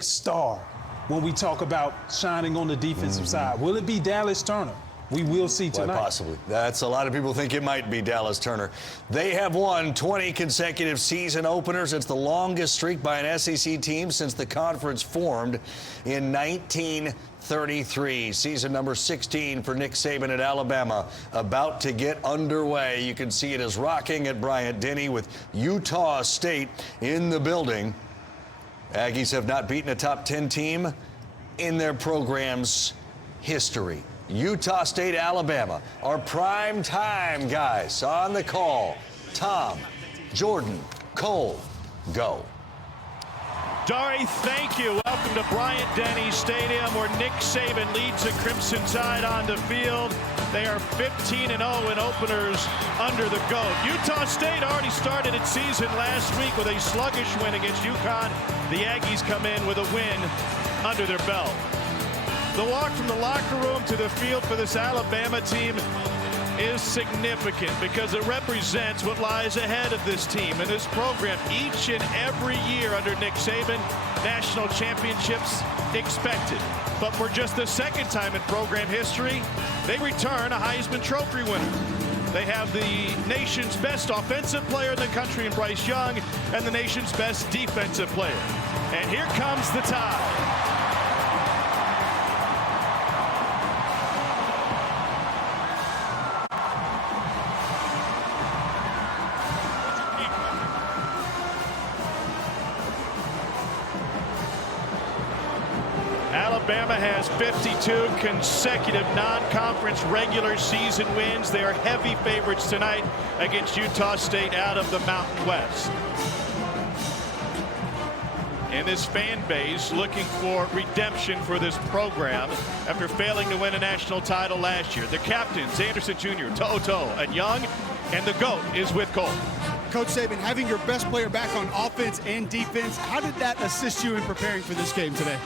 star when we talk about shining on the defensive side? Will it be Dallas Turner? We will see tonight. Quite possibly. That's a lot of people think it might be Dallas Turner. They have won 20 consecutive season openers. It's the longest streak by an SEC team since the conference formed in 1933. Season number 16 for Nick Saban at Alabama about to get underway. You can see it is rocking at Bryant-Denny with Utah State in the building. Aggies have not beaten a top 10 team in their program's history. Utah State, Alabama, our prime time guys on the call. Tom, Jordan, Cole, go. Dari, thank you. Welcome to Bryant-Denny Stadium, where Nick Saban leads the Crimson Tide on the field. They are 15-0 in openers under the GOAT. Utah State already started its season last week with a sluggish win against UConn. The Aggies come in with a win under their belt. The walk from the locker room to the field for this Alabama team is significant because it represents what lies ahead of this team and this program. Each and every year under Nick Saban, national championships expected. But for just the second time in program history, they return a Heisman Trophy winner. They have the nation's best offensive player in the country in Bryce Young and the nation's best defensive player. And here comes the Tide. Alabama has 52 consecutive non-conference regular season wins. They are heavy favorites tonight against Utah State out of the Mountain West. And this fan base looking for redemption for this program after failing to win a national title last year. The captains, Anderson Jr., Toto, and Young, and the GOAT is with Cole. Coach Saban, having your best player back on offense and defense, how did that assist you in preparing for this game today?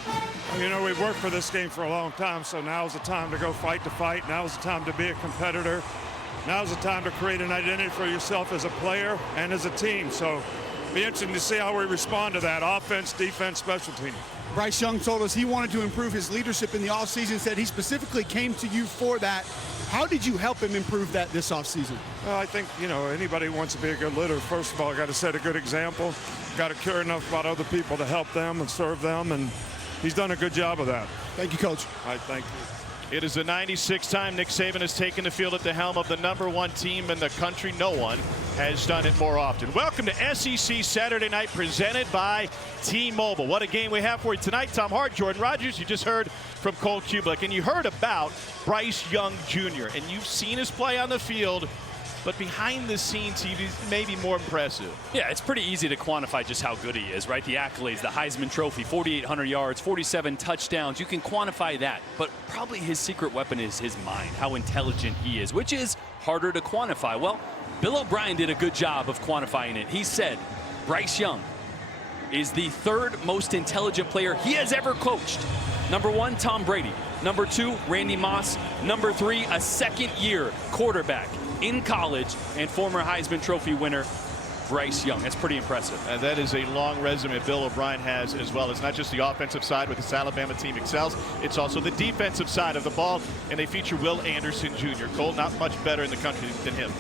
You know, we've worked for this game for a long time, so now's the time to go fight the fight. Now's the time to be a competitor. Now's the time to create an identity for yourself as a player and as a team. So be interesting to see how we respond to that offense, defense, special teams. Bryce Young told us he wanted to improve his leadership in the offseason, said he specifically came to you for that. How did you help him improve that this offseason? Well, I think, you know, anybody who wants to be a good leader, first of all, got to set a good example. Got to care enough about other people to help them and serve them, and he's done a good job of that. Thank you, Coach. All right, thank you. It is the 96th time Nick Saban has taken the field at the helm of the #1 team in the country. No one has done it more often. Welcome to SEC Saturday Night, presented by T-Mobile. What a game we have for you tonight. Tom Hart, Jordan Rogers, you just heard from Cole Kublik, and you heard about Bryce Young Jr., and you've seen his play on the field, but behind the scenes, he may be more impressive. Yeah, it's pretty easy to quantify just how good he is, right? The accolades, the Heisman Trophy, 4,800 yards, 47 touchdowns. You can quantify that, but probably his secret weapon is his mind, how intelligent he is, which is harder to quantify. Well, Bill O'Brien did a good job of quantifying it. He said Bryce Young is the third most intelligent player he has ever coached. #1, Tom Brady. #2, Randy Moss. #3, a second-year quarterback in college and former Heisman Trophy winner Bryce Young. That's pretty impressive. And that is a long resume Bill O'Brien has as well. It's not just the offensive side with this Alabama team excels. It's also the defensive side of the ball, and they feature Will Anderson Jr. Cole, not much better in the country than him.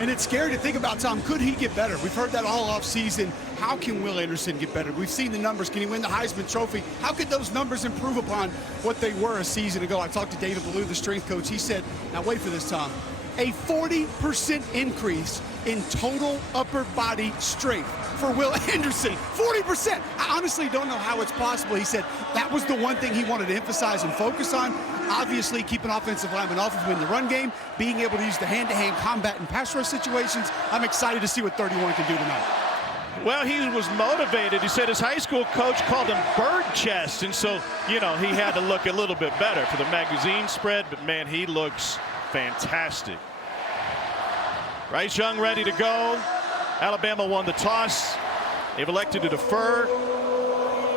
And it's scary to think about, Tom. Could he get better? We've heard that all offseason. How can Will Anderson get better? We've seen the numbers. Can he win the Heisman Trophy? How could those numbers improve upon what they were a season ago? I talked to David Ballou, the strength coach. He said, now wait for this, Tom, a 40% increase in total upper body strength for Will Anderson. 40%. I honestly don't know how it's possible. He said that was the one thing he wanted to emphasize and focus on. Obviously, keeping offensive linemen off of him in the run game, being able to use the hand-to-hand combat in pass rush situations. I'm excited to see what 31 can do tonight. Well, he was motivated. He said his high school coach called him bird chest, and so, you know, he had to look a little bit better for the magazine spread, but man, he looks fantastic. Bryce Young ready to go. Alabama won the toss. They've elected to defer.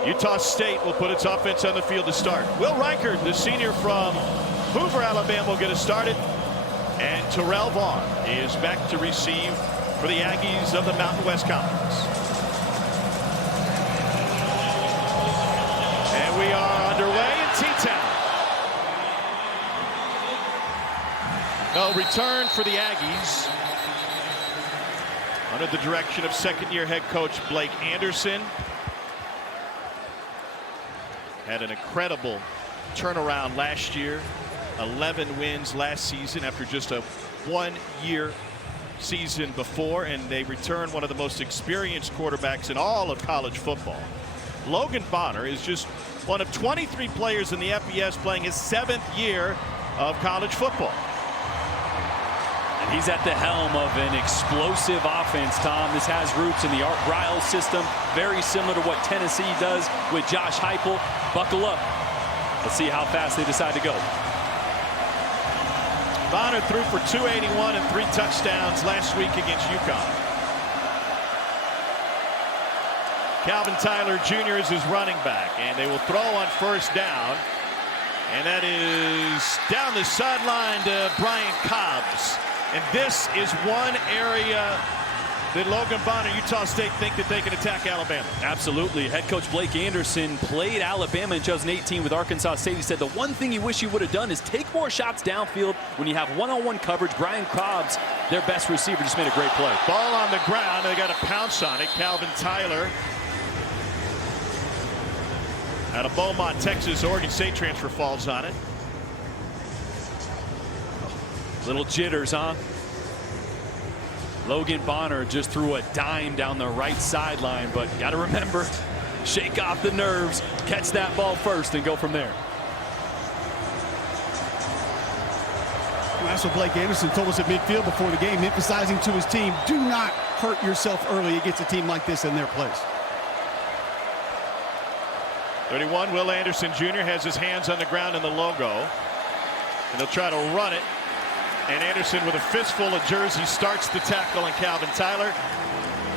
Utah State will put its offense on the field to start. Will Reichard, the senior from Hoover, Alabama, will get us started. And Terrell Vaughn is back to receive for the Aggies of the Mountain West Conference. They'll return for the Aggies under the direction of second-year head coach Blake Anderson. Had an incredible turnaround last year. 11 wins last season after just a one-year season before, and they return one of the most experienced quarterbacks in all of college football. Logan Bonner is just one of 23 players in the FBS playing his 7th year of college football. And he's at the helm of an explosive offense, Tom. This has roots in the Art Briles system, very similar to what Tennessee does with Josh Heupel. Buckle up. Let's see how fast they decide to go. Bonner threw for 281 and 3 touchdowns last week against UConn. Calvin Tyler Jr. is his running back, and they will throw on first down. And that is down the sideline to Brian Cobbs. And this is one area that Logan Bonner, Utah State, think that they can attack Alabama. Absolutely. Head coach Blake Anderson played Alabama in 2018 with Arkansas State. He said the one thing you wish you would have done is take more shots downfield when you have one-on-one coverage. Brian Cobbs, their best receiver, just made a great play. Ball on the ground. They got to pounce on it. Calvin Tyler, out of Beaumont, Texas, Oregon State transfer, falls on it. Little jitters, huh? Logan Bonner just threw a dime down the right sideline, but got to remember, shake off the nerves, catch that ball first, and go from there. Well, that's what Blake Anderson told us at midfield before the game, emphasizing to his team, do not hurt yourself early against a team like this in their place. 31, Will Anderson Jr. has his hands on the ground in the logo, and they'll try to run it. And Anderson, with a fistful of jerseys, starts the tackle on Calvin Tyler.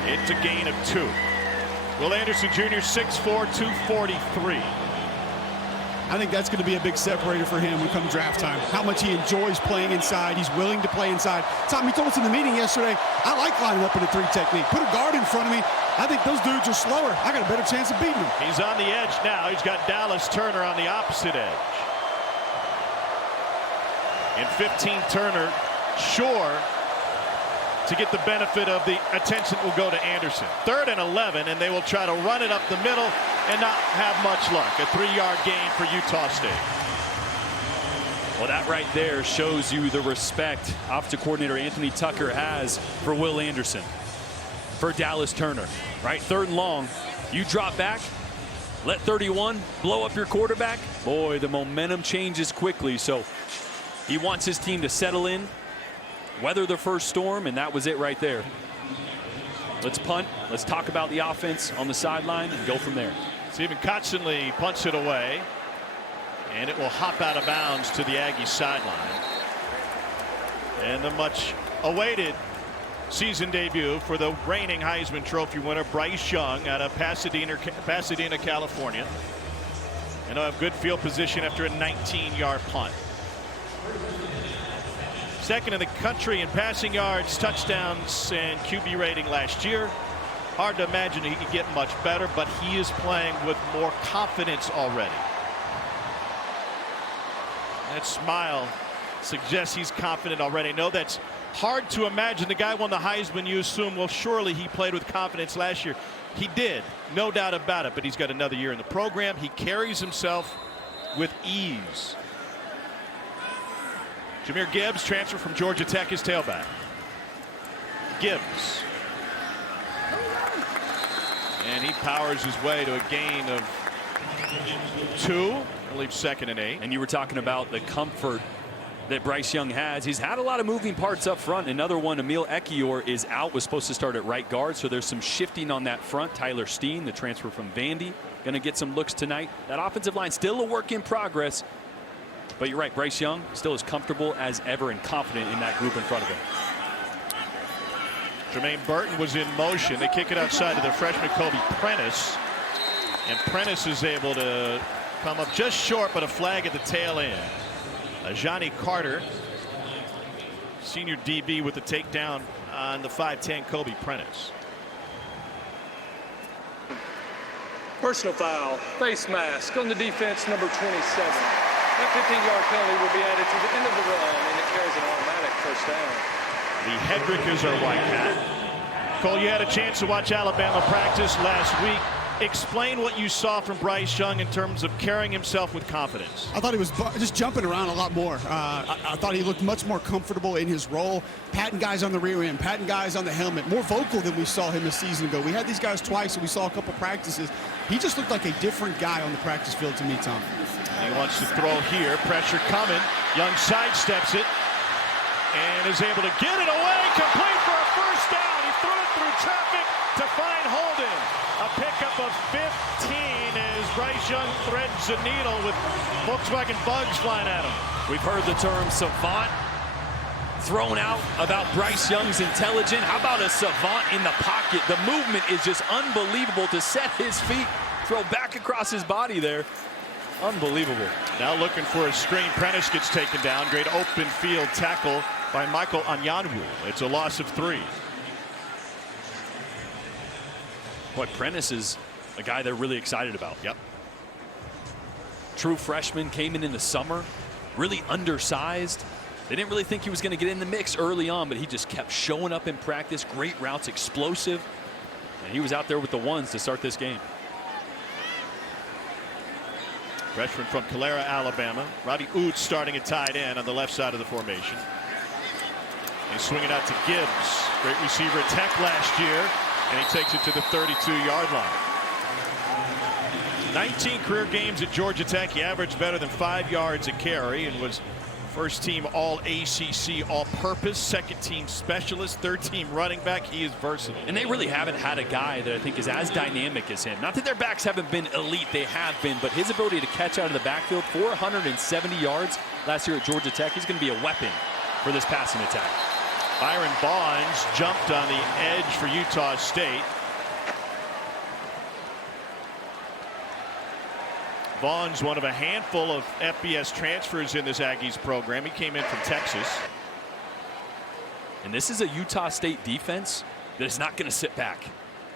It's a gain of 2. Will Anderson Jr., 6'4", 243. I think that's going to be a big separator for him when come draft time. How much he enjoys playing inside. He's willing to play inside. Tom, he told us in the meeting yesterday, I like lining up in a 3 technique. Put a guard in front of me. I think those dudes are slower. I got a better chance of beating them. He's on the edge now. He's got Dallas Turner on the opposite edge. And 15, Turner sure to get the benefit of the attention will go to Anderson. 3rd and 11, and they will try to run it up the middle and not have much luck. A 3-yard gain for Utah State. Well, that right there shows you the respect offensive coordinator Anthony Tucker has for Will Anderson, for Dallas Turner. Right, 3rd and long, you drop back, let 31 blow up your quarterback. Boy, the momentum changes quickly. So he wants his team to settle in, weather the first storm, and that was it right there. Let's punt. Let's talk about the offense on the sideline and go from there. Stephen Kotzenle punts it away, and it will hop out of bounds to the Aggie sideline. And the much-awaited season debut for the reigning Heisman Trophy winner, Bryce Young, out of Pasadena, California. And he'll have good field position after a 19-yard punt. 2nd in the country in passing yards, touchdowns, and QB rating last year. Hard to imagine he could get much better, but he is playing with more confidence already. That smile suggests he's confident already. No, that's hard to imagine. The guy won the Heisman, you assume, well, surely he played with confidence last year. He did, no doubt about it, but he's got another year in the program. He carries himself with ease. Jahmyr Gibbs, transfer from Georgia Tech, his tailback. Gibbs. And he powers his way to a gain of 2. I believe 2nd and 8. And you were talking about the comfort that Bryce Young has. He's had a lot of moving parts up front. Another one, Emil Ekiyor, is out, was supposed to start at right guard, so there's some shifting on that front. Tyler Steen, the transfer from Vandy, going to get some looks tonight. That offensive line still a work in progress. But you're right, Bryce Young still as comfortable as ever and confident in that group in front of him. Jermaine Burton was in motion. They kick it outside to the freshman Kobe Prentice. And Prentice is able to come up just short, but a flag at the tail end. Johnny Carter, senior DB, with the takedown on the 5'10" Kobe Prentice. Personal foul, face mask on the defense, number 27. That 15-yard penalty will be added to the end of the run, and it carries an automatic first down. The Hedrick is our white hat. Cole, you had a chance to watch Alabama practice last week. Explain what you saw from Bryce Young in terms of carrying himself with confidence. I thought he was just jumping around a lot more. I thought he looked much more comfortable in his role, patting guys on the rear end, patting guys on the helmet, more vocal than we saw him a season ago. We had these guys twice, and we saw a couple practices. He just looked like a different guy on the practice field to me, Tom. He wants to throw here. Pressure coming. Young sidesteps it and is able to get it away. Complete for a first down. He threw it through traffic to find Holden. A pickup of 15 as Bryce Young threads the needle with Volkswagen Bugs flying at him. We've heard the term savant thrown out about Bryce Young's intelligence. How about a savant in the pocket? The movement is just unbelievable to set his feet, throw back across his body there. Unbelievable. Now looking for a screen. Prentice gets taken down. Great open field tackle by Michael Anyanwu. It's a loss of 3. Boy, Prentice is a guy they're really excited about. Yep. True freshman, came in the summer, really undersized. They didn't really think he was going to get in the mix early on, but he just kept showing up in practice. Great routes, explosive. And he was out there with the ones to start this game. Freshman from Calera, Alabama. Roddy Oots starting at tight end on the left side of the formation. He's swinging out to Gibbs. Great receiver at Tech last year. And he takes it to the 32-yard line. 19 career games at Georgia Tech. He averaged better than 5 yards a carry and was first team all ACC all-purpose, second team specialist, third team running back. He is versatile. And they really haven't had a guy that I think is as dynamic as him. Not that their backs haven't been elite, they have been, but his ability to catch out of the backfield, 470 yards last year at Georgia Tech. He's going to be a weapon for this passing attack. Byron Bonds jumped on the edge for Utah State. Vaughn's one of a handful of FBS transfers in this Aggies program. He came in from Texas. And this is a Utah State defense that is not going to sit back.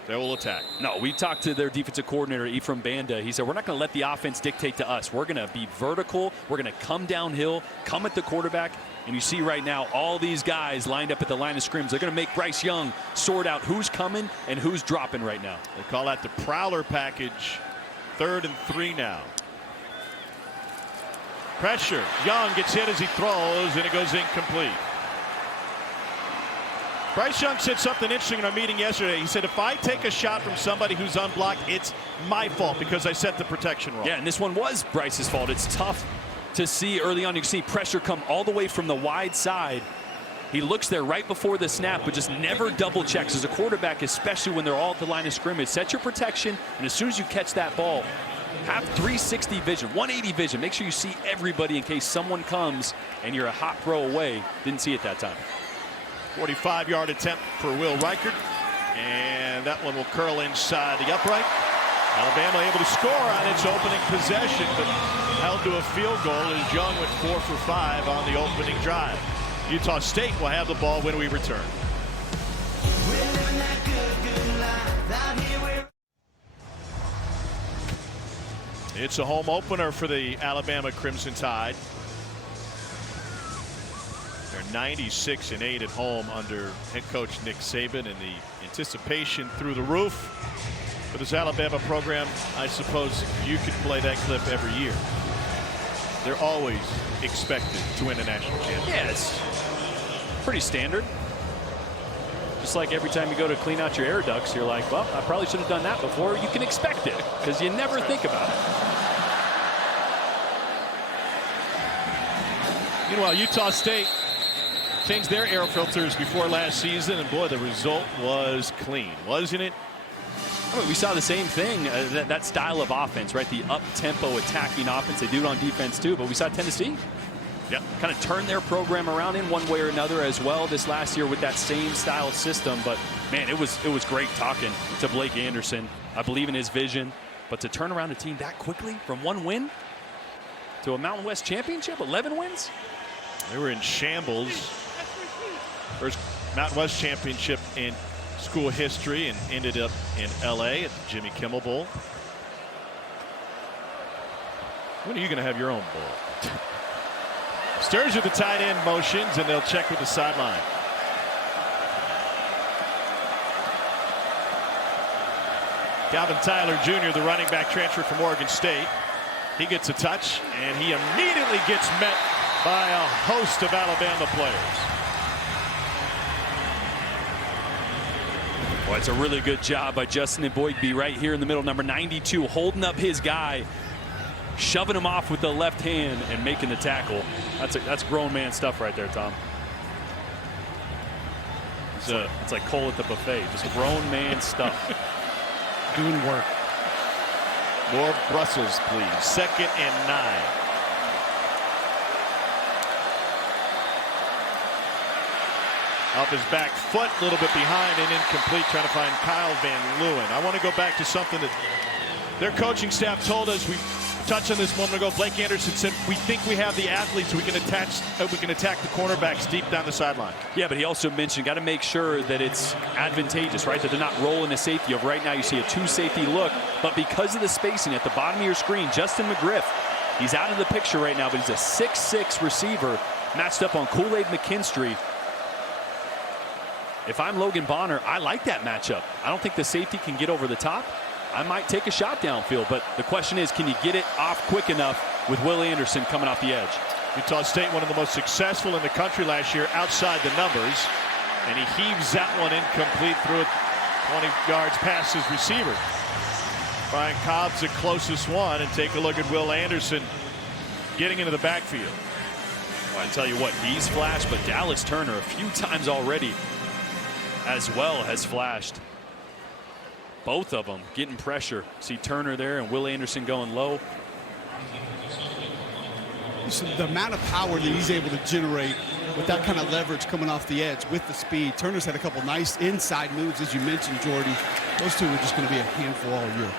They will attack. No, we talked to their defensive coordinator, Ephraim Banda. He said, we're not going to let the offense dictate to us. We're going to be vertical. We're going to come downhill, come at the quarterback. And you see right now all these guys lined up at the line of scrimmage. They're going to make Bryce Young sort out who's coming and who's dropping right now. They call that the Prowler package. 3rd and 3 now. Pressure. Young gets hit as he throws, and it goes incomplete. Bryce Young said something interesting in our meeting yesterday. He said, if I take a shot from somebody who's unblocked, it's my fault because I set the protection wrong. Yeah, and this one was Bryce's fault. It's tough to see early on. You can see pressure come all the way from the wide side. He looks there right before the snap, but just never double checks. As a quarterback, especially when they're all at the line of scrimmage, set your protection, and as soon as you catch that ball, have 360 vision, 180 vision. Make sure you see everybody in case someone comes and you're a hot throw away. Didn't see it that time. 45-yard attempt for Will Reichert, and that one will curl inside the upright. Alabama able to score on its opening possession, but held to a field goal as Young went 4 for 5 on the opening drive. Utah State will have the ball when we return. It's a home opener for the Alabama Crimson Tide. They're 96-8 at home under head coach Nick Saban, and the anticipation through the roof for this Alabama program. I suppose you could play that clip every year. They're always expected to win a national championship. Yeah, it's pretty standard. Just like every time you go to clean out your air ducts, you're like, well, I probably should have done that before. You can expect it because you never think about it. Meanwhile, Utah State changed their air filters before last season, and boy, the result was clean, wasn't it? I mean, we saw the same thing, that style of offense, right? The up-tempo attacking offense. They do it on defense too, but we saw Tennessee kind of turn their program around in one way or another as well this last year with that same style system. But man, it was great talking to Blake Anderson. I believe in his vision, but to turn around a team that quickly from one win to a Mountain West championship, 11 wins. They were in shambles. First Mountain West championship in school history, and ended up in LA at the Jimmy Kimmel Bowl. When are you going to have your own ball? Stirs with the tight end motions, and they'll check with the sideline. Calvin Tyler Jr., the running back transfer from Oregon State. He gets a touch, and he immediately gets met by a host of Alabama players. Well, it's a really good job by Justin Boygby right here in the middle, number 92, holding up his guy, shoving him off with the left hand and making the tackle. That's grown man stuff right there, Tom. It's like Cole at the buffet, just grown man stuff. Doing work. More Brussels, please. 2nd and 9. Up his back foot, a little bit behind and incomplete, trying to find Kyle Van Leeuwen. I want to go back to something that their coaching staff told us. We touched on this a moment ago. Blake Anderson said, we think we have the athletes. We can attack the cornerbacks deep down the sideline. Yeah, but he also mentioned got to make sure that it's advantageous, right? That they're not rolling a safety over. Right now you see a 2-safety look, but because of the spacing at the bottom of your screen, Justin McGriff, he's out of the picture right now, but he's a 6'6" receiver matched up on Kool-Aid McKinstry. If I'm Logan Bonner, I like that matchup. I don't think the safety can get over the top. I might take a shot downfield, but the question is, can you get it off quick enough with Will Anderson coming off the edge? Utah State, one of the most successful in the country last year outside the numbers, and he heaves that one incomplete through it 20 yards past his receiver. Brian Cobb's the closest one, and take a look at Will Anderson getting into the backfield. Well, I tell you what, he's flashed, but Dallas Turner a few times already as well has flashed. Both of them getting pressure. See Turner there and Will Anderson going low. The amount of power that he's able to generate with that kind of leverage coming off the edge with the speed. Turner's had a couple nice inside moves, as you mentioned, Jordy. Those two are just going to be a handful all year.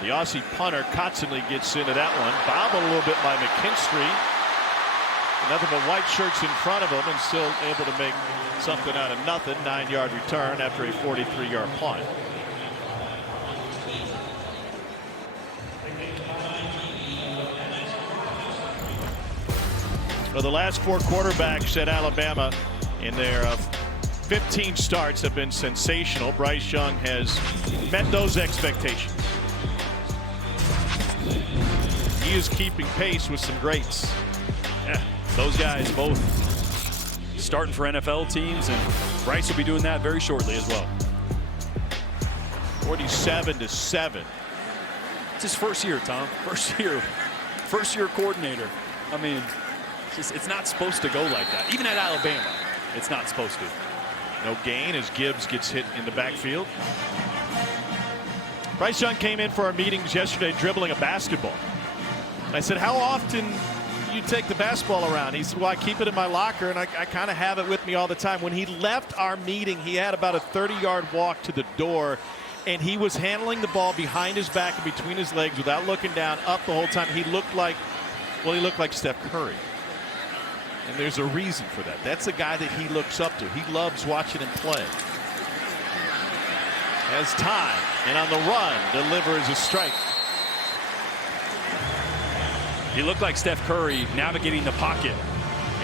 The Aussie punter constantly gets into that one. Bobbled a little bit by McKinstry. Nothing but white shirts in front of him, and still able to make something out of nothing. 9-yard return after a 43-yard punt. Well, the last 4 quarterbacks at Alabama in their 15 starts have been sensational. Bryce Young has met those expectations. He is keeping pace with some greats. Yeah, those guys both starting for NFL teams, and Bryce will be doing that very shortly as well. 47-7. It's his first year, Tom. First year coordinator. I mean, it's not supposed to go like that. Even at Alabama, it's not supposed to. No gain as Gibbs gets hit in the backfield. Bryce Young came in for our meetings yesterday dribbling a basketball. I said, how often do you take the basketball around? He said, well, I keep it in my locker, and I kind of have it with me all the time. When he left our meeting, he had about a 30-yard walk to the door, and he was handling the ball behind his back and between his legs without looking down, up the whole time. He looked like Steph Curry. And there's a reason for that. That's a guy that he looks up to. He loves watching him play. Has time, and on the run, delivers a strike. He looked like Steph Curry navigating the pocket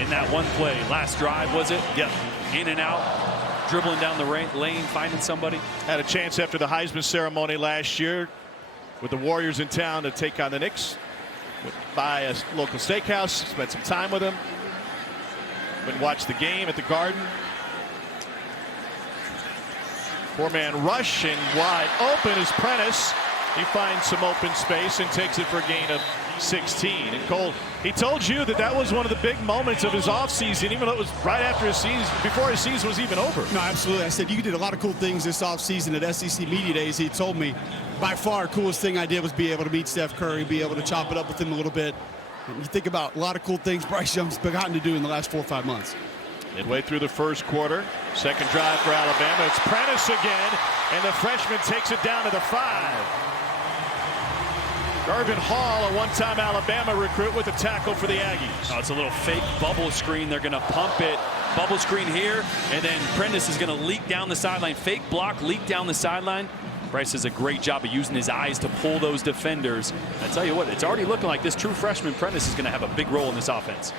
in that one play. Last drive, was it? Yep. In and out, dribbling down the lane, finding somebody. Had a chance after the Heisman ceremony last year with the Warriors in town to take on the Knicks. Went by a local steakhouse, spent some time with them. Went and watched the game at the Garden. 4-man rush, and wide open is Prentice. He finds some open space and takes it for a gain of 16. And Cole, he told you that was one of the big moments of his offseason, even though it was right after his season, before his season was even over. No, absolutely. I said, you did a lot of cool things this offseason at SEC Media Days. He told me, by far, coolest thing I did was be able to meet Steph Curry, be able to chop it up with him a little bit. And you think about a lot of cool things Bryce Young's gotten to do in the last 4 or 5 months. Midway through the first quarter, second drive for Alabama. It's Prentice again, and the freshman takes it down to the 5. Garvin Hall, a one-time Alabama recruit, with a tackle for the Aggies. Oh, it's a little fake bubble screen. They're going to pump it. Bubble screen here, and then Prentice is going to leak down the sideline. Fake block, leak down the sideline. Bryce does a great job of using his eyes to pull those defenders. I tell you what, it's already looking like this true freshman Prentice is going to have a big role in this offense.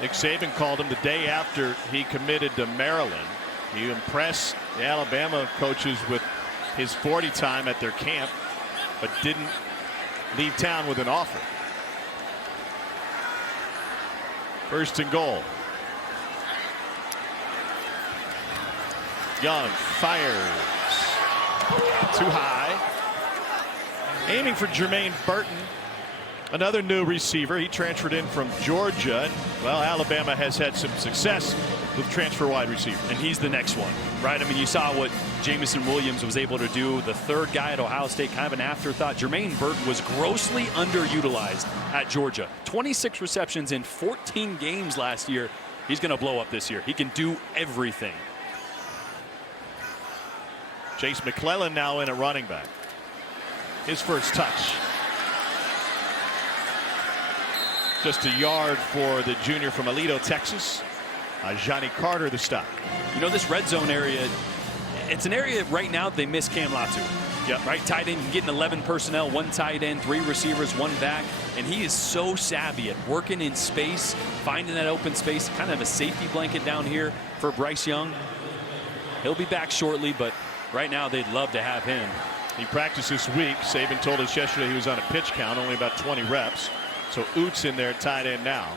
Nick Saban called him the day after he committed to Maryland. He impressed the Alabama coaches with his 40 time at their camp, but didn't leave town with an offer. First and goal. Young fires. Too high. Aiming for Jermaine Burton. Another new receiver. He transferred in from Georgia. And, well, Alabama has had some success with transfer wide receiver. And he's the next one, right? I mean, you saw what Jamison Williams was able to do. The third guy at Ohio State, kind of an afterthought. Jermaine Burton was grossly underutilized at Georgia. 26 receptions in 14 games last year. He's going to blow up this year. He can do everything. Chase McClellan now in at running back. His first touch. Just a yard for the junior from Aledo, Texas. Johnny Carter the stop. You know, this red zone area, it's an area right now they miss Cam Latu. Yep. Right, tight end, getting 11 personnel, 1 tight end, 3 receivers, 1 back, and he is so savvy at working in space, finding that open space, kind of a safety blanket down here for Bryce Young. He'll be back shortly, but right now they'd love to have him. He practiced this week. Saban told us yesterday he was on a pitch count, only about 20 reps. So Oots in there, tight end now.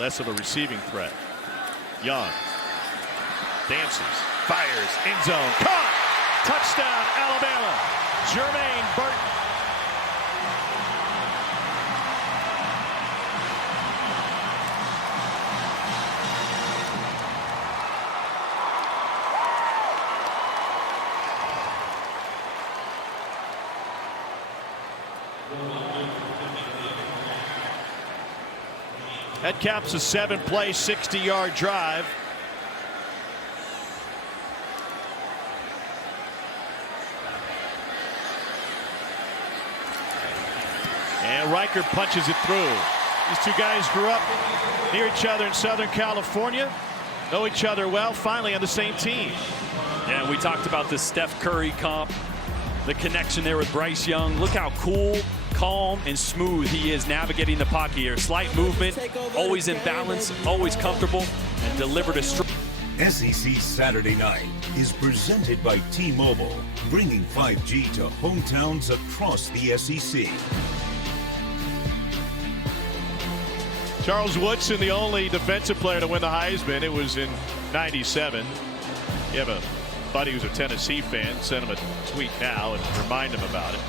Less of a receiving threat. Young dances, fires, end zone, caught, touchdown Alabama. Jermaine Burton. That caps a 7-play, 60-yard drive. And Riker punches it through. These two guys grew up near each other in Southern California, know each other well, finally on the same team. And we talked about the Steph Curry comp, the connection there with Bryce Young. Look how cool, calm, and smooth he is navigating the pocket here. Slight movement, always in balance, always comfortable, and delivered a strong. SEC Saturday Night is presented by T-Mobile, bringing 5G to hometowns across the SEC. Charles Woodson, the only defensive player to win the Heisman. It was in '97. You have a buddy who's a Tennessee fan. Send him a tweet now and remind him about it.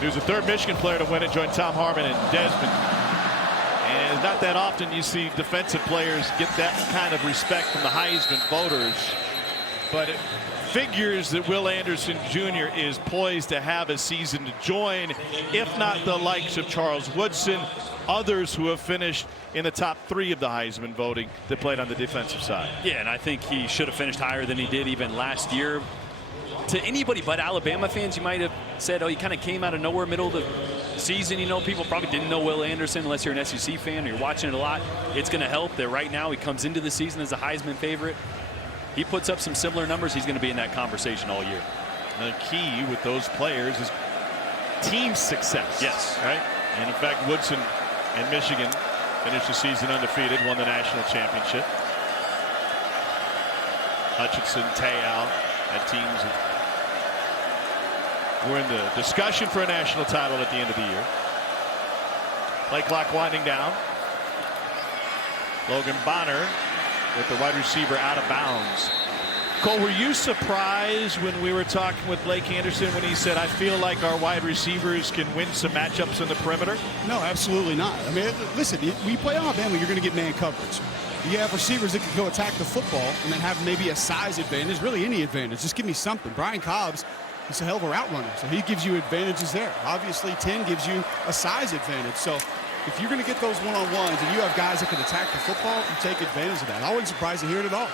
He was the third Michigan player to win it, joined Tom Harmon and Desmond. And not that often you see defensive players get that kind of respect from the Heisman voters. But it figures that Will Anderson Jr. is poised to have a season to join, if not the likes of Charles Woodson, others who have finished in the top 3 of the Heisman voting that played on the defensive side. Yeah, and I think he should have finished higher than he did even last year. To anybody but Alabama fans, you might have said, oh, he kind of came out of nowhere middle of the season. You know, people probably didn't know Will Anderson unless you're an SEC fan or you're watching it a lot. It's going to help that right now he comes into the season as a Heisman favorite. He puts up some similar numbers, he's going to be in that conversation all year. The key with those players is team success. Yes. Right? And in fact, Woodson and Michigan finished the season undefeated, won the national championship. Hutchinson, Te'o had teams that were in the discussion for a national title at the end of the year. Play clock winding down. Logan Bonner with the wide receiver out of bounds. Cole, were you surprised when we were talking with Blake Anderson when he said, I feel like our wide receivers can win some matchups in the perimeter? No, absolutely not. I mean, listen, when you play Alabama, you're going to get man coverage. You have receivers that can go attack the football and then have maybe a size advantage, really any advantage. Just give me something. Brian Cobb's, he's a hell of a route runner, so he gives you advantages there. Obviously, 10 gives you a size advantage. So if you're going to get those one-on-ones and you have guys that can attack the football, you take advantage of that. I wasn't surprised to hear it at all.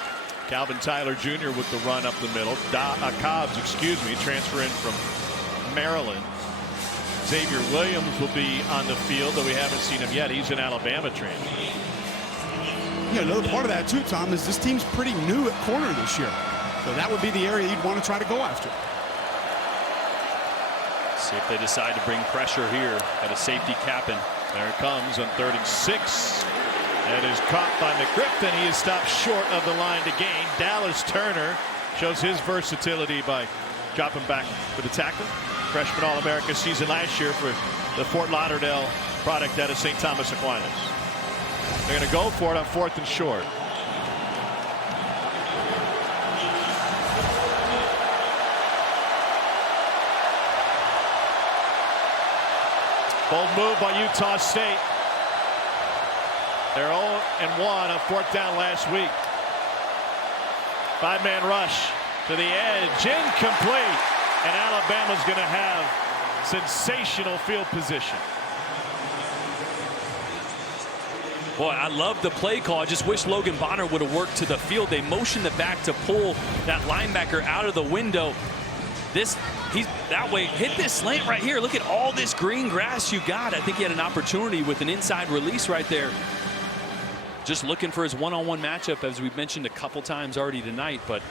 Calvin Tyler Jr. with the run up the middle. Cobbs, transfer in from Maryland. Xavier Williams will be on the field, though we haven't seen him yet. He's an Alabama transfer. you know, another part of that too, Tom, is this team's pretty new at corner this year. So that would be the area you'd want to try to go after. See if they decide to bring pressure here. Got a safety capping. There it comes on 3rd and 6. That is caught by McGriff, and he is stopped short of the line to gain. Dallas Turner shows his versatility by dropping back for the tackle. Freshman All-America season last year for the Fort Lauderdale product out of St. Thomas Aquinas. They're going to go for it on 4th and short. Bold move by Utah State. They're 0-1 on 4th down last week. 5-man rush to the edge, incomplete. And Alabama's going to have sensational field position. Boy, I love the play call. I just wish Logan Bonner would have worked to the field. They motioned the back to pull that linebacker out of the window. He's that way. Hit this slant right here. Look at all this green grass you got. I think he had an opportunity with an inside release right there. Just looking for his one-on-one matchup, as we've mentioned a couple times already tonight. But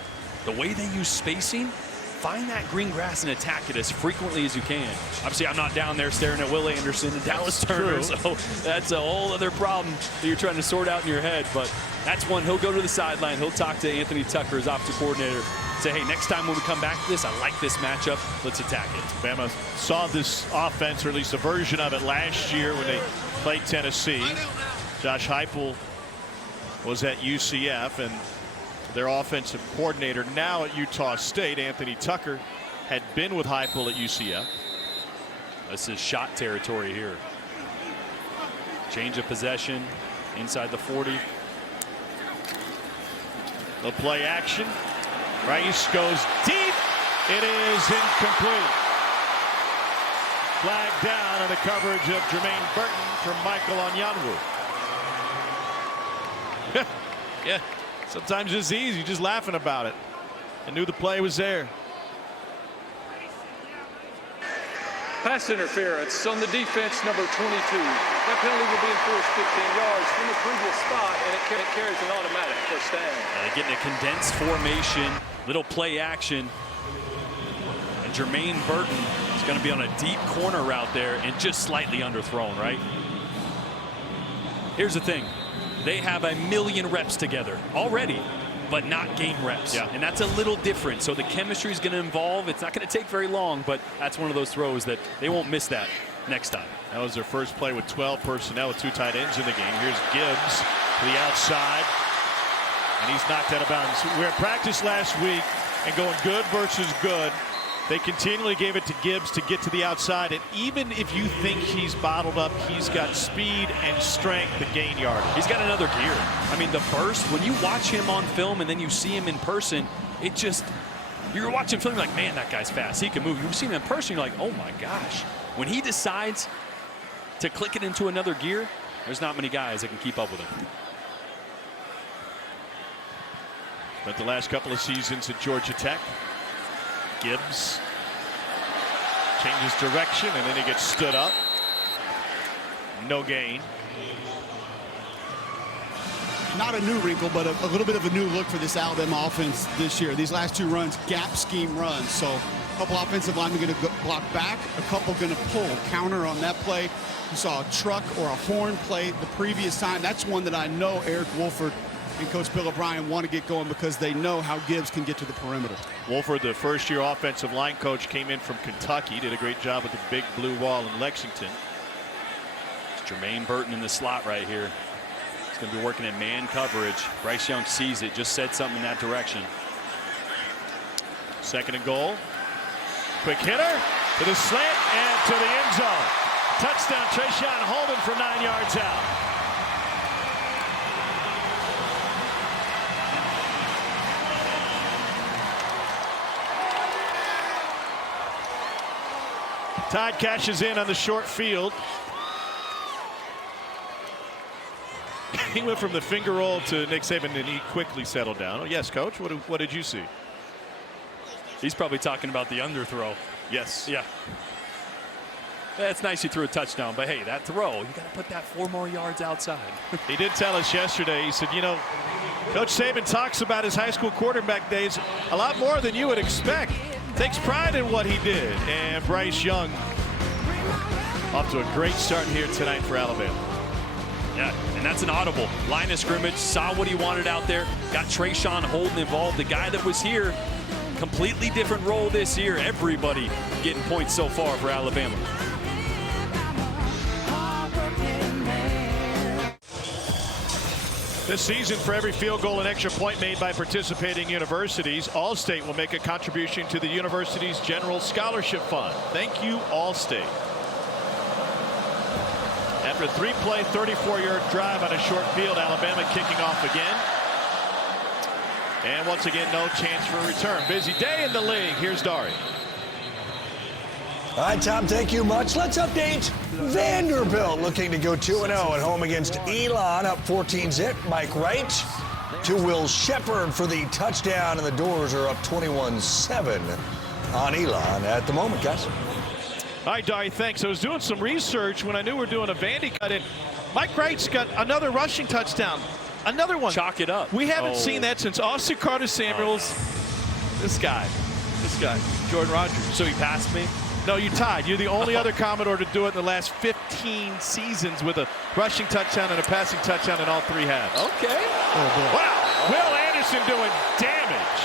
the way they use spacing, find that green grass and attack it as frequently as you can. Obviously, I'm not down there staring at Will Anderson and Dallas Turner, so that's a whole other problem that you're trying to sort out in your head. But that's one. He'll go to the sideline. He'll talk to Anthony Tucker, his offensive coordinator. Say, hey, next time when we come back to this, I like this matchup. Let's attack it. Bama saw this offense, or at least a version of it, last year when they played Tennessee. Josh Heupel was at UCF, and their offensive coordinator now at Utah State, Anthony Tucker, had been with Heupel at UCF. This is shot territory here. Change of possession inside the 40. The play action. Rice goes deep. It is incomplete. Flag down on the coverage of Jermaine Burton from Michael Onyanwu. Yeah, sometimes it's easy, just laughing about it. I knew the play was there. Pass interference on the defense, number 22. That penalty will be enforced 15 yards from the previous spot, and it carries an automatic first down. Getting a condensed formation, little play action. And Jermaine Burton is going to be on a deep corner route there and just slightly underthrown, right? Here's the thing. They have a million reps together already, but not game reps. Yeah. And that's a little different. So the chemistry is going to involve. It's not going to take very long, but that's one of those throws that they won't miss that next time. That was their first play with 12 personnel with 2 tight ends in the game. Here's Gibbs to the outside, and he's knocked out of bounds. We were at practice last week and going good versus good. They continually gave it to Gibbs to get to the outside, and even if you think he's bottled up, he's got speed and strength to gain yardage. He's got another gear. I mean, the burst, when you watch him on film and then you see him in person, it just, you're watching film, you're like, man, that guy's fast. He can move. You see him in person, you're like, oh my gosh. When he decides to click it into another gear, there's not many guys that can keep up with him. But the last couple of seasons at Georgia Tech, Gibbs changes direction, and then he gets stood up. No gain. Not a new wrinkle, but a little bit of a new look for this Alabama offense this year. These last 2 runs, gap scheme runs. So a couple offensive linemen going to block back, a couple going to pull. Counter on that play. You saw a truck or a horn play the previous time. That's one that I know Eric Wolford and Coach Bill O'Brien want to get going because they know how Gibbs can get to the perimeter. Wolford, the first-year offensive line coach, came in from Kentucky, did a great job with the big blue wall in Lexington. It's Jermaine Burton in the slot right here. He's going to be working in man coverage. Bryce Young sees it, just said something in that direction. 2nd and goal. Quick hitter to the slant and to the end zone. Touchdown, Trayshawn Holden for 9 yards out. Todd cashes in on the short field. He went from the finger roll to Nick Saban, and he quickly settled down. Oh, yes, Coach. What did you see? He's probably talking about the underthrow. Yes. Yeah. That's nice he threw a touchdown, but hey, that throw, you got to put that 4 more yards outside. He did tell us yesterday, he said, you know, Coach Saban talks about his high school quarterback days a lot more than you would expect. Takes pride in what he did. And Bryce Young off to a great start here tonight for Alabama. Yeah, and that's an audible. Line of scrimmage, saw what he wanted out there, got Trayshawn Holden involved, the guy that was here. Completely different role this year. Everybody getting points so far for Alabama. This season, for every field goal and extra point made by participating universities, Allstate will make a contribution to the university's general scholarship fund. Thank you, Allstate. After a 3-play, 34-yard drive on a short field, Alabama kicking off again. And once again, no chance for a return. Busy day in the league. Here's Dari. All right, Tom, thank you much. Let's update Vanderbilt, looking to go 2-0 at home against Elon, up 14-zip. Mike Wright to Will Shepard for the touchdown, and the Doors are up 21-7 on Elon at the moment, guys. All right, Dari, thanks. I was doing some research when I knew we were doing a Vandy cut in. Mike Wright's got another rushing touchdown. Another one. Chalk it up. We haven't seen that since Austin Carter Samuels. This guy, Jordan Rogers. So he passed me? No, you tied. You're the only other Commodore to do it in the last 15 seasons with a rushing touchdown and a passing touchdown in all 3 halves. Okay. Oh, boy. Wow. Will Anderson doing damage.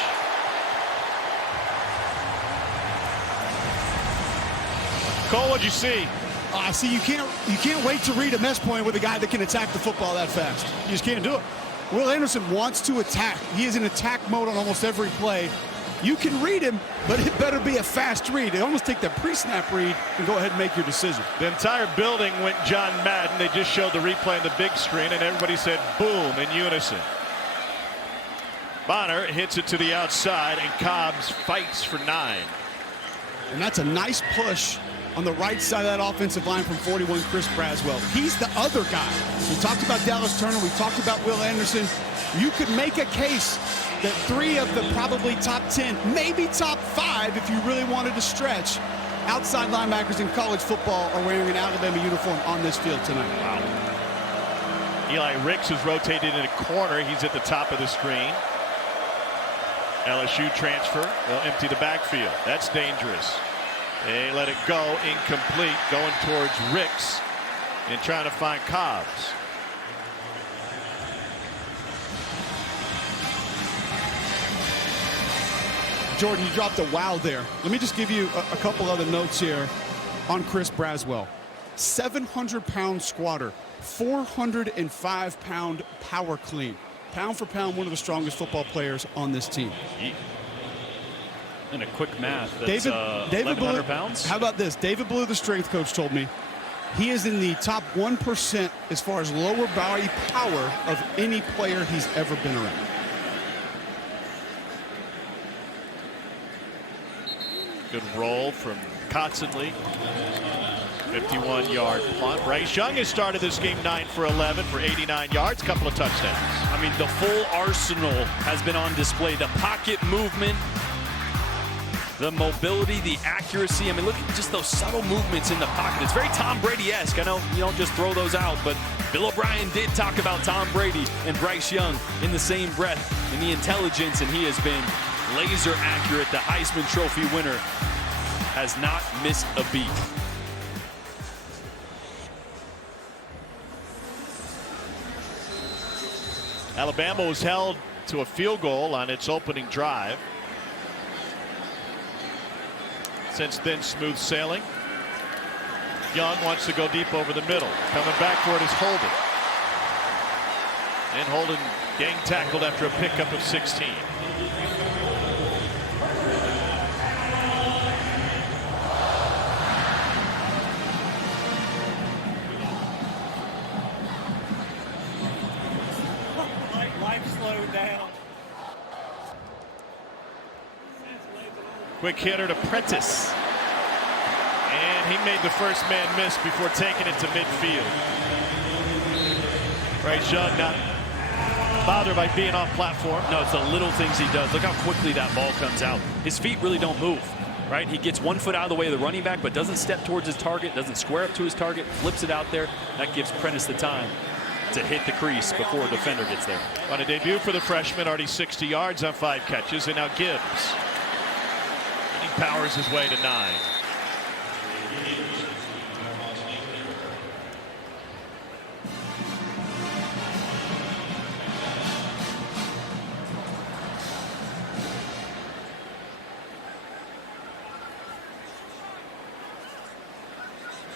Cole, what'd you see? See, you can't wait to read a mesh point with a guy that can attack the football that fast. You just can't do it. Will Anderson wants to attack. He is in attack mode on almost every play. You can read him, but it better be a fast read. They almost take that pre-snap read and go ahead and make your decision. The entire building went John Madden. They just showed the replay on the big screen, and everybody said boom in unison. Bonner hits it to the outside, and Cobbs fights for 9. And that's a nice push on the right side of that offensive line from 41, Chris Braswell. He's the other guy. We talked about Dallas Turner. We talked about Will Anderson. You could make a case that 3 of the probably top 10, maybe top 5 if you really wanted to stretch, outside linebackers in college football are wearing an Alabama uniform on this field tonight. Wow. Eli Ricks is rotated in a corner. He's at the top of the screen. LSU transfer. They'll empty the backfield. That's dangerous. They let it go, incomplete, going towards Ricks and trying to find Cobbs. Jordan, you dropped a wow there. Let me just give you a couple other notes here on Chris Braswell. 700-pound squatter, 405-pound power clean. Pound for pound, one of the strongest football players on this team. And a quick math, that's David 1,100 Blue, pounds? How about this? David Blue, the strength coach, told me he is in the top 1% as far as lower body power of any player he's ever been around. Good roll from Kotzenle. 51-yard punt. Bryce Young has started this game 9 for 11 for 89 yards, couple of touchdowns. I mean, the full arsenal has been on display. The pocket movement, the mobility, the accuracy. I mean, look at just those subtle movements in the pocket. It's very Tom Brady-esque. I know you don't just throw those out, but Bill O'Brien did talk about Tom Brady and Bryce Young in the same breath, and the intelligence, and he has been laser accurate. The Heisman Trophy winner has not missed a beat. Alabama was held to a field goal on its opening drive. Since then, smooth sailing. Young wants to go deep over the middle. Coming back for it is Holden. And Holden gang tackled after a pickup of 16. Quick hitter to Prentice. And he made the first man miss before taking it to midfield. Bryce Young not bothered by being off platform. No, it's the little things he does. Look how quickly that ball comes out. His feet really don't move. right? He gets 1 foot out of the way of the running back, but doesn't step towards his target, doesn't square up to his target, flips it out there. That gives Prentice the time to hit the crease before a defender gets there. On a debut for the freshman, already 60 yards on 5 catches, and now Gibbs. He powers his way to 9.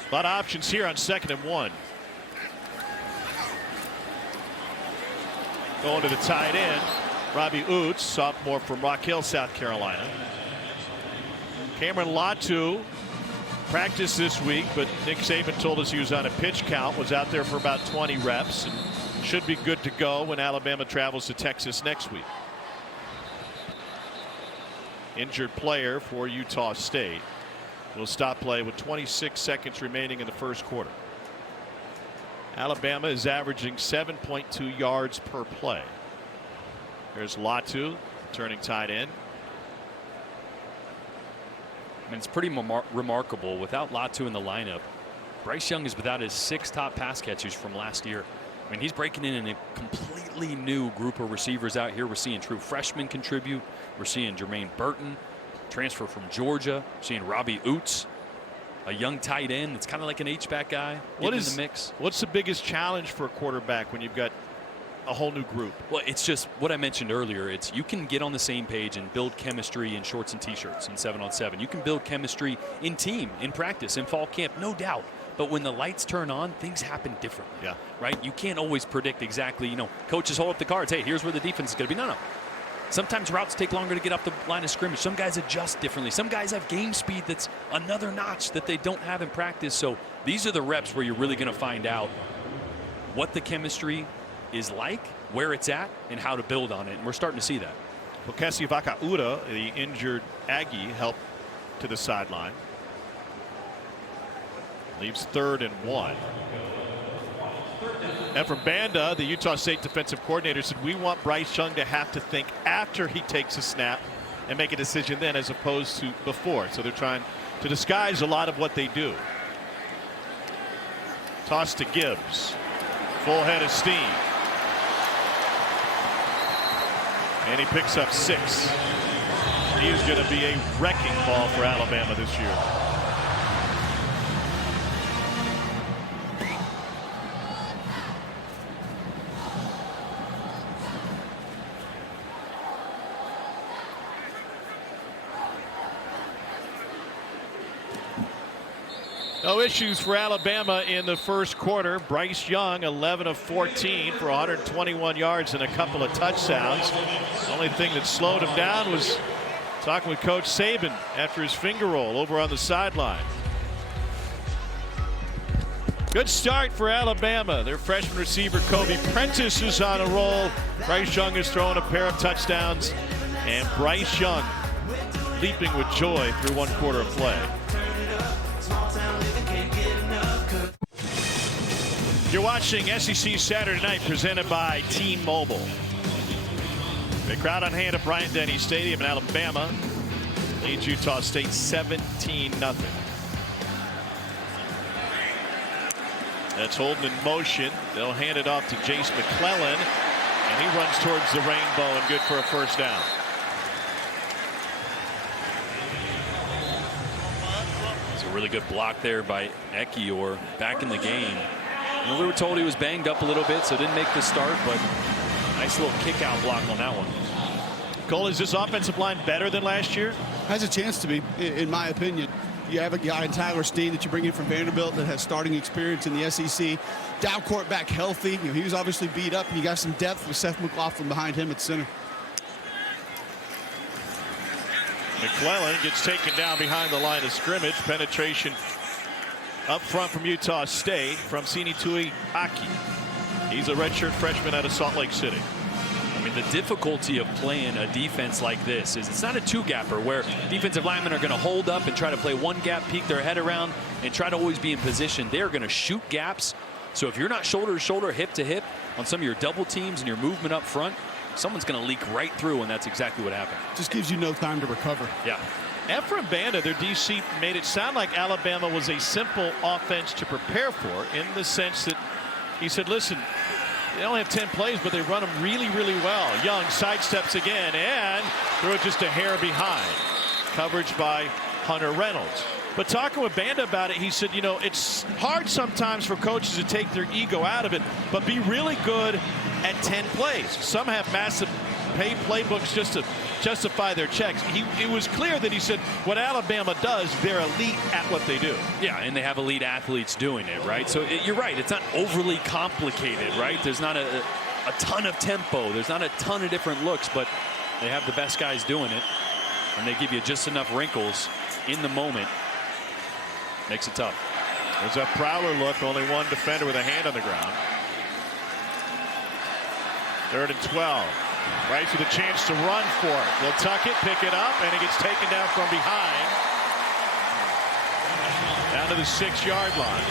A lot of options here on 2nd and 1. Going to the tight end, Robbie Oots, sophomore from Rock Hill, South Carolina. Cameron Latu practiced this week, but Nick Saban told us he was on a pitch count, was out there for about 20 reps, and should be good to go when Alabama travels to Texas next week. Injured player for Utah State will stop play with 26 seconds remaining in the first quarter. Alabama is averaging 7.2 yards per play. There's Latu, turning tight end. I mean, it's pretty remarkable. Without Latu in the lineup, Bryce Young is without his 6 top pass catchers from last year. I mean, he's breaking in a completely new group of receivers out here. We're seeing true freshmen contribute. We're seeing Jermaine Burton, transfer from Georgia. We're seeing Robbie Oots, a young tight end. It's kind of like an H-back guy in the mix. What's the biggest challenge for a quarterback when you've got a whole new group? Well, it's just what I mentioned earlier. It's you can get on the same page and build chemistry in shorts and t-shirts in 7-on-7. You can build chemistry in team, in practice, in fall camp, no doubt. But when the lights turn on, things happen differently. Yeah. Right? You can't always predict exactly, coaches hold up the cards. Hey, here's where the defense is going to be. No. Sometimes routes take longer to get up the line of scrimmage. Some guys adjust differently. Some guys have game speed that's another notch that they don't have in practice. So these are the reps where you're really going to find out what the chemistry is like, where it's at, and how to build on it. And we're starting to see that. Well, Kessie Vakaura, the injured Aggie, helped to the sideline. Leaves 3rd and 1. Ephraim Banda, the Utah State defensive coordinator, said we want Bryce Young to have to think after he takes a snap and make a decision then as opposed to before. So they're trying to disguise a lot of what they do. Toss to Gibbs. Full head of steam. And he picks up 6. He is going to be a wrecking ball for Alabama this year. No issues for Alabama in the first quarter. Bryce Young, 11 of 14 for 121 yards and a couple of touchdowns. The only thing that slowed him down was talking with Coach Saban after his finger roll over on the sideline. Good start for Alabama. Their freshman receiver Kobe Prentice is on a roll. Bryce Young has thrown a pair of touchdowns, and Bryce Young leaping with joy through 1 quarter of play. You're watching SEC Saturday Night, presented by T-Mobile. The crowd on hand at Bryant-Denny Stadium in Alabama leads Utah State 17-0. That's Holden in motion. They'll hand it off to Jace McClellan, and he runs towards the rainbow and good for a first down. It's a really good block there by Ekiyor back in the game. We were told he was banged up a little bit, so didn't make the start, but nice little kick out block on that one. Cole, is this offensive line better than last year? Has a chance to be, in my opinion. You have a guy in Tyler Steen that you bring in from Vanderbilt that has starting experience in the SEC. Dalcourt back healthy. He was obviously beat up, and you got some depth with Seth McLaughlin behind him at center. McClellan gets taken down behind the line of scrimmage. Penetration up front from Utah State from Sinitui Aki. He's a redshirt freshman out of Salt Lake City. I mean, the difficulty of playing a defense like this is it's not a two-gapper where defensive linemen are going to hold up and try to play one gap, peek their head around, and try to always be in position. They're going to shoot gaps. So if you're not shoulder to shoulder, hip to hip on some of your double teams and your movement up front, someone's going to leak right through, and that's exactly what happened. Just gives you no time to recover. Yeah. Ephraim Banda, their DC, made it sound like Alabama was a simple offense to prepare for, in the sense that he said, listen, they only have 10 plays, but they run them really, really well. Young sidesteps again and threw it just a hair behind. Coverage by Hunter Reynolds. But talking with Banda about it, he said, you know, it's hard sometimes for coaches to take their ego out of it, but be really good at 10 plays. Some have massive playbooks just to justify their checks. It was clear that he said what Alabama does, they're elite at what they do. Yeah, and they have elite athletes doing it, right? So you're right. It's not overly complicated, right? There's not a ton of tempo. There's not a ton of different looks, but they have the best guys doing it, and they give you just enough wrinkles in the moment. Makes it tough. There's a prowler look. Only one defender with a hand on the ground. 3rd and 12. Rice with a chance to run for it. They'll tuck it, pick it up, and it gets taken down from behind. Down to the 6-yard line.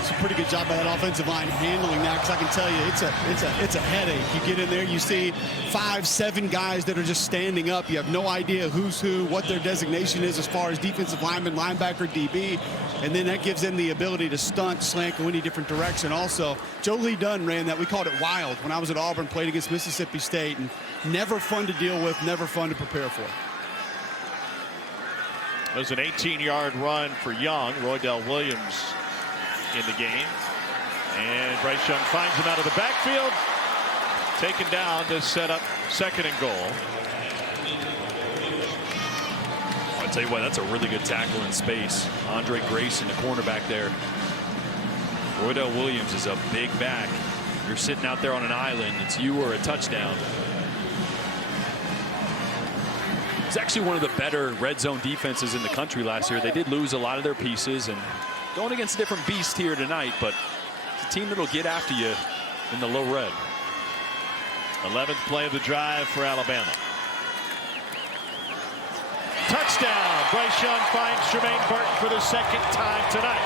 It's a pretty good job by that offensive line handling that, because I can tell you it's a headache. You get in there, you see 5, 7 guys that are just standing up. You have no idea who's who, what their designation is as far as defensive lineman, linebacker, DB, and then that gives them the ability to stunt, slant, go any different direction. Also, Joe Lee Dunn ran that. We called it wild when I was at Auburn, played against Mississippi State, and never fun to deal with, never fun to prepare for. There's an 18-yard run for Young. Roydell Williams in the game, and Bryce Young finds him out of the backfield, taken down to set up 2nd and goal. I'll tell you what, that's a really good tackle in space. Andre Grayson, the cornerback there. Roydell Williams is a big back. You're sitting out there on an island, it's you or a touchdown. It's actually one of the better red zone defenses in the country last year. They did lose a lot of their pieces, and going against a different beast here tonight, but it's a team that'll get after you in the low red. 11th play of the drive for Alabama. Touchdown. Bryce Young finds Jermaine Burton for the 2nd time tonight.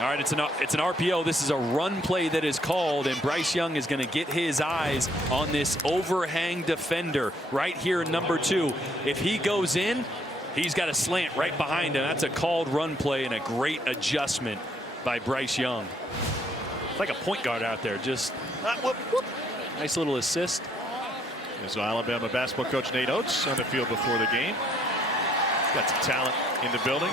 All right, it's an RPO. This is a run play that is called, and Bryce Young is going to get his eyes on this overhang defender right here in number 2. If he goes in, he's got a slant right behind him. That's a called run play and a great adjustment by Bryce Young. It's like a point guard out there. Just whoop, whoop. Nice little assist. So Alabama basketball coach Nate Oates on the field before the game. Got some talent in the building.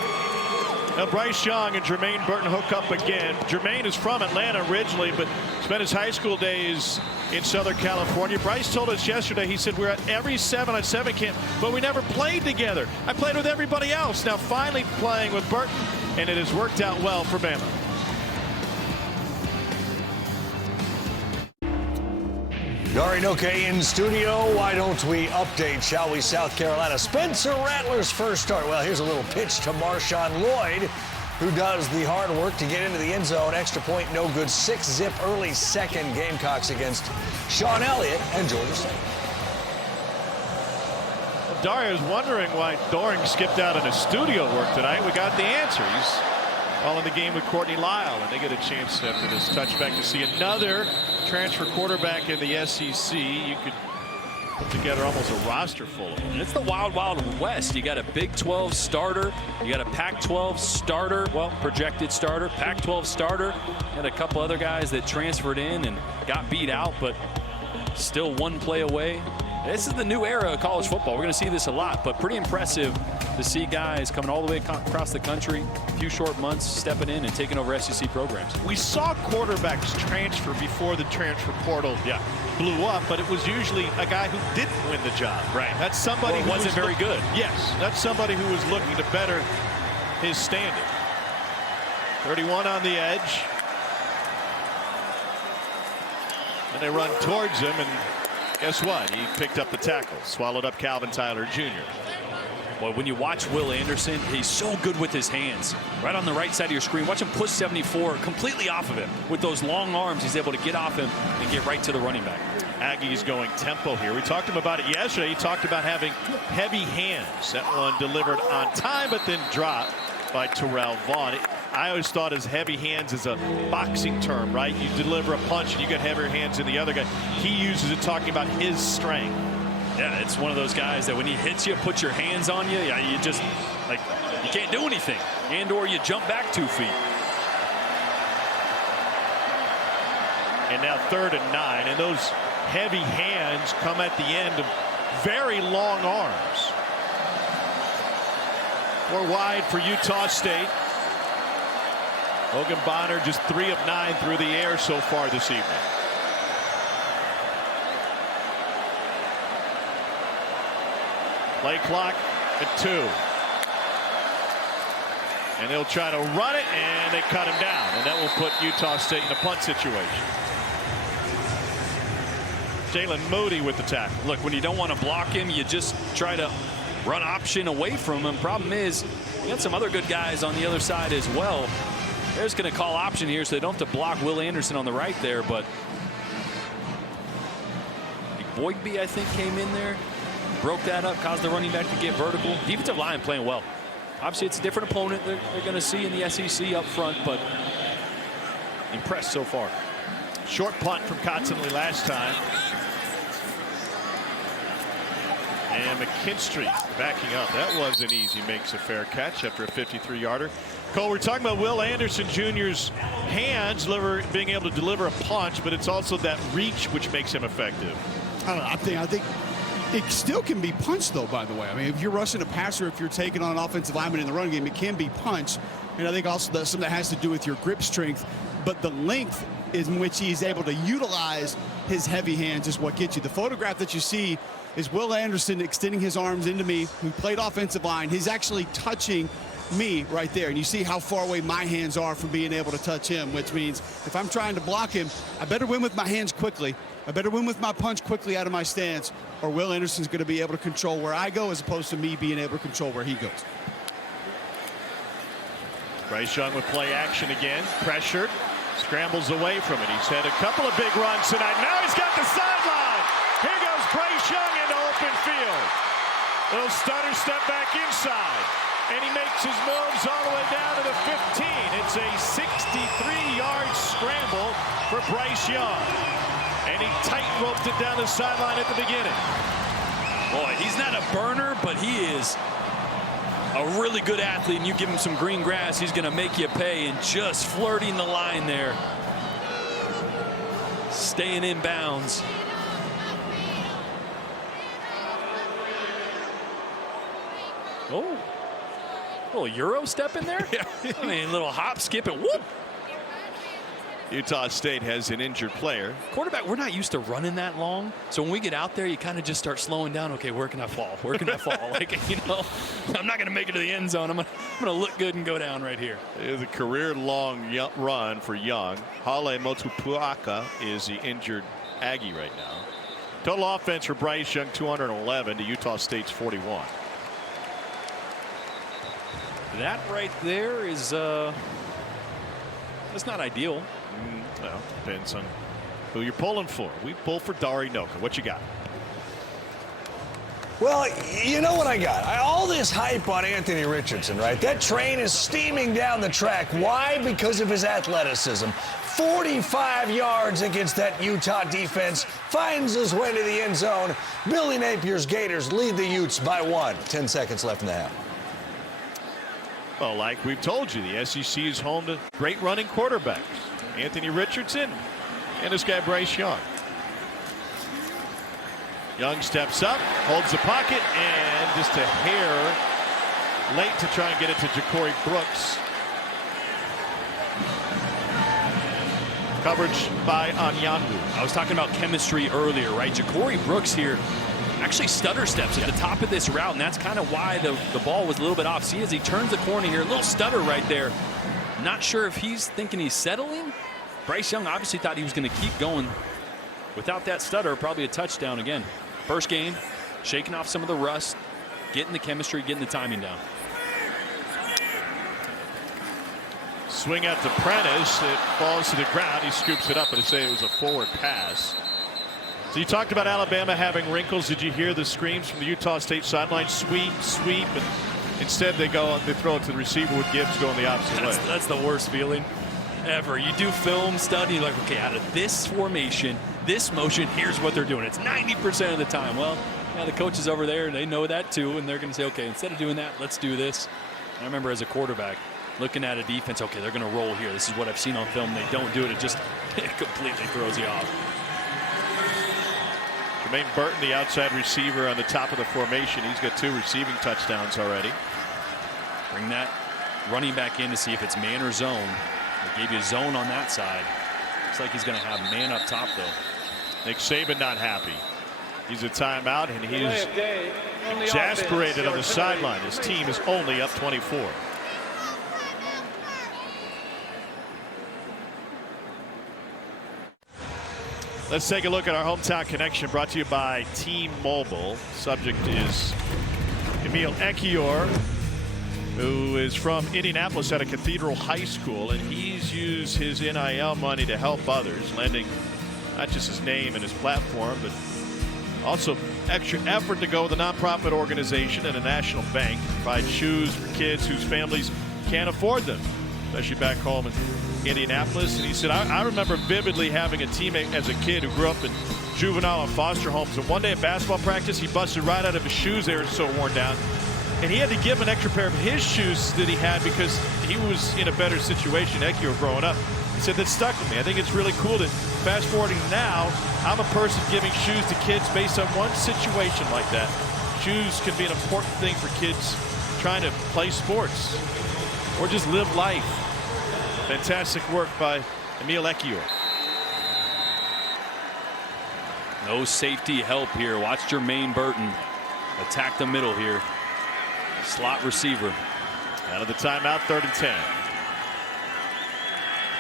Now Bryce Young and Jermaine Burton hook up again. Jermaine is from Atlanta originally, but spent his high school days in Southern California. Bryce told us yesterday, he said, we're at every 7-on-7 camp, but we never played together. I played with everybody else. Now finally playing with Burton, and it has worked out well for Bama. Dari Noke in studio. Why don't we update, shall we, South Carolina? Spencer Rattler's first start. Well, here's a little pitch to Marshawn Lloyd, who does the hard work to get into the end zone. Extra point, no good. 6-zip early 2nd. Gamecocks against Sean Elliott and Georgia State. Well, Daria was wondering why Doring skipped out on his studio work tonight. We got the answer. He's all in the game with Courtney Lyle, and they get a chance after this touchback to see another transfer quarterback in the SEC. You could put together almost a roster full of them. And it's the wild, wild west. You got a Big 12 starter. You got a Pac-12 starter. Well, projected starter. Pac-12 starter. And a couple other guys that transferred in and got beat out, but still one play away. This is the new era of college football. We're going to see this a lot, but pretty impressive to see guys coming all the way across the country, a few short months, stepping in and taking over SEC programs. We saw quarterbacks transfer before the transfer portal blew up, but it was usually a guy who didn't win the job. Right. That's somebody who wasn't very good. Yes, that's somebody who was looking to better his standing. 31 on the edge. And they run towards him, and guess what? He picked up the tackle, swallowed up Calvin Tyler Jr. Boy, when you watch Will Anderson, he's so good with his hands. Right on the right side of your screen, watch him push 74 completely off of him. With those long arms, he's able to get off him and get right to the running back. Aggies going tempo here. We talked to him about it yesterday. He talked about having heavy hands. That one delivered on time, but then dropped by Terrell Vaughn. I always thought as heavy hands is a boxing term, right? You deliver a punch and you get heavier hands than the other guy. He uses it talking about his strength. Yeah, it's one of those guys that when he hits you, puts your hands on you, yeah, you just, like, you can't do anything. And or you jump back 2 feet. And now 3rd and 9. And those heavy hands come at the end of very long arms. 4 wide for Utah State. Logan Bonner just 3 of 9 through the air so far this evening. Play clock at 2. And they'll try to run it, and they cut him down. And that will put Utah State in a punt situation. Jalen Moody with the tackle. Look, when you don't want to block him, you just try to run option away from him. Problem is, you got some other good guys on the other side as well. They're just going to call option here, so they don't have to block Will Anderson on the right there. But Boygby, I think, came in there, broke that up, caused the running back to get vertical. Defensive line playing well. Obviously, it's a different opponent they're going to see in the SEC up front, but impressed so far. Short punt from Cottonley last time. And McKinstry backing up. That wasn't easy. Makes a fair catch after a 53-yarder. Cole, we're talking about Will Anderson Jr.'s hands being able to deliver a punch, but it's also that reach which makes him effective. I don't know. I think it still can be punched, though, by the way. I mean, if you're rushing a passer, if you're taking on an offensive lineman in the run game, it can be punched. And I think also that some of that has to do with your grip strength. But the length in which he's able to utilize his heavy hands is what gets you. The photograph that you see is Will Anderson extending his arms into me, who played offensive line. He's actually touching me right there. And you see how far away my hands are from being able to touch him, which means if I'm trying to block him, I better win with my hands quickly. I better win with my punch quickly out of my stance, or Will Anderson's going to be able to control where I go as opposed to me being able to control where he goes. Bryce Young with play action again. Pressured. Scrambles away from it. He's had a couple of big runs tonight. Now he's got the sideline. Here goes Bryce Young into open field. Little stutter step back inside. And he makes his moves all the way down to the 15. It's a 63-yard scramble for Bryce Young. And he tight-roped it down the sideline at the beginning. Boy, he's not a burner, but he is a really good athlete, and you give him some green grass, he's going to make you pay, and just flirting the line there. Staying in bounds. Oh, a little Euro step in there? Yeah. I mean, a little hop, skip, and whoop. Utah State has an injured player. Quarterback, we're not used to running that long. So when we get out there, you kind of just start slowing down. Okay, where can I fall? Where can I fall? Like, you know, I'm not going to make it to the end zone. I'm going to look good and go down right here. It is a career-long run for Young. Hale Motupuaka is the injured Aggie right now. Total offense for Bryce Young, 211 to Utah State's 41. That right there is that's not ideal. Well, depends on who you're pulling for. We pull for Dari Noka. What you got? Well, you know what I got? All this hype on Anthony Richardson, right? That train is steaming down the track. Why? Because of his athleticism. 45 yards against that Utah defense. Finds his way to the end zone. Billy Napier's Gators lead the Utes by 1. 10 seconds left in the half. Well, like we've told you, the SEC is home to great running quarterbacks. Anthony Richardson and this guy Bryce Young. Young steps up, holds the pocket, and just a hair late to try and get it to Ja'Cory Brooks. Coverage by Anyanwu. I was talking about chemistry earlier, right? Ja'Cory Brooks here actually stutter steps at the top of this route, and that's kind of why the ball was a little bit off. See, as he turns the corner here, a little stutter right there. Not sure if he's thinking he's settling. Bryce Young obviously thought he was going to keep going. Without that stutter, probably a touchdown again. First game, shaking off some of the rust, getting the chemistry, getting the timing down. Swing out to Prentice. It falls to the ground. He scoops it up, but I'd say it was a forward pass. So you talked about Alabama having wrinkles. Did you hear the screams from the Utah State sideline? Sweep, sweep. And Instead, they throw it to the receiver with Gibbs going the opposite way. That's the worst feeling ever. You do film study, like, okay, out of this formation, this motion, here's what they're doing. It's 90% of the time. Well, yeah, the coaches over there, they know that too, and they're going to say, okay, instead of doing that, let's do this. And I remember as a quarterback looking at a defense, okay, they're going to roll here. This is what I've seen on film. They don't do it. It just completely throws you off. Jermaine Burton, the outside receiver on the top of the formation. He's got 2 receiving touchdowns already. Bring that running back in to see if it's man or zone. They gave you zone on that side. Looks like he's going to have man up top, though. Nick Saban not happy. He's a timeout, and he's exasperated on the sideline. His team is only up 24. Let's take a look at our Hometown Connection, brought to you by T-Mobile. Subject is Emil Ekiyor, who is from Indianapolis at a Cathedral High School, and he's used his NIL money to help others, lending not just his name and his platform, but also extra effort to go with a nonprofit organization and a national bank to provide shoes for kids whose families can't afford them, especially back home in Indianapolis. And he said, I remember vividly having a teammate as a kid who grew up in juvenile and foster homes, and one day at basketball practice he busted right out of his shoes. They were so worn down, and he had to give an extra pair of his shoes that he had because he was in a better situation. Ekiyor growing up, he said, that stuck with me. I think it's really cool that fast forwarding now, I'm a person giving shoes to kids based on one situation like that. Shoes can be an important thing for kids trying to play sports or just live life. Fantastic work by Emil Ekiyor. No safety help here. Watch Jermaine Burton attack the middle here. Slot receiver. Out of the timeout, 3rd and 10.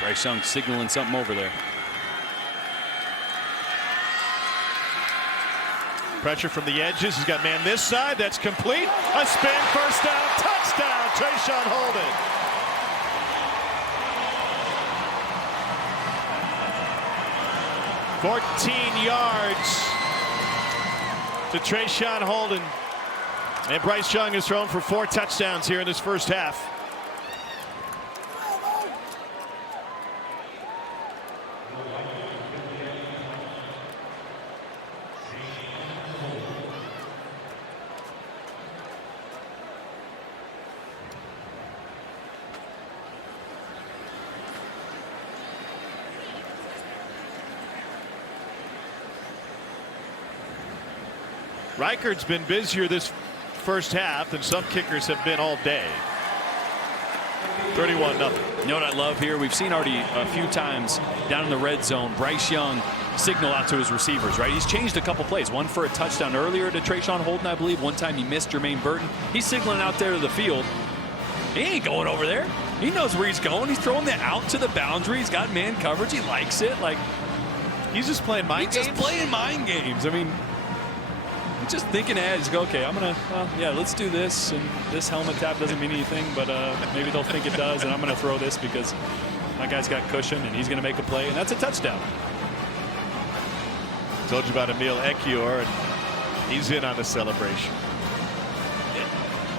Bryce Young signaling something over there. Pressure from the edges. He's got man this side. That's complete. A spin, first down, touchdown. Trayshawn Holden. $14 yards to Trayshawn Holden. And Bryce Young has thrown for 4 touchdowns here in this first half. Reichard's been busier this first half than some kickers have been all day. 31-0. You know what I love here? We've seen already a few times down in the red zone, Bryce Young signal out to his receivers, right? He's changed a couple plays. One for a touchdown earlier to Trayshawn Holden, I believe. One time he missed Jermaine Burton. He's signaling out there to the field. He ain't going over there. He knows where he's going. He's throwing it out to the boundary. He's got man coverage. He likes it. Like, he's just playing mind games. Just playing mind games. I mean, just thinking ahead. Just go, okay, I'm gonna, yeah, let's do this. And this helmet tap doesn't mean anything, but maybe they'll think it does. And I'm gonna throw this because my guy's got cushion and he's gonna make a play, and that's a touchdown. Told you about Emil Ekiyor, and he's in on the celebration.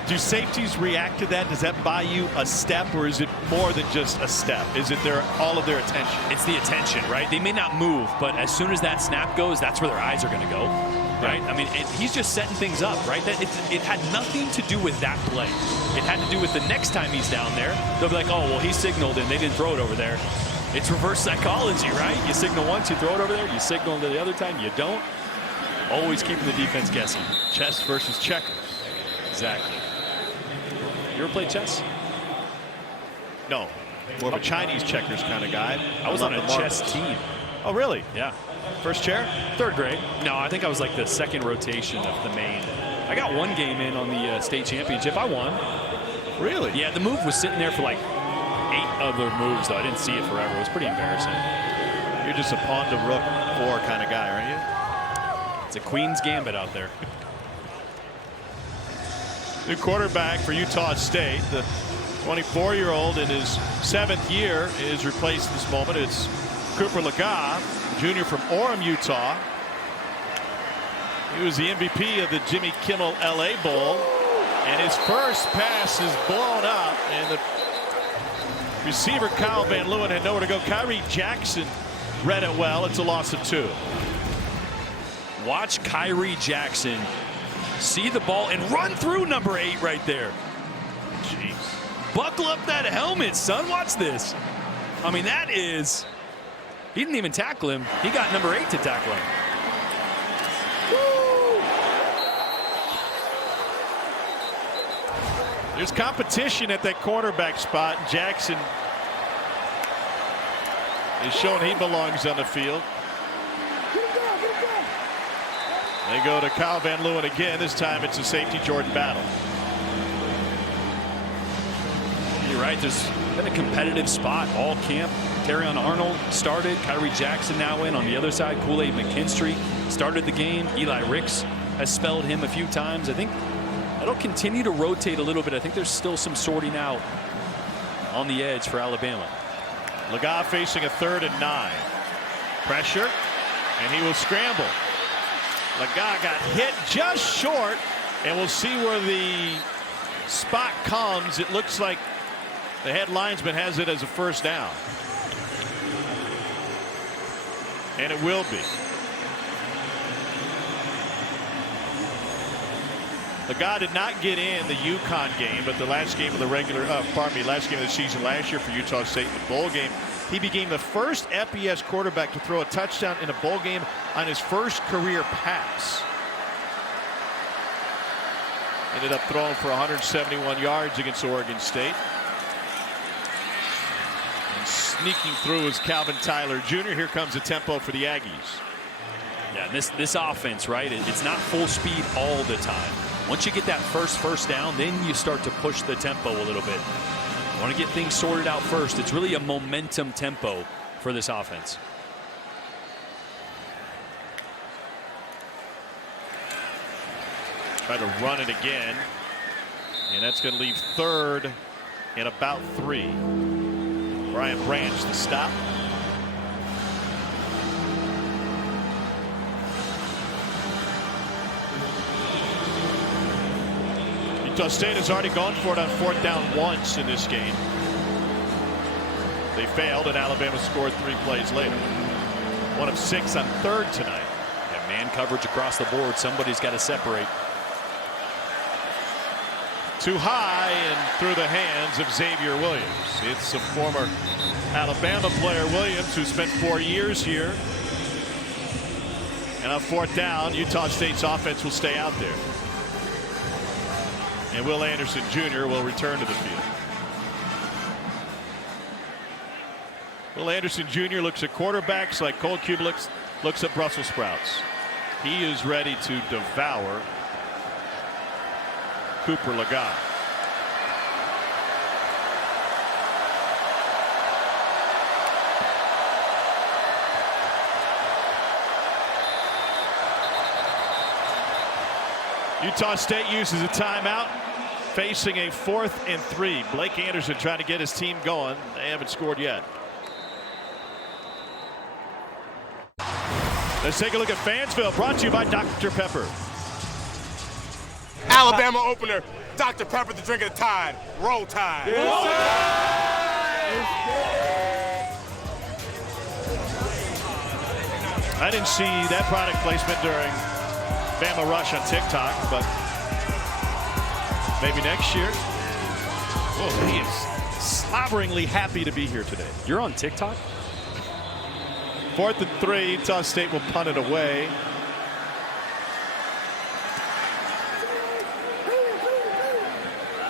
Do safeties react to that? Does that buy you a step, or is it more than just a step? Is it all of their attention? It's the attention, right? They may not move, but as soon as that snap goes, that's where their eyes are going to go, right? I mean, he's just setting things up, right? It had nothing to do with that play. It had to do with the next time he's down there. They'll be like, oh, well, he signaled and they didn't throw it over there. It's reverse psychology, right? You signal once, you throw it over there. You signal the other time, you don't. Always keeping the defense guessing. Chess versus checkers. Exactly. You ever played chess? No. More of a Chinese checkers kind of guy. I was on a chess team. Oh, really? Yeah. First chair? 3rd grade. No, I think I was like the second rotation of the main. I got one game in on the state championship. I won. Really? Yeah, the move was sitting there for like 8 other moves, though. I didn't see it forever. It was pretty embarrassing. You're just a pawn to rook 4 kind of guy, aren't you? It's a queen's gambit out there. New quarterback for Utah State. The 24-year-old in his 7th year is replaced this moment. It's Cooper Laga, junior from Orem, Utah. He was the MVP of the Jimmy Kimmel LA Bowl. And his first pass is blown up, and the receiver Kyle Van Leeuwen had nowhere to go. Kyrie Jackson read it well. It's a loss of 2. Watch Kyrie Jackson see the ball and run through number 8 right there. Jeez. Buckle up that helmet, son. Watch this. I mean, that is... He didn't even tackle him. He got number 8 to tackle him. Woo! There's competition at that cornerback spot. Jackson is showing he belongs on the field. They go to Kyle Van Leeuwen again. This time it's a safety Jordan Battle. You're right. There's been a competitive spot all camp. Terrion Arnold started. Kyrie Jackson now in on the other side. Kool-Aid McKinstry started the game. Eli Ricks has spelled him a few times. I think that'll continue to rotate a little bit. I think there's still some sorting out on the edge for Alabama. Laga facing a 3rd and 9. Pressure, and he will scramble. Laga got hit just short, and we'll see where the spot comes. It looks like the head linesman has it as a first down. And it will be. Laga did not get in the UConn game, but the last game of the last game of the season last year for Utah State in the bowl game, he became the first FBS quarterback to throw a touchdown in a bowl game on his first career pass. Ended up throwing for 171 yards against Oregon State. And sneaking through is Calvin Tyler Jr. Here comes the tempo for the Aggies. Yeah, this offense, right? It's not full speed all the time. Once you get that first down, then you start to push the tempo a little bit. You want to get things sorted out first. It's really a momentum tempo for this offense. Try to run it again. And that's going to leave 3rd and about 3. Brian Branch the stop. Utah State has already gone for it on 4th down once in this game. They failed, and Alabama scored 3 plays later. 1 of 6 on 3rd tonight. Yeah, man coverage across the board. Somebody's got to separate. Too high and through the hands of Xavier Williams. It's a former Alabama player, Williams, who spent 4 years here. And on 4th down, Utah State's offense will stay out there. And Will Anderson Jr. will return to the field. Will Anderson Jr. looks at quarterbacks like Cole Kublik looks at Brussels sprouts. He is ready to devour Cooper Laga. Utah State uses a timeout, facing a 4th and 3. Blake Anderson trying to get his team going. They haven't scored yet. Let's take a look at Fansville, brought to you by Dr. Pepper. Alabama opener, Dr. Pepper, the drink of the time. Roll Tide. I didn't see that product placement during Bama Rush on TikTok, but maybe next year. Oh, he is slobberingly happy to be here today. You're on TikTok? 4th and 3, Utah State will punt it away.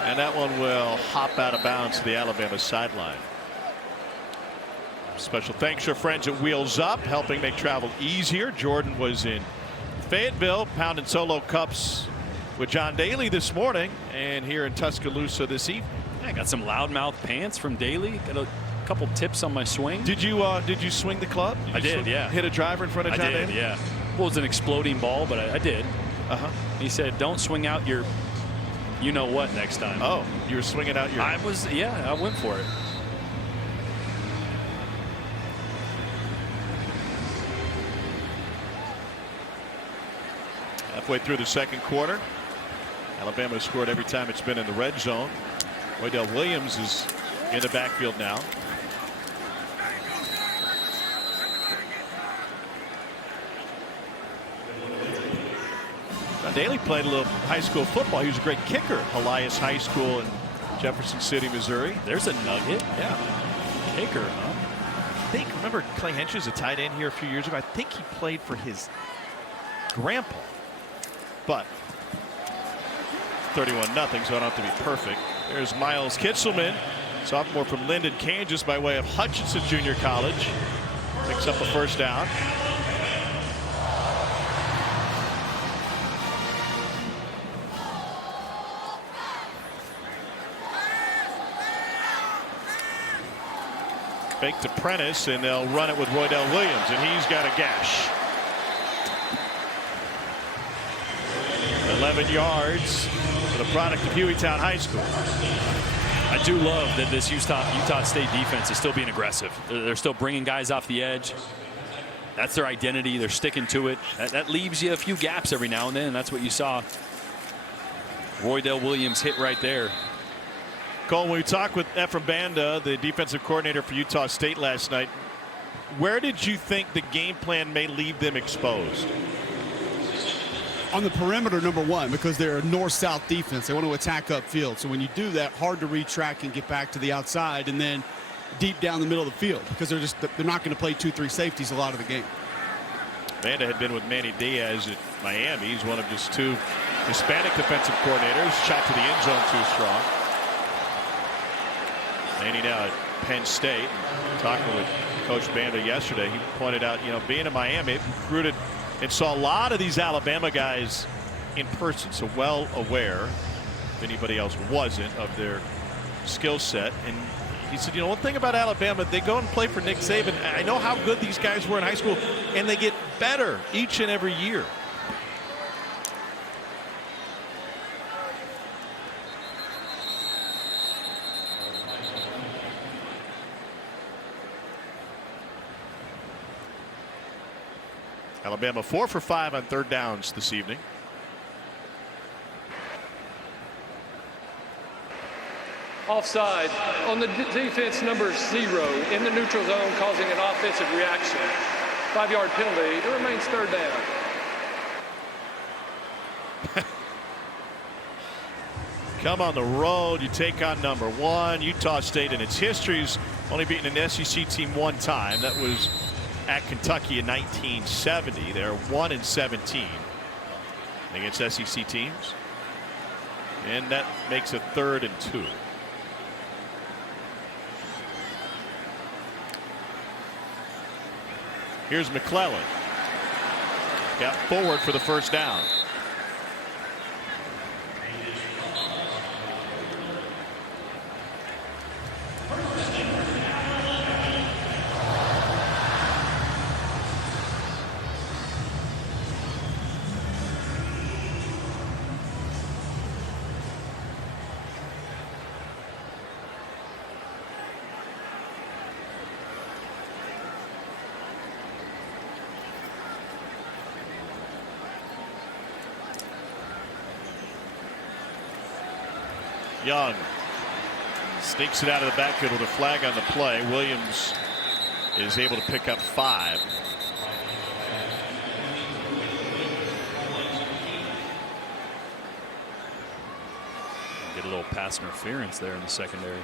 And that one will hop out of bounds to the Alabama sideline. Special thanks to our friends at Wheels Up, helping make travel easier. Jordan was in Fayetteville pounding solo cups with John Daly this morning, and here in Tuscaloosa this evening. I got some loudmouth pants from Daly. Got a couple tips on my swing. Did you swing the club? I did, yeah. Hit a driver in front of John Daly? Yeah. Well, it was an exploding ball, but I did. He said, "Don't swing out your, you know what, next time." Oh, you were swinging out your. I went for it. Halfway through the 2nd quarter. Alabama scored every time it's been in the red zone. Roydell Williams is in the backfield now. Now, Daly played a little high school football. He was a great kicker. Elias High School in Jefferson City, Missouri. There's a nugget. Yeah. Kicker, huh? Remember Clay Hench was a tight end here a few years ago. I think he played for his grandpa. But 31-0, so I don't have to be perfect. There's Miles Kitzelman, sophomore from Linden, Kansas, by way of Hutchinson Junior College. Picks up a first down. Fake to Prentice, and they'll run it with Roydell Williams, and he's got a gash. 11 yards for the product of Hueytown High School. I do love that this Utah State defense is still being aggressive. They're still bringing guys off the edge. That's their identity. They're sticking to it. That leaves you a few gaps every now and then. That's what you saw Roydell Williams hit right there. Cole, when we talked with Ephraim Banda, the defensive coordinator for Utah State last night, where did you think the game plan may leave them exposed? On the perimeter, number one, because they're a north-south defense. They want to attack upfield. So when you do that, hard to retrack and get back to the outside, and then deep down the middle of the field, because they're not going to play 2-3 safeties a lot of the game. Banda had been with Manny Diaz at Miami. He's one of just 2 Hispanic defensive coordinators. Shot to the end zone too strong. Manny now at Penn State. Talking with Coach Banda yesterday, he pointed out, being in Miami, recruited and saw a lot of these Alabama guys in person, so well aware, if anybody else wasn't, of their skill set. And he said, one thing about Alabama, they go and play for Nick Saban. I know how good these guys were in high school, and they get better each and every year. Alabama 4 for 5 on third downs this evening. Offside on the defense, number 0 in the neutral zone, causing an offensive reaction. 5-yard penalty. It remains third down. Come on the road. You take on number 1. Utah State in its history's only beaten an SEC team one time. That was at Kentucky in 1970. They're 1-17 against SEC teams, and that makes it 3rd and 2. Here's McClellan. Got forward for the first down. Young sneaks it out of the backfield with a flag on the play. Williams is able to pick up 5. Get a little pass interference there in the secondary.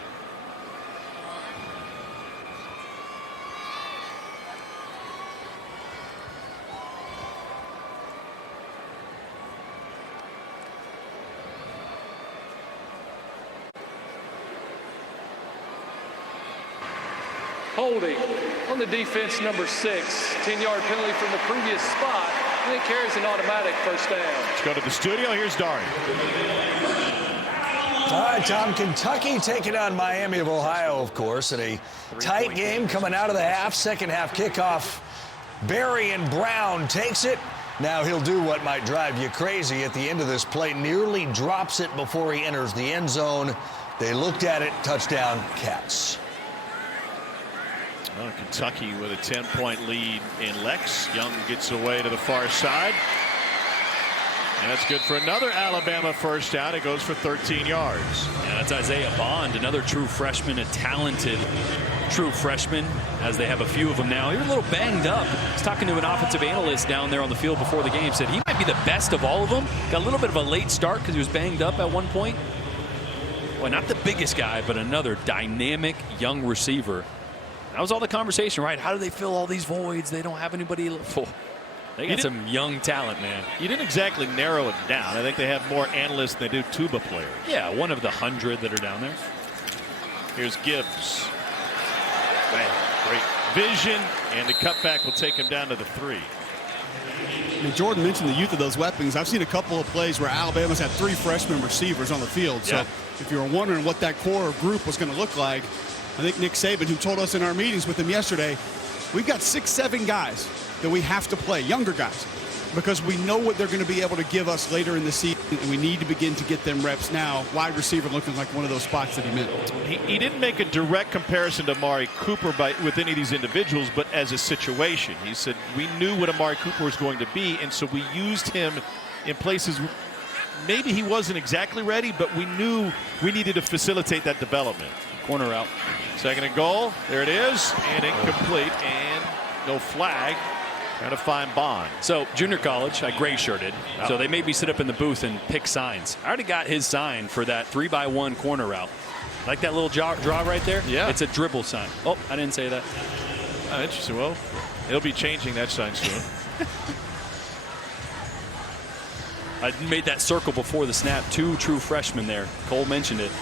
Holding on the defense, number 6. 10-yard penalty from the previous spot, and it carries an automatic first down. Let's go to the studio. Here's Dari. All right, Tom. Kentucky taking on Miami of Ohio, of course, in a tight game coming out of the half. Second half kickoff. Berry and Brown takes it. Now he'll do what might drive you crazy at the end of this play. Nearly drops it before he enters the end zone. They looked at it. Touchdown, Cats. Well, Kentucky with a 10-point lead in Lex. Young gets away to the far side. And that's good for another Alabama first down. It goes for 13 yards. Yeah, that's Isaiah Bond, another true freshman, a talented true freshman, as they have a few of them now. He was a little banged up. I was talking to an offensive analyst down there on the field before the game. Said he might be the best of all of them. Got a little bit of a late start because he was banged up at one point. Well, not the biggest guy, but another dynamic young receiver. That was all the conversation, right? How do they fill all these voids? They don't have anybody. They got some young talent, man. You didn't exactly narrow it down. I think they have more analysts than they do tuba players. Yeah, one of the 100 that are down there. Here's Gibbs. Man, great vision, and the cutback will take him down to the 3. I mean, Jordan mentioned the youth of those weapons. I've seen a couple of plays where Alabama's had 3 freshman receivers on the field. So if you were wondering what that core group was going to look like, I think Nick Saban, who told us in our meetings with him yesterday, we've got 6, 7 guys that we have to play, younger guys, because we know what they're going to be able to give us later in the season, and we need to begin to get them reps now. Wide receiver looking like one of those spots that he meant. He didn't make a direct comparison to Amari Cooper with any of these individuals, but as a situation. He said we knew what Amari Cooper was going to be, and so we used him in places maybe he wasn't exactly ready, but we knew we needed to facilitate that development. Corner out. 2nd and goal. There it is, and incomplete, and no flag. Trying to find Bond. So junior college, I gray shirted. So they made me sit up in the booth and pick signs. I already got his sign for that 3-by-1 corner route. Like that little draw right there? Yeah. It's a dribble sign. Oh, I didn't say that. Oh, interesting. Well, he'll be changing that sign soon. I made that circle before the snap. 2 true freshmen there. Cole mentioned it.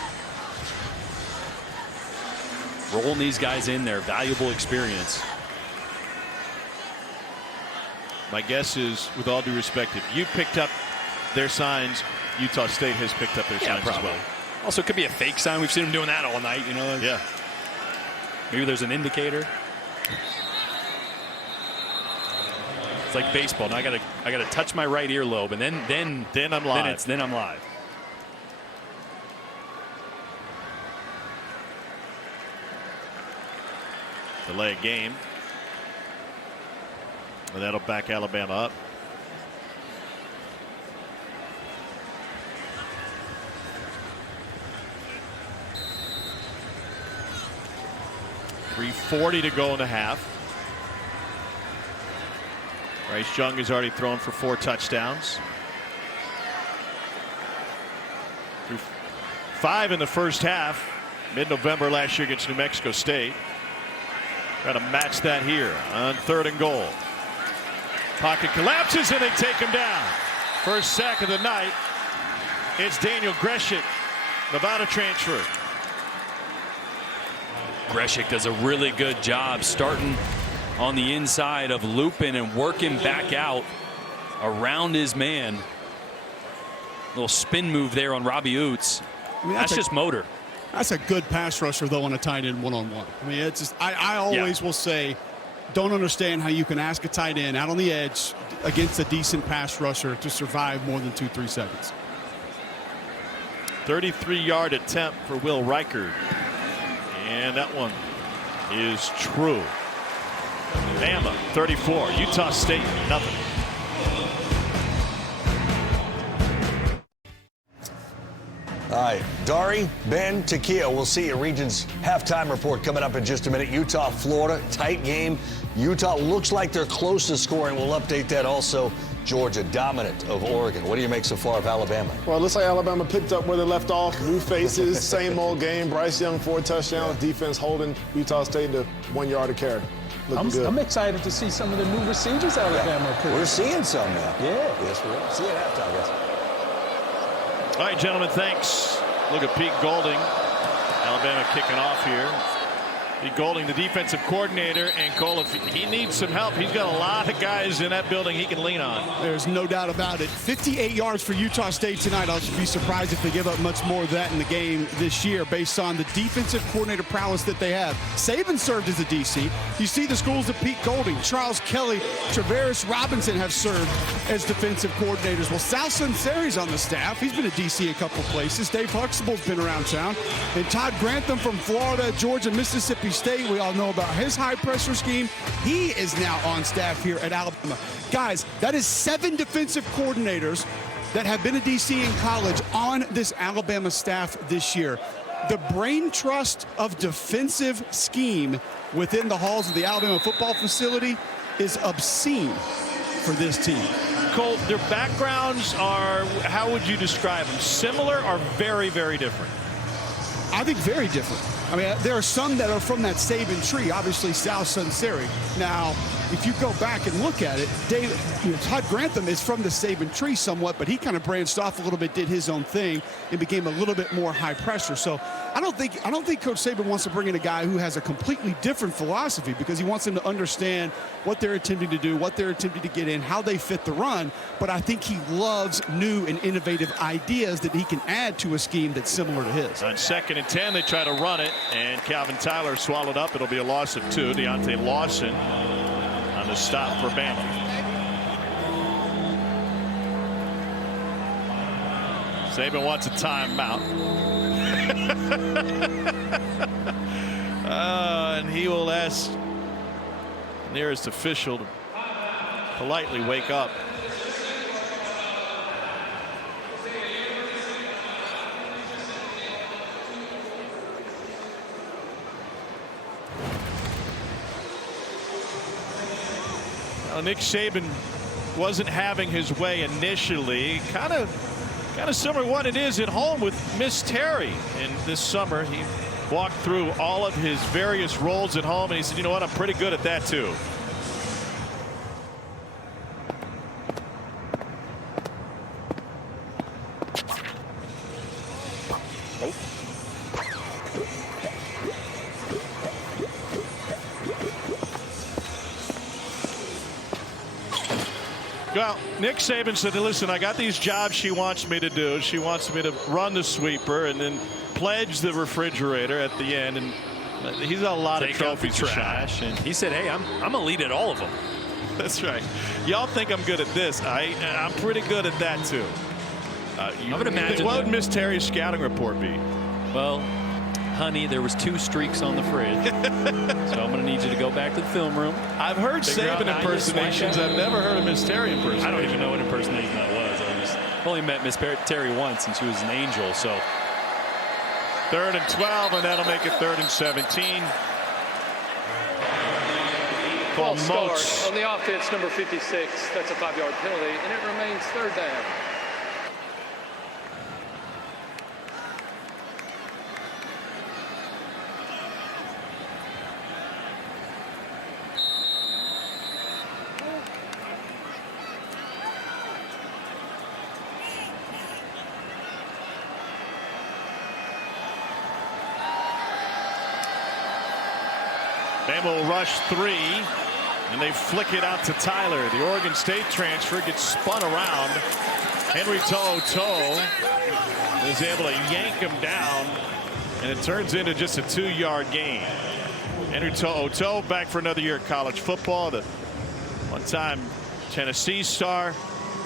Rolling these guys in there. Valuable experience. My guess is, with all due respect, if you picked up their signs, Utah State has picked up their signs probably. as well. Also, it could be a fake sign. We've seen them doing that all night. You know. Yeah. Maybe there's an indicator. It's like baseball. Now I gotta touch my right earlobe, and then I'm live. Then I'm live. Delay a game. And that'll back Alabama up. .340 to go in the half. Bryce Young has already thrown for 4 touchdowns. 5 in the first half. Mid-November last year against New Mexico State. Got to match that here on 3rd and goal. Pocket collapses and they take him down. First sack of the night. It's Daniel Greshik, Nevada transfer. Greshik does a really good job starting on the inside of looping and working back out around his man. Little spin move there on Robbie Oots. I mean, that's just motor. That's a good pass rusher, though, on a tight end one-on-one. I mean, it's just, I always will say, don't understand how you can ask a tight end out on the edge against a decent pass rusher to survive more than 2-3 seconds. 33-yard attempt for Will Reichard. And that one is true. Bama 34, Utah State nothing. All right, Dari, Ben, Takia, we'll see you. Region's halftime report coming up in just a minute. Utah, Florida, tight game. Utah looks like they're close to scoring. We'll update that also. Georgia, dominant of Oregon. What do you make so far of Alabama? Well, it looks like Alabama picked up where they left off. New faces, same old game. Bryce Young, 4 touchdowns. Defense holding Utah State to 1 yard of carry. I'm excited to see some of the new receivers Alabama put. We're seeing some now. Yeah. Yes, we are. See you at halftime, guys. All right, gentlemen, thanks. Look at Pete Golding. Alabama kicking off here. Pete Golding, the defensive coordinator, and Cole, if he needs some help, he's got a lot of guys in that building he can lean on. There's no doubt about it. 58 yards for Utah State tonight. I'll be surprised if they give up much more of that in the game this year based on the defensive coordinator prowess that they have. Saban served as a DC. You see the schools of Pete Golding, Charles Kelly, Travaris Robinson have served as defensive coordinators. Well, Sal Sunseri's on the staff. He's been a DC a couple places. Dave Huxtable's been around town. And Todd Grantham from Florida, Georgia, Mississippi State. We all know about his high-pressure scheme. He is now on staff here at Alabama. Guys, that is 7 defensive coordinators that have been a DC in college on this Alabama staff this year. The brain trust of defensive scheme within the halls of the Alabama football facility is obscene for this team. Colt, their backgrounds are, how would you describe them? Similar or very, very different? I think very different. I mean, there are some that are from that Saban tree, obviously Sal Sunseri. Now, if you go back and look at it, Todd Grantham is from the Saban tree somewhat, but he kind of branched off a little bit, did his own thing, and became a little bit more high pressure. So I don't think Coach Saban wants to bring in a guy who has a completely different philosophy, because he wants him to understand what they're attempting to do, what they're attempting to get in, how they fit the run. But I think he loves new and innovative ideas that he can add to a scheme that's similar to his. On 2nd and 10, they try to run it, and Calvin Tyler swallowed up. It'll be a loss of 2. Deontay Lawson on the stop for Bama. Saban wants a timeout. And he will ask the nearest official to politely wake up. Nick Saban wasn't having his way initially. Kind of similar to what it is at home with Miss Terry. And this summer he walked through all of his various roles at home, and he said, you know what, I'm pretty good at that too. Well, Nick Saban said, listen, I got these jobs she wants me to do. She wants me to run the sweeper and then pledge the refrigerator at the end. And he's got a lot of trophies to trash. And he said, hey, I'm a lead at all of them. That's right. Y'all think I'm good at this. I'm pretty good at that, too. I would imagine. What would Miss Terry's scouting report be? Well, honey, there was 2 streaks on the fridge. So I'm going to need you to go back to the film room. I've heard Saban impersonations. I've never heard a Miss Terry impersonation. I don't even know what impersonation that was. I only met Miss Terry once, and she was an angel. So 3rd and 12, and that'll make it 3rd and 17. False start on the offense, number 56. That's a 5-yard penalty, and it remains 3rd down. Bama will rush 3, and they flick it out to Tyler. The Oregon State transfer gets spun around. Henry To'oTo'o is able to yank him down, and it turns into just a 2-yard gain. Henry To'oTo'o back for another year of college football. The one-time Tennessee star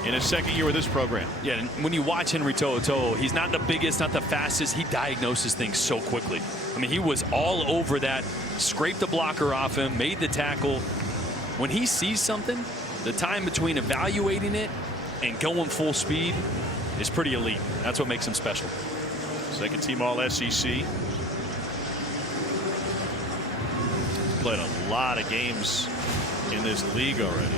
in his 2nd year with this program. Yeah, and when you watch Henry To'oTo'o, he's not the biggest, not the fastest. He diagnoses things so quickly. I mean, he was all over that, scraped the blocker off him, made the tackle. When he sees something, the time between evaluating it and going full speed is pretty elite. That's what makes him special. 2nd team All-SEC. Played a lot of games in this league already.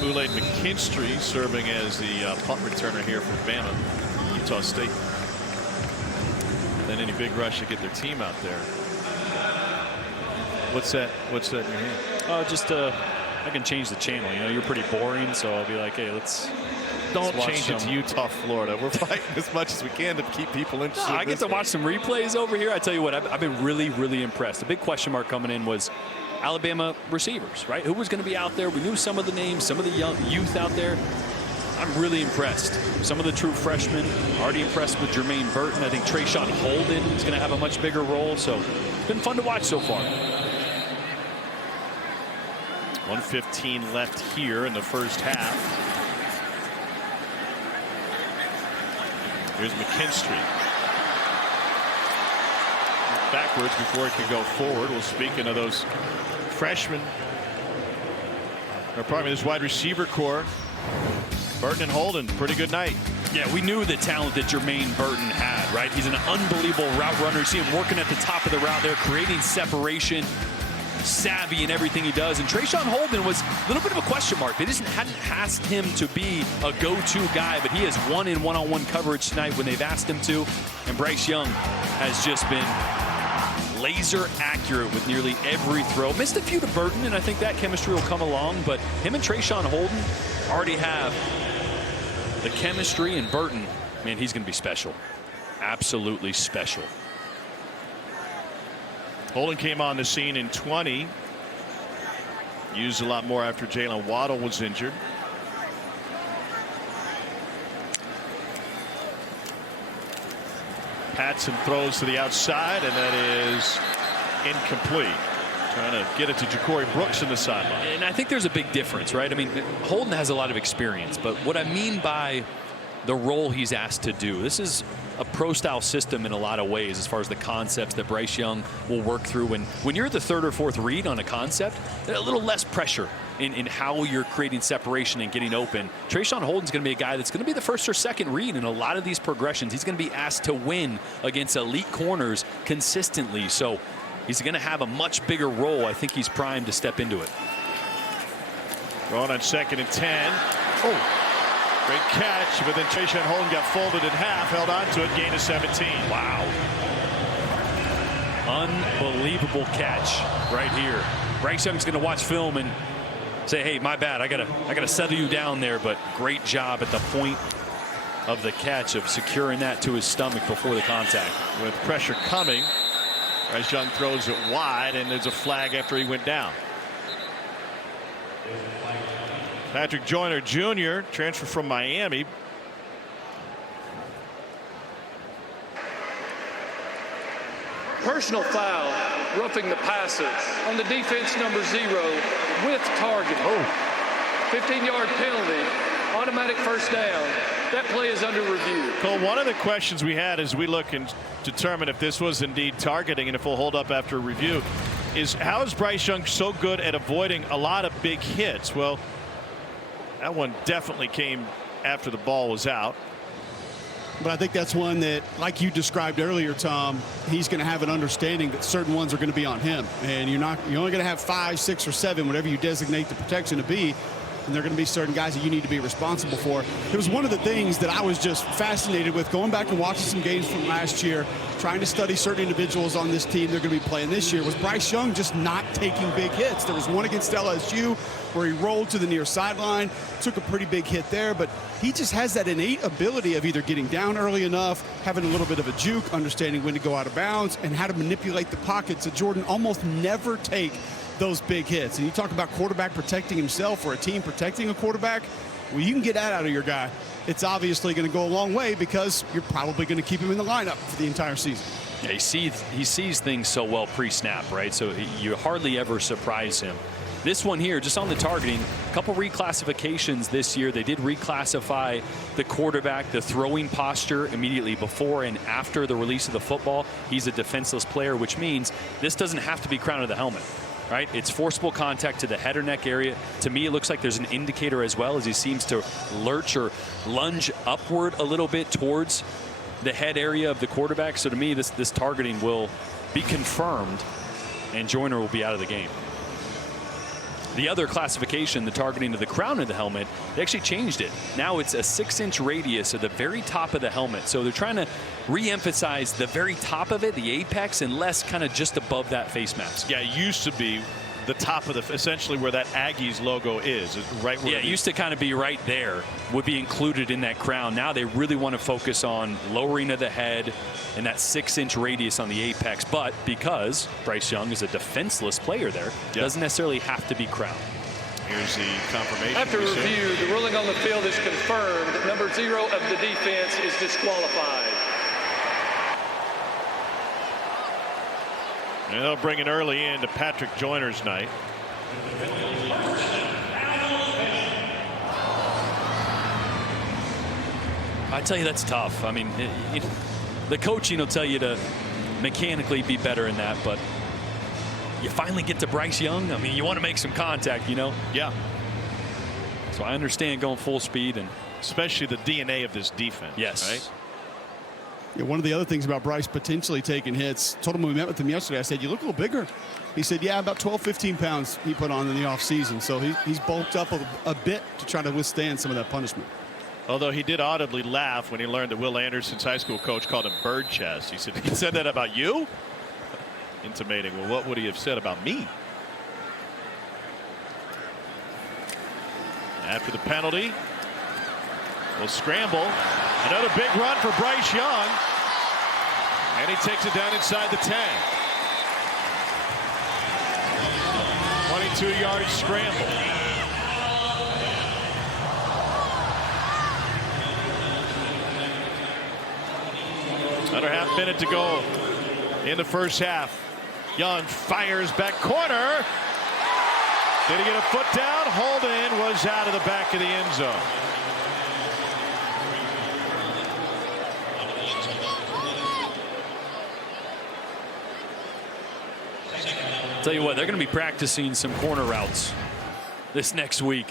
Kool-Aid McKinstry serving as the punt returner here for Bama, Utah State. Then any big rush to get their team out there. What's that in your hand? Just I can change the channel. You know, you're pretty boring, so I'll be like, hey, let's change it to Utah, Florida. We're fighting as much as we can to keep people interested. I get to watch some replays over here. I tell you what, I've been really, really impressed. The big question mark coming in was Alabama receivers, right? Who was going to be out there? We knew some of the names, some of the young youth out there. I'm really impressed. Some of the true freshmen, already impressed with Jermaine Burton. I think Trayshawn Holden is going to have a much bigger role. So it's been fun to watch so far. 1:15 left here in the first half. Here's McKinstry. Backwards before it could go forward. Well, speaking of those freshmen, or probably this wide receiver core, Burton and Holden, pretty good night. Yeah, we knew the talent that Jermaine Burton had, right? He's an unbelievable route runner. You see him working at the top of the route there, creating separation, savvy in everything he does. And Trayshawn Holden was a little bit of a question mark. They just hadn't asked him to be a go-to guy, but he has won in one-on-one coverage tonight when they've asked him to. And Bryce Young has just been laser accurate with nearly every throw. Missed a few to Burton, and I think that chemistry will come along, but him and Trayshawn Holden already have the chemistry, and Burton, man, he's going to be special. Absolutely special. Holden came on the scene in 20. Used a lot more after Jalen Waddle was injured. Patson throws to the outside, and that is incomplete. Trying to get it to Ja'Cory Brooks in the sideline. And I think there's a big difference, right? I mean, Holden has a lot of experience, but what I mean by the role he's asked to do, this is a pro-style system in a lot of ways as far as the concepts that Bryce Young will work through. And when you're the third or fourth read on a concept, there's a little less pressure in how you're creating separation and getting open. Trayshawn Holden's going to be a guy that's going to be the first or second read in a lot of these progressions. He's going to be asked to win against elite corners consistently. So he's going to have a much bigger role. I think he's primed to step into it. Going on 2nd and 10. Oh. Great catch, but then Trayshawn Holden got folded in half, held on to it, gain of 17. Wow. Unbelievable catch right here. Bryce Young's going to watch film and say, hey, my bad, I gotta settle you down there, but great job at the point of the catch of securing that to his stomach before the contact. With pressure coming, Bryce Young throws it wide, and there's a flag after he went down. Patrick Joyner Jr., transfer from Miami. Personal foul, roughing the passer on the defense number 0 with target. 15-yard penalty, automatic first down. That play is under review. Cole, one of the questions we had as we look and determine if this was indeed targeting and if we'll hold up after review is how is Bryce Young so good at avoiding a lot of big hits? Well, that one definitely came after the ball was out. But I think that's one that, like you described earlier, Tom, he's going to have an understanding that certain ones are going to be on him. And you're only going to have 5, 6, or 7, whatever you designate the protection to be. And there are going to be certain guys that you need to be responsible for. It was one of the things that I was just fascinated with, going back and watching some games from last year, trying to study certain individuals on this team they're going to be playing this year, was Bryce Young just not taking big hits. There was one against LSU where he rolled to the near sideline, took a pretty big hit there, but he just has that innate ability of either getting down early enough, having a little bit of a juke, understanding when to go out of bounds, and how to manipulate the pocket. So Jordan almost never take those big hits. And you talk about quarterback protecting himself or a team protecting a quarterback. Well, you can get that out of your guy. It's obviously going to go a long way because you're probably going to keep him in the lineup for the entire season. Yeah, he sees things so well pre-snap, right? So you hardly ever surprise him. This one here, just on the targeting, a couple reclassifications this year. They did reclassify the quarterback, the throwing posture immediately before and after the release of the football. He's a defenseless player, which means this doesn't have to be crown of the helmet. Right, it's forcible contact to the head or neck area. To me, it looks like there's an indicator as well as he seems to lurch or lunge upward a little bit towards the head area of the quarterback. So to me, this targeting will be confirmed, and Joyner will be out of the game. The other classification, the targeting to the crown of the helmet, they actually changed it. Now it's a 6-inch radius at the very top of the helmet. So they're trying to re-emphasize the very top of it, the apex, and less kind of just above that face mask. Yeah, it used to be the top of essentially where that Aggies logo is right where it used to kind of be right there, would be included in that crown. Now they really want to focus on lowering of the head and that 6-inch radius on the apex. But because Bryce Young is a defenseless player there, doesn't necessarily have to be crowned. Here's the confirmation. After review, the ruling on the field is confirmed. Number 0 of the defense is disqualified. And they'll bring it early in to Patrick Joyner's night. I tell you, that's tough. I mean, the coaching will tell you to mechanically be better in that, but you finally get to Bryce Young. I mean, you want to make some contact, you know? Yeah. So I understand going full speed, and especially the DNA of this defense. Yes. Right? Yeah, one of the other things about Bryce potentially taking hits, told him when we met with him yesterday, I said, you look a little bigger. He said, yeah, about 12, 15 pounds he put on in the offseason. So he's bulked up a bit to try to withstand some of that punishment. Although he did audibly laugh when he learned that Will Anderson's high school coach called him bird chest. He said that about you? Intimating, well, what would he have said about me? After the penalty, we'll scramble. Another big run for Bryce Young. And he takes it down inside the 10. 22-yard scramble. Another half minute to go in the first half. Young fires back corner. Did he get a foot down? Holden was out of the back of the end zone. Tell you what, they're going to be practicing some corner routes this next week.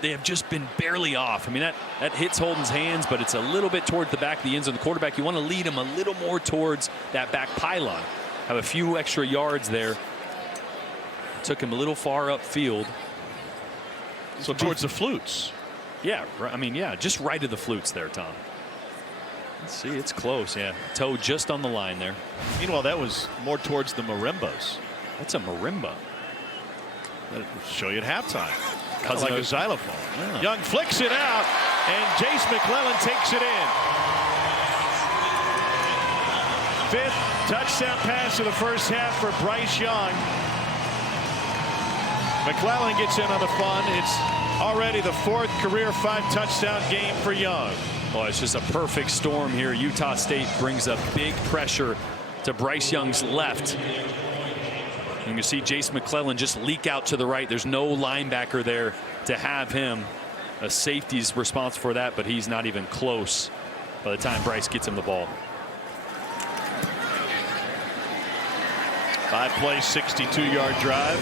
They have just been barely off. I mean, that hits Holden's hands, but it's a little bit toward the back of the end zone. The quarterback, you want to lead him a little more towards that back pylon. Have a few extra yards there. Took him a little far upfield. So towards the flutes. Yeah, I mean, yeah, just right of the flutes there, Tom. Let's see, it's close, yeah. Toe just on the line there. Meanwhile, that was more towards the marimbas. That's a marimba. That'll show you at halftime. Cousin Like a xylophone. Yeah. Young flicks it out, and Jace McClellan takes it in. 5th touchdown pass of the first half for Bryce Young. McClellan gets in on the fun. It's already the 4th career 5-touchdown game for Young. Oh, it's just a perfect storm here. Utah State brings a big pressure to Bryce Young's left. You can see Jace McClellan just leak out to the right. There's no linebacker there to have him. A safety's responsible for that, but he's not even close by the time Bryce gets him the ball. 5-play, 62-yard drive.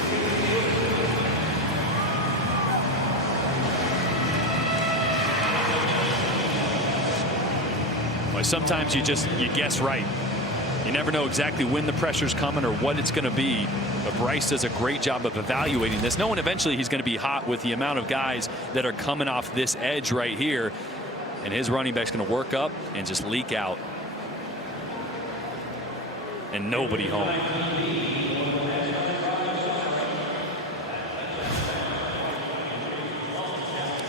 Well, sometimes you guess right. You never know exactly when the pressure's coming or what it's going to be. But Bryce does a great job of evaluating this. Knowing eventually he's going to be hot with the amount of guys that are coming off this edge right here. And his running back's going to work up and just leak out. And nobody home.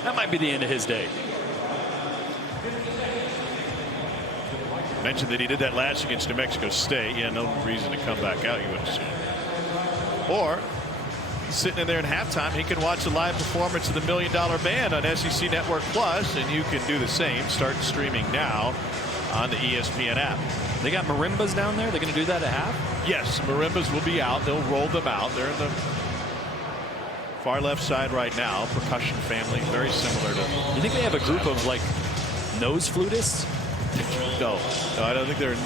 That might be the end of his day. Mentioned that he did that last against New Mexico State. Yeah, no reason to come back out, you would assume. Or sitting in there in halftime, he can watch the live performance of the $1 Million Band on SEC Network Plus, and you can do the same. Start streaming now on the ESPN app. They got marimbas down there. They're going to do that at half? Yes, marimbas will be out. They'll roll them out. They're in the far left side right now. Percussion family, very similar to. You think they have a group of like nose flutists? No, I don't think there are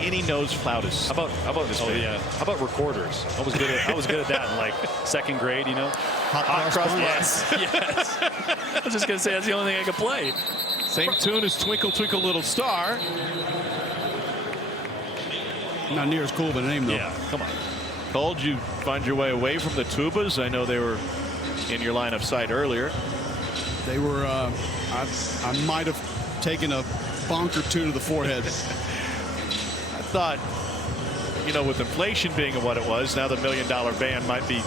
any nose flautists. How about this? Oh yeah. How about recorders? I was good at that in like 2nd grade. You know. Hot cross buns. Yes. I was just gonna say that's the only thing I could play. Same tune as Twinkle Twinkle Little Star. Not near as cool of a name though. Yeah. Come on. Told you find your way away from the tubas. I know they were in your line of sight earlier. They were. I might have taken a bonk or two to the forehead. I thought, you know, with inflation being what it was, now the $1 Million Band might be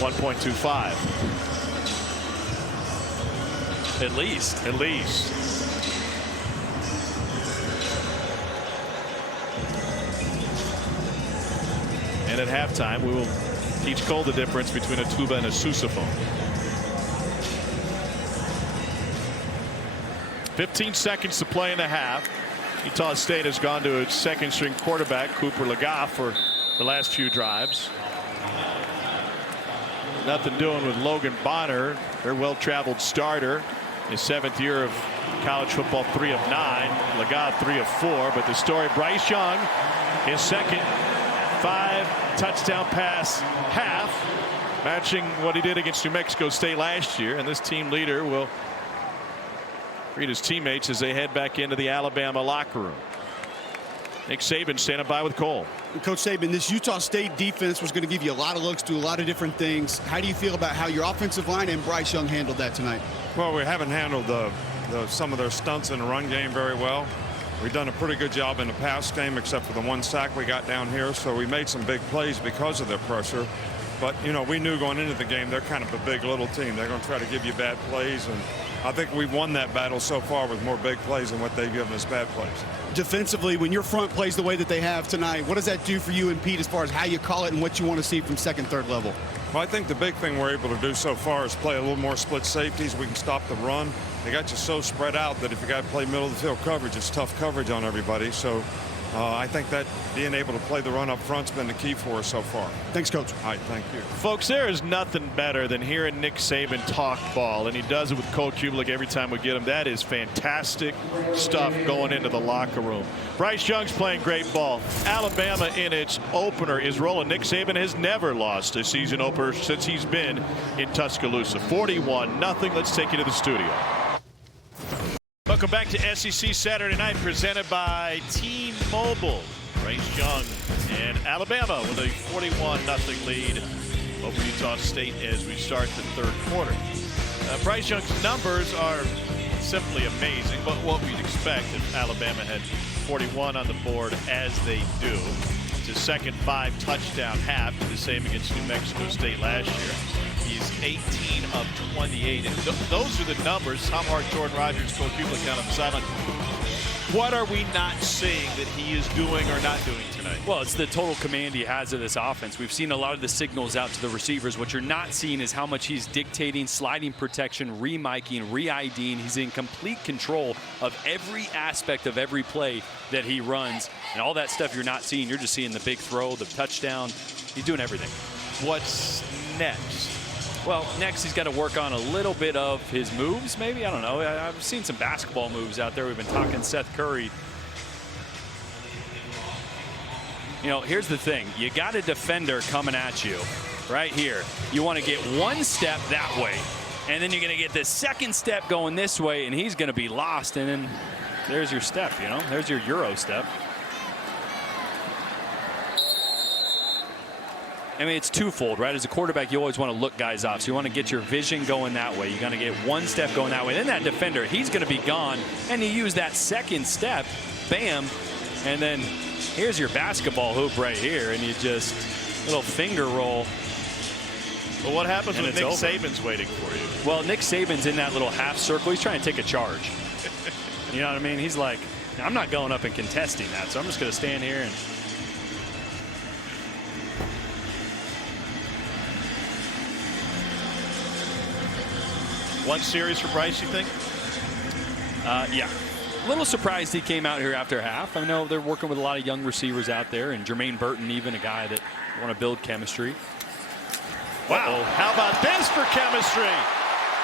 1.25. At least. At least. And at halftime, we will teach Cole the difference between a tuba and a sousaphone. 15 seconds to play in the half. Utah State has gone to its 2nd-string quarterback, Cooper Legoff, for the last few drives. Nothing doing with Logan Bonner, their well-traveled starter. His 7th year of college football, 3 of 9. Legoff, 3 of 4. But the story, Bryce Young, his 2nd 5-touchdown pass half. matching what he did against New Mexico State last year. And this team leader will greet his teammates as they head back into the Alabama locker room. Nick Saban standing by with Cole. Coach Saban, this Utah State defense was going to give you a lot of looks, do a lot of different things. How do you feel about how your offensive line and Bryce Young handled that tonight? Well, we haven't handled some of their stunts in the run game very well. We've done a pretty good job in the pass game, except for the one sack we got down here. So we made some big plays because of their pressure. But, you know, we knew going into the game they're kind of a big little team. They're going to try to give you bad plays. And I think we've won that battle so far with more big plays than what they've given us bad plays. Defensively, when your front plays the way that they have tonight, what does that do for you and Pete as far as how you call it and what you want to see from second, third level? Well, I think the big thing we're able to do so far is play a little more split safeties. We can stop the run. They got you so spread out that if you got to play middle of the field coverage, it's tough coverage on everybody. So I think that being able to play the run up front's been the key for us so far. Thanks, Coach. All right, thank you. Folks, there is nothing better than hearing Nick Saban talk ball, and he does it with Coach Kubelik every time we get him. That is fantastic stuff going into the locker room. Bryce Young's playing great ball. Alabama in its opener is rolling. Nick Saban has never lost a season opener since he's been in Tuscaloosa. 41-0. Let's take you to the studio. Welcome back to SEC Saturday Night, presented by T-Mobile. Bryce Young and Alabama with a 41-0 lead over Utah State as we start the third quarter. Bryce Young's numbers are simply amazing, but what we'd expect if Alabama had 41 on the board as they do. It's his second 5-touchdown half, the same against New Mexico State last year. He's 18 of 28. And those are the numbers. Tom Hart, Jordan Rogers, Coach Kubelik down on the sideline. What are we not seeing that he is doing or not doing tonight? Well, it's the total command he has of this offense. We've seen a lot of the signals out to the receivers. What you're not seeing is how much he's dictating, sliding protection, re-miking, re-IDing. He's in complete control of every aspect of every play that he runs. And all that stuff you're not seeing. You're just seeing the big throw, the touchdown. He's doing everything. What's next? Well, next he's got to work on a little bit of his moves, maybe. I don't know. I've seen some basketball moves out there. We've been talking Seth Curry. You know, here's the thing. You got a defender coming at you right here. You want to get one step that way, and then you're going to get the second step going this way, and he's going to be lost, and then there's your step, you know. There's your Euro step. I mean, it's twofold, right? As a quarterback, you always want to look guys off. So you want to get your vision going that way. You're going to get one step going that way. Then that defender, he's going to be gone. And you use that second step, bam, and then here's your basketball hoop right here. And you just, little finger roll. Well, what happens when Nick over. Saban's waiting for you? Well, Nick Saban's in that little half circle. He's trying to take a charge. You know what I mean? He's like, I'm not going up and contesting that. So I'm just going to stand here and... One series for Bryce, you think? Yeah. A little surprised he came out here after half. I know they're working with a lot of young receivers out there, and Jermaine Burton, even a guy that want to build chemistry. Wow. How about this for chemistry?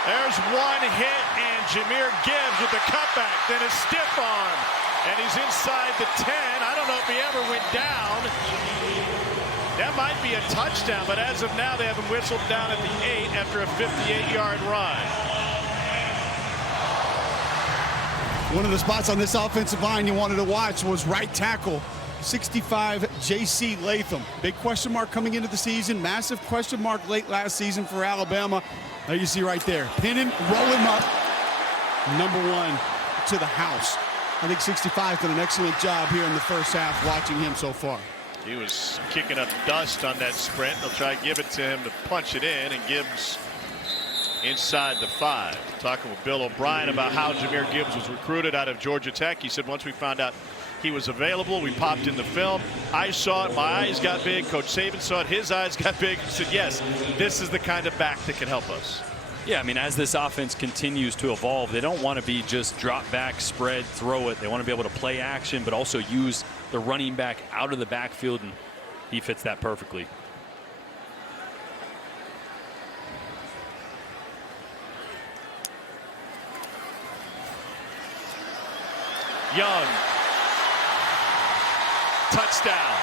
There's one hit, and Jahmyr Gibbs with the cutback, then a stiff arm. And he's inside the 10. I don't know if he ever went down. That might be a touchdown, but as of now, they have him whistled down at the 8 after a 58-yard run. One of the spots on this offensive line you wanted to watch was right tackle, 65 J.C. Latham. Big question mark coming into the season. Massive question mark late last season for Alabama. There you see right there. Pin him, roll him up. Number one to the house. I think 65 did an excellent job here in the first half watching him so far. He was kicking up dust on that sprint. They'll try to give it to him to punch it in, and Gibbs inside the 5. Talking with Bill O'Brien about how Jahmyr Gibbs was recruited out of Georgia Tech. He said once we found out he was available, we popped in the film. I saw it. My eyes got big. Coach Saban saw it. His eyes got big. He said, yes, this is the kind of back that can help us. Yeah, I mean, as this offense continues to evolve, they don't want to be just drop back, spread, throw it. They want to be able to play action, but also use the running back out of the backfield, and he fits that perfectly. Young. Touchdown.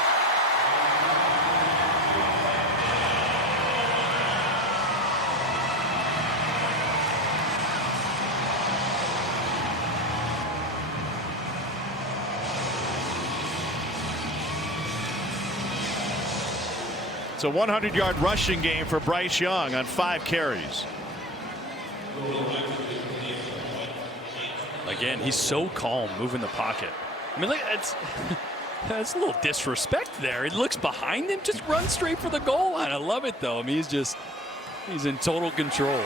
It's a 100-yard rushing game for Bryce Young on 5 carries. Again, he's so calm moving the pocket. I mean, look, that's a little disrespect there. He looks behind him, just run straight for the goal line. I love it, though. I mean, he's in total control.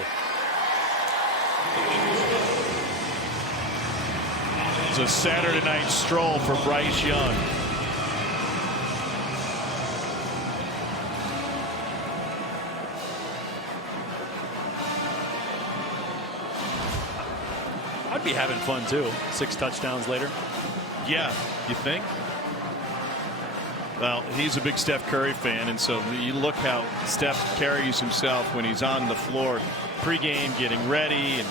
It's a Saturday night stroll for Bryce Young. I'd be having fun too. 6 touchdowns later. Yeah, you think? Well, he's a big Steph Curry fan, and so you look how Steph carries himself when he's on the floor pregame, getting ready, and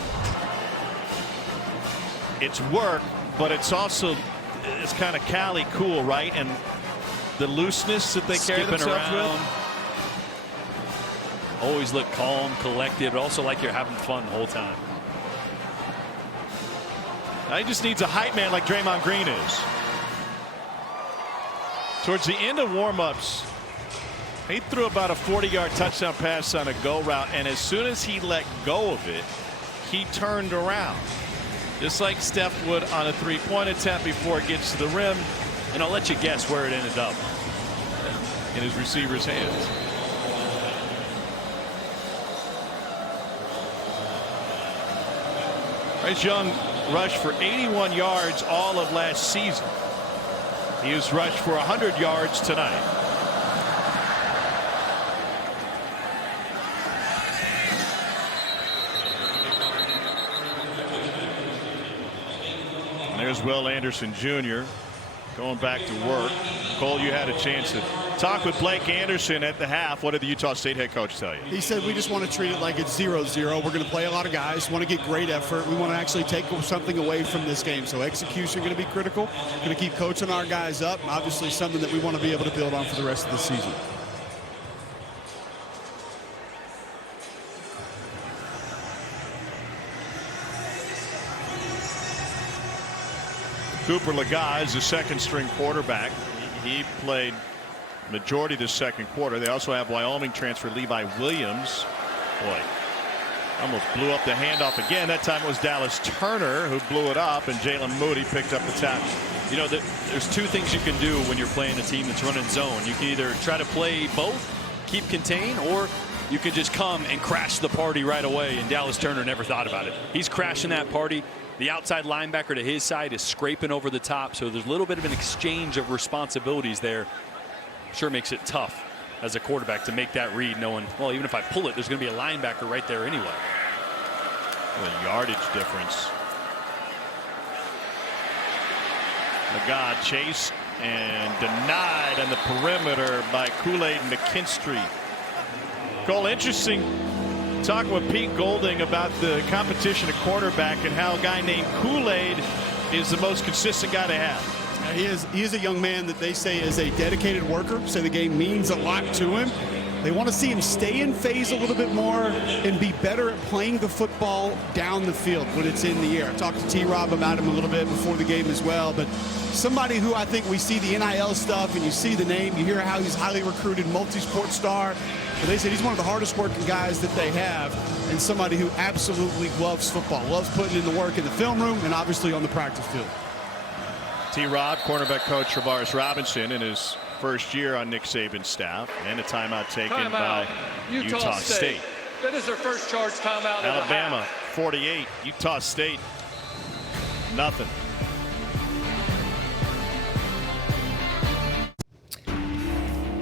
it's work, but it's also kind of Cali cool, right? And the looseness that they carry themselves around. with. Always look calm, collected, but also like you're having fun the whole time. He just needs a hype man like Draymond Green is. Towards the end of warmups, he threw about a 40-yard touchdown pass on a go route, and as soon as he let go of it, he turned around. Just like Steph would on a 3-point attempt before it gets to the rim. And I'll let you guess where it ended up. In his receiver's hands. Bryce Young rushed for 81 yards all of last season. He has rushed for 100 yards tonight. And there's Will Anderson Jr. going back to work. Cole, you had a chance to talk with Blake Anderson at the half. What did the Utah State head coach tell you? He said, we just want to treat it like it's 0-0. We're going to play a lot of guys, want to get great effort. We want to actually take something away from this game. So execution going to be critical. Going to keep coaching our guys up. And obviously something that we want to be able to build on for the rest of the season. Cooper Laga is the second-string quarterback. He played majority of the second quarter. They also have Wyoming transfer Levi Williams. Boy, almost blew up the handoff again. That time it was Dallas Turner who blew it up, and Jalen Moody picked up the tackle. You know, there's 2 things you can do when you're playing a team that's running zone. You can either try to play both, keep contained, or you can just come and crash the party right away, and Dallas Turner never thought about it. He's crashing that party. The outside linebacker to his side is scraping over the top, so there's a little bit of an exchange of responsibilities there. Sure makes it tough as a quarterback to make that read, knowing, well, even if I pull it, there's going to be a linebacker right there anyway. The yardage difference. Laga chased and denied on the perimeter by Kool-Aid and McKinstry. Cole, interesting talking with Pete Golding about the competition at quarterback and how a guy named Kool-Aid is the most consistent guy to have. He is a young man that they say is a dedicated worker, say the game means a lot to him. They want to see him stay in phase a little bit more and be better at playing the football down the field when it's in the air. I talked to T-Rob about him a little bit before the game as well, but somebody who I think we see the NIL stuff and you see the name, you hear how he's highly recruited, multi-sport star. But they said he's one of the hardest working guys that they have, and somebody who absolutely loves football, loves putting in the work in the film room and obviously on the practice field. T-Rob, cornerback coach Travaris Robinson in his first year on Nick Saban's staff, and a timeout taken by Utah State. That is their first charge timeout. Alabama 48, Utah State nothing.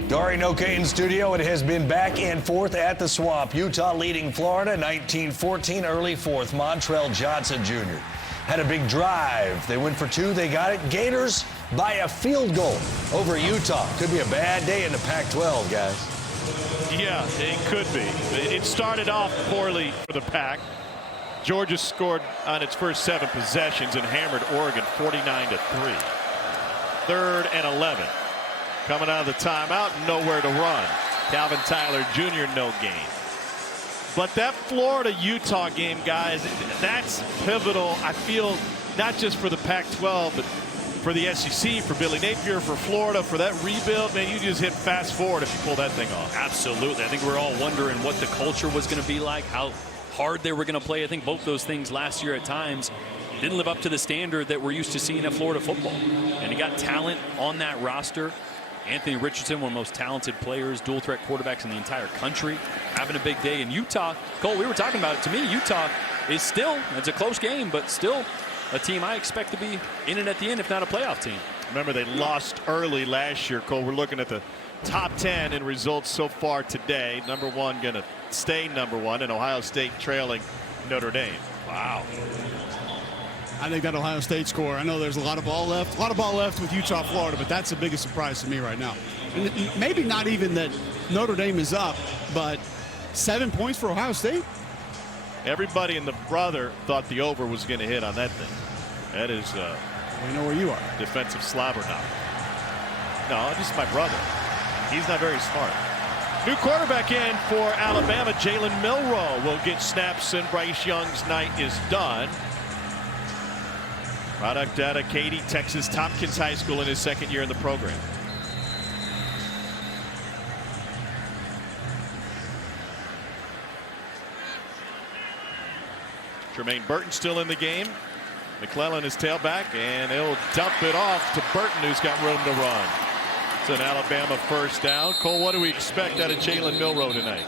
Dari Noke in studio. It has been back and forth at the Swamp. Utah leading Florida 19-14, early fourth. Montrell Johnson Jr. had a big drive. They went for 2. They got it. Gators by a field goal over Utah. Could be a bad day in the Pac-12, guys. Yeah, it could be. It started off poorly for the Pac. Georgia scored on its first 7 possessions and hammered Oregon 49-3. 3rd and 11. Coming out of the timeout, nowhere to run. Calvin Tyler Jr. no gain. But that Florida-Utah game, guys, that's pivotal, I feel, not just for the Pac-12, but for the SEC, for Billy Napier, for Florida, for that rebuild, man, you just hit fast forward if you pull that thing off. Absolutely. I think we're all wondering what the culture was going to be like, how hard they were going to play. I think both those things last year at times didn't live up to the standard that we're used to seeing at Florida football. And he got talent on that roster. Anthony Richardson, one of the most talented players, dual threat quarterbacks in the entire country, having a big day. In Utah, Cole, we were talking about it. To me, Utah is still, it's a close game, but still a team I expect to be in it at the end, if not a playoff team. Remember, they lost early last year, Cole. We're looking at the top 10 in results so far today. Number 1 going to stay number 1, and Ohio State trailing Notre Dame. Wow. I think that Ohio State score, I know there's a lot of ball left with Utah, Florida, but that's the biggest surprise to me right now. And maybe not even that Notre Dame is up, but 7 points for Ohio State? Everybody and the brother thought the over was going to hit on that thing. That is I know where you are. Defensive slobber knock. No, just my brother. He's not very smart. New quarterback in for Alabama. Jalen Milroe will get snaps, and Bryce Young's night is done. Product out of Katy, Texas, Tompkins High School in his second year in the program. Jermaine Burton still in the game. McClellan is tailback, and he'll dump it off to Burton, who's got room to run. It's an Alabama first down. Cole, what do we expect out of Jalen Milroe tonight?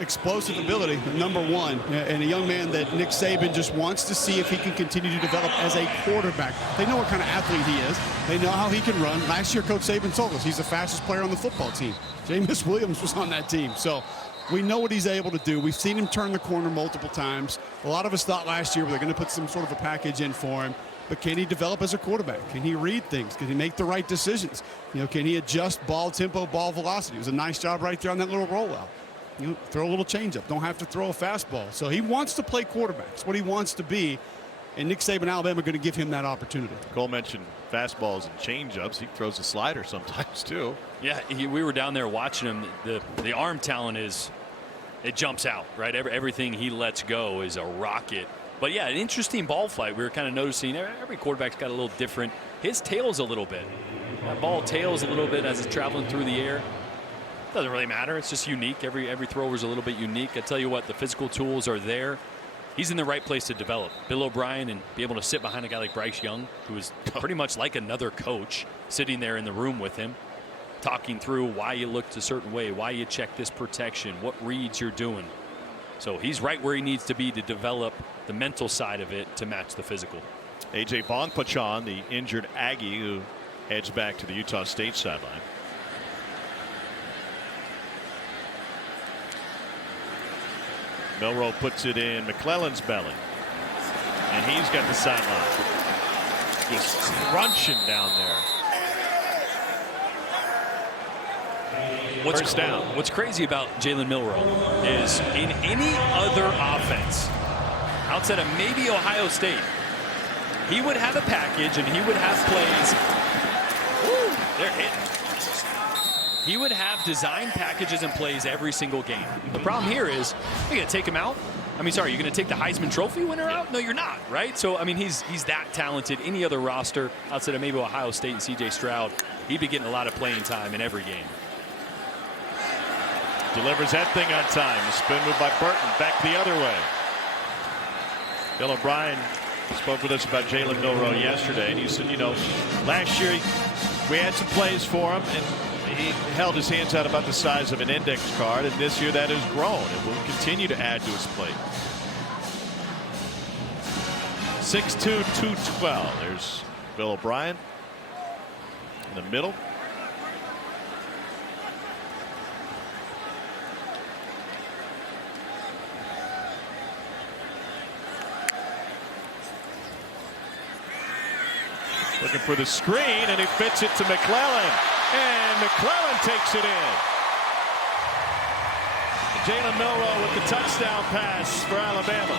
Explosive ability, number 1, and a young man that Nick Saban just wants to see if he can continue to develop as a quarterback. They know what kind of athlete he is. They know how he can run. Last year, Coach Saban told us he's the fastest player on the football team. Jameis Williams was on that team. So we know what he's able to do. We've seen him turn the corner multiple times. A lot of us thought last year they're going to put some sort of a package in for him. But can he develop as a quarterback? Can he read things? Can he make the right decisions? Can he adjust ball tempo, ball velocity? It was a nice job right there on that little rollout. Throw a little changeup. Don't have to throw a fastball. So he wants to play quarterback. It's what he wants to be. And Nick Saban, Alabama, are going to give him that opportunity. Cole mentioned fastballs and changeups. He throws a slider sometimes too. Yeah, we were down there watching him. The arm talent it jumps out, right? Everything he lets go is a rocket. But yeah, an interesting ball flight. We were kind of noticing every quarterback's got a little different. His tails a little bit. That ball tails a little bit as it's traveling through the air. Doesn't really matter. It's just unique. Every thrower is a little bit unique. I tell you what, the physical tools are there. He's in the right place to develop. Bill O'Brien, and be able to sit behind a guy like Bryce Young, who is pretty much like another coach, sitting there in the room with him, talking through why you looked a certain way, why you check this protection, what reads you're doing. So he's right where he needs to be to develop the mental side of it to match the physical. A.J. Bonpachon, the injured Aggie, who heads back to the Utah State sideline. Milroe puts it in McClellan's belly, and he's got the sideline. Just crunching down there. First down. What's crazy about Jalen Milroe is in any other offense outside of maybe Ohio State, he would have a package and he would have plays. Woo, they're hitting. He would have design packages and plays every single game. The problem here is you're going to take him out. I mean, sorry, you're going to take the Heisman Trophy winner out? No, you're not, right? So, I mean, he's that talented. Any other roster outside of maybe Ohio State and C.J. Stroud, he'd be getting a lot of playing time in every game. Delivers that thing on time. A spin move by Burton. Back the other way. Bill O'Brien spoke with us about Jalen Milroe yesterday, and he said, last year we had some plays for him, and he held his hands out about the size of an index card, and this year that has grown and will continue to add to his plate. 6'2", 212. There's Bill O'Brien in the middle. Looking for the screen, and he fits it to McClellan. And McClellan takes it in. Jalen Milroe with the touchdown pass for Alabama.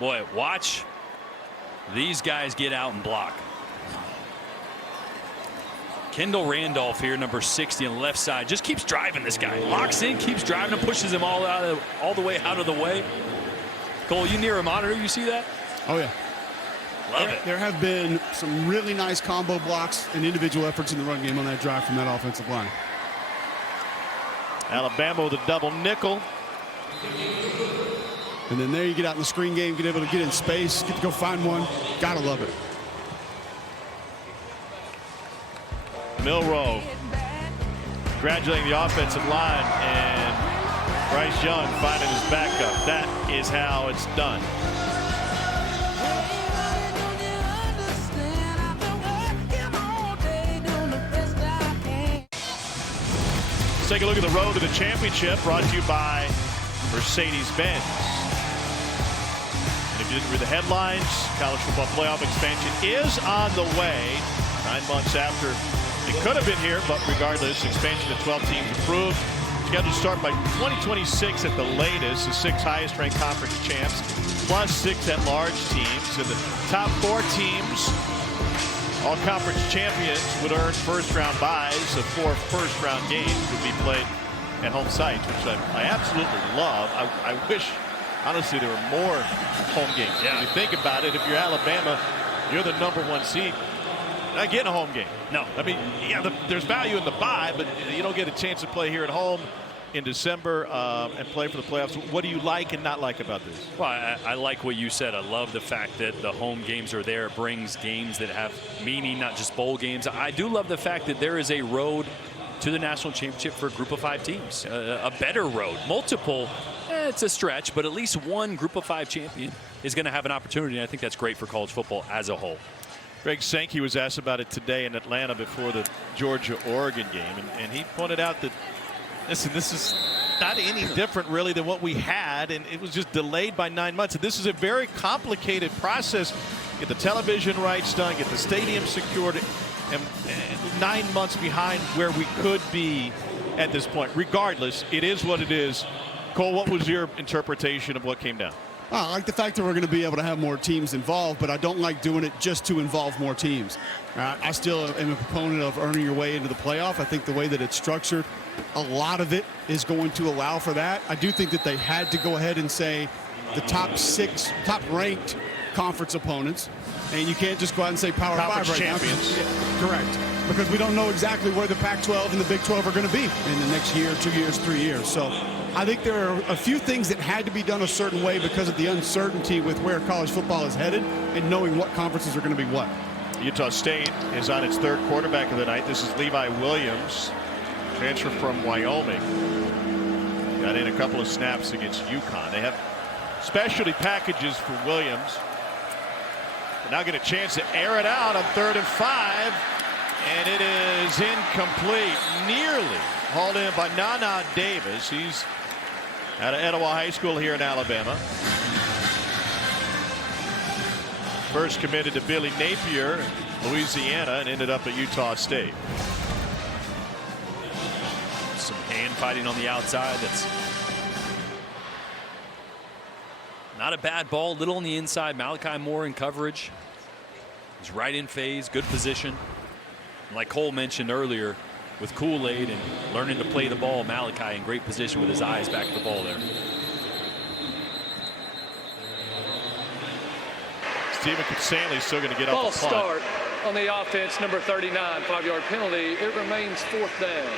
Boy, watch these guys get out and block. Kendall Randolph here, number 60 on the left side, just keeps driving this guy. Locks in, keeps driving him, pushes him all the way out of the way. Cole, you near a monitor, you see that? Oh, yeah. Love it. There have been some really nice combo blocks and individual efforts in the run game on that drive from that offensive line. Alabama with a double nickel. And then there you get out in the screen game, get able to get in space, get to go find one. Gotta love it. Milroe congratulating the offensive line, and Bryce Young finding his backup. That is how it's done. Let's take a look at the road to the championship, brought to you by Mercedes-Benz. And if you didn't read the headlines, college football playoff expansion is on the way. 9 months after it could have been here, but regardless, expansion to 12 teams approved. Scheduled to start by 2026 at the latest. The 6 highest ranked conference champs, plus 6 at-large teams. And the top 4 teams, all conference champions, would earn first-round byes. So 4 first-round games would be played at home sites, which I absolutely love. I wish, honestly, there were more home games. Yeah. If you think about it, if you're Alabama, you're the #1 seed. Not getting a home game. No. I mean, yeah, there's value in the bye, but you don't get a chance to play here at home in December and play for the playoffs. What do you like and not like about this? Well, I like what you said. I love the fact that the home games are there. It brings games that have meaning, not just bowl games. I do love the fact that there is a road to the national championship for a group of 5 teams. A better road. Multiple, it's a stretch, but at least one group of 5 champion is going to have an opportunity, and I think that's great for college football as a whole. Greg Sankey was asked about it today in Atlanta before the Georgia-Oregon game, and he pointed out that, listen, this is not any different really than what we had, and it was just delayed by 9 months. And this is a very complicated process. Get the television rights done, get the stadium secured, and 9 months behind where we could be at this point. Regardless, it is what it is. Cole, what was your interpretation of what came down? I like the fact that we're going to be able to have more teams involved, but I don't like doing it just to involve more teams. I still am a proponent of earning your way into the playoff. I think the way that it's structured, a lot of it is going to allow for that. I do think that they had to go ahead and say the top 6 top-ranked conference opponents, and you can't just go out and say Power 5 right champions. now. Yeah, correct. Because we don't know exactly where the Pac-12 and the Big 12 are going to be in the next year, 2 years, 3 years. So I think there are a few things that had to be done a certain way because of the uncertainty with where college football is headed and knowing what conferences are going to be what. Utah State is on its 3rd quarterback of the night. This is Levi Williams, transfer from Wyoming. Got in a couple of snaps against UConn. They have specialty packages for Williams. They're now get a chance to air it out on 3rd and 5. And it is incomplete. Nearly hauled in by Nana Davis. He's out of Etowah High School here in Alabama. First committed to Billy Napier, Louisiana, and ended up at Utah State. Some hand fighting on the outside. That's not a bad ball. Little on the inside. Malachi Moore in coverage. He's right in phase. Good position. Like Cole mentioned earlier, with Kool-Aid and learning to play the ball, Malachi in great position with his eyes back at the ball there. Stephen Stanley's still going to get up False start on the offense, number 39, 5-yard penalty. It remains 4th down.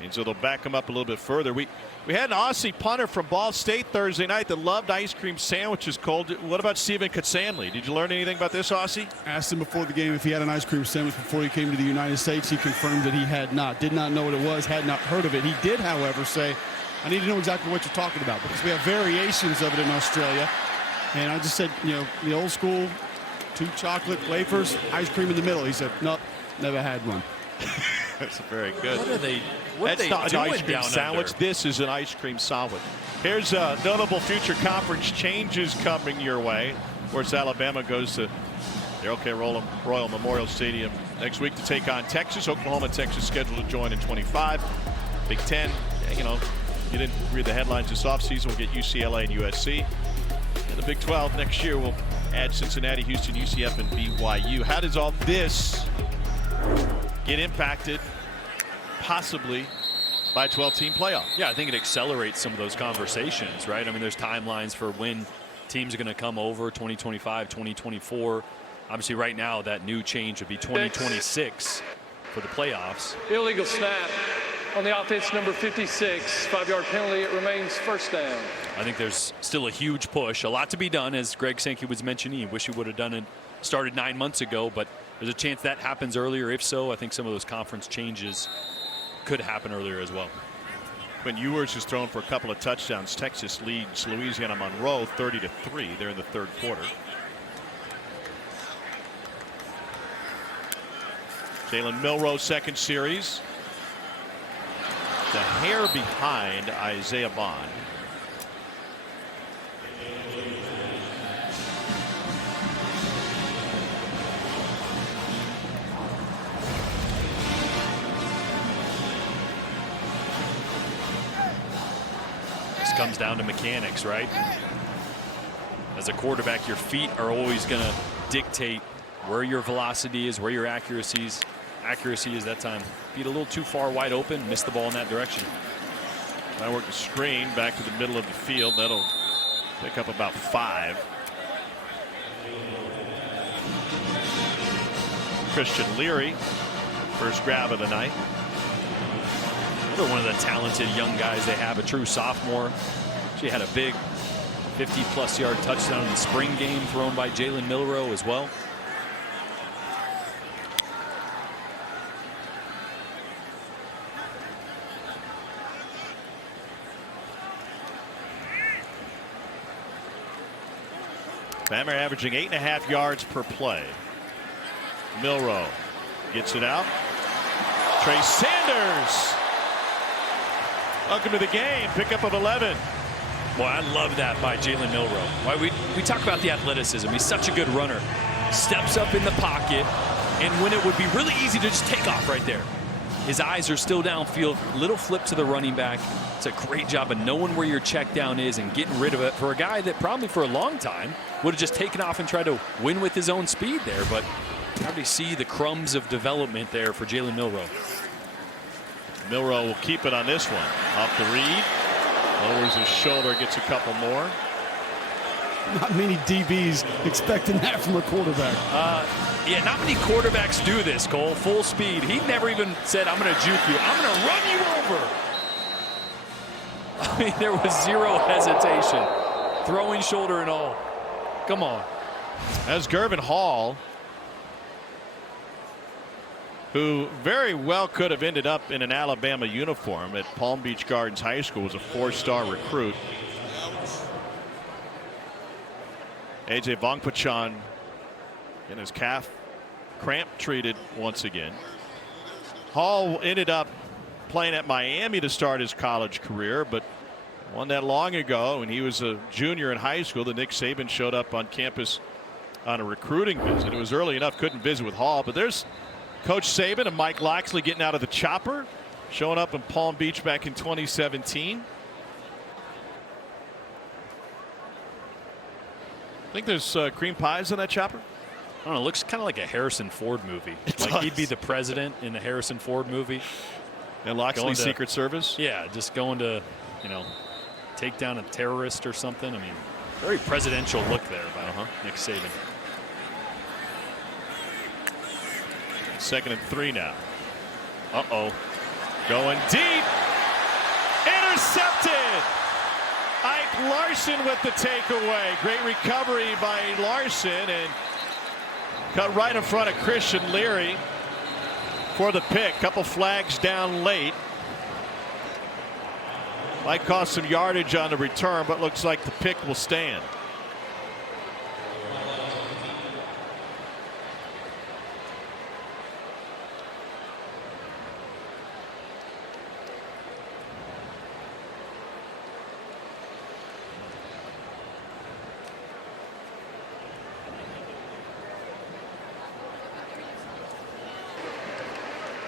And so they'll back him up a little bit further. We had an Aussie punter from Ball State Thursday night that loved ice cream sandwiches. Cold. What about Stephen Stanley? Did you learn anything about this, Aussie? Asked him before the game if he had an ice cream sandwich before he came to the United States. He confirmed that he had not. Did not know what it was. Had not heard of it. He did, however, say, I need to know exactly what you're talking about because we have variations of it in Australia. And I just said, you know, the old school 2 chocolate wafers, ice cream in the middle. He said, nope, never had one. That's very good. What are they? That's not an ice cream down sandwich. Under? This is an ice cream sandwich. Here's notable future conference changes coming your way. Of course, Alabama goes to the OK Royal Memorial Stadium next week to take on Texas. Oklahoma and Texas scheduled to join in 25. Big Ten, you know, You didn't read the headlines this offseason. We'll get UCLA and USC. And the Big 12 next year will add Cincinnati, Houston, UCF, and BYU. How does all this get impacted possibly by a 12-team playoff? Yeah, I think it accelerates some of those conversations, right? I mean, there's timelines for when teams are going to come over, 2025, 2024. Obviously, right now, that new change would be 2026 for the playoffs. Illegal snap on the offense, number 56. 5-yard penalty. It remains first down. I think there's still a huge push. A lot to be done, as Greg Sankey was mentioning. He wish he would have done it, started 9 months ago, but there's a chance that happens earlier. If so, I think some of those conference changes could happen earlier as well. Quinn Ewers has thrown for a couple of touchdowns. Texas leads Louisiana Monroe 30-3. They're in the third quarter. Jalen Milroe, second series. The hair behind Isaiah Bond. This comes down to mechanics, right? As a quarterback, your feet are always going to dictate where your velocity is, where your accuracy is that time. Feet a little too far wide open, missed the ball in that direction. I work the screen back to the middle of the field. That'll pick up about 5. Christian Leary, first grab of the night. Another one of the talented young guys they have, a true sophomore. She had a big 50-plus yard touchdown in the spring game thrown by Jalen Milroe as well. Bama averaging 8.5 yards per play. Milroe gets it out. Trey Sanders. Welcome to the game. Pickup of 11. Boy, I love that by Jalen Milroe. Why we talk about the athleticism. He's such a good runner. Steps up in the pocket, and when it would be really easy to just take off right there. His eyes are still downfield. Little flip to the running back. It's a great job of knowing where your check down is and getting rid of it for a guy that probably for a long time would have just taken off and tried to win with his own speed there. But you already see the crumbs of development there for Jalen Milroe. Milroe will keep it on this one. Off the read. Lowers his shoulder, gets a couple more. Not many DBs expecting that from a quarterback. Yeah, not many quarterbacks do this, Cole. Full speed. He never even said, I'm going to juke you. I'm going to run you over. I mean, there was zero hesitation. Throwing shoulder and all. Come on. As Gervin Hall, who very well could have ended up in an Alabama uniform at Palm Beach Gardens High School, was a 4-star recruit. A.J. Vongpachan in his calf cramp treated once again. Hall ended up playing at Miami to start his college career, but wasn't that long ago when he was a junior in high school that Nick Saban showed up on campus on a recruiting visit. It was early enough, couldn't visit with Hall, but there's Coach Saban and Mike Loxley getting out of the chopper, showing up in Palm Beach back in 2017. I think there's cream pies in that chopper. I don't know. It looks kind of like a Harrison Ford movie. Like he'd be the president in the Harrison Ford movie. And Loxley's Secret Service. Yeah, just going to, take down a terrorist or something. I mean, very presidential look there by Nick Saban. 2nd and 3 now. Uh-oh. Going deep. Intercepted. Ike Larson with the takeaway. Great recovery by Larson and cut right in front of Christian Leary for the pick. Couple flags down late. Might cost some yardage on the return, but looks like the pick will stand.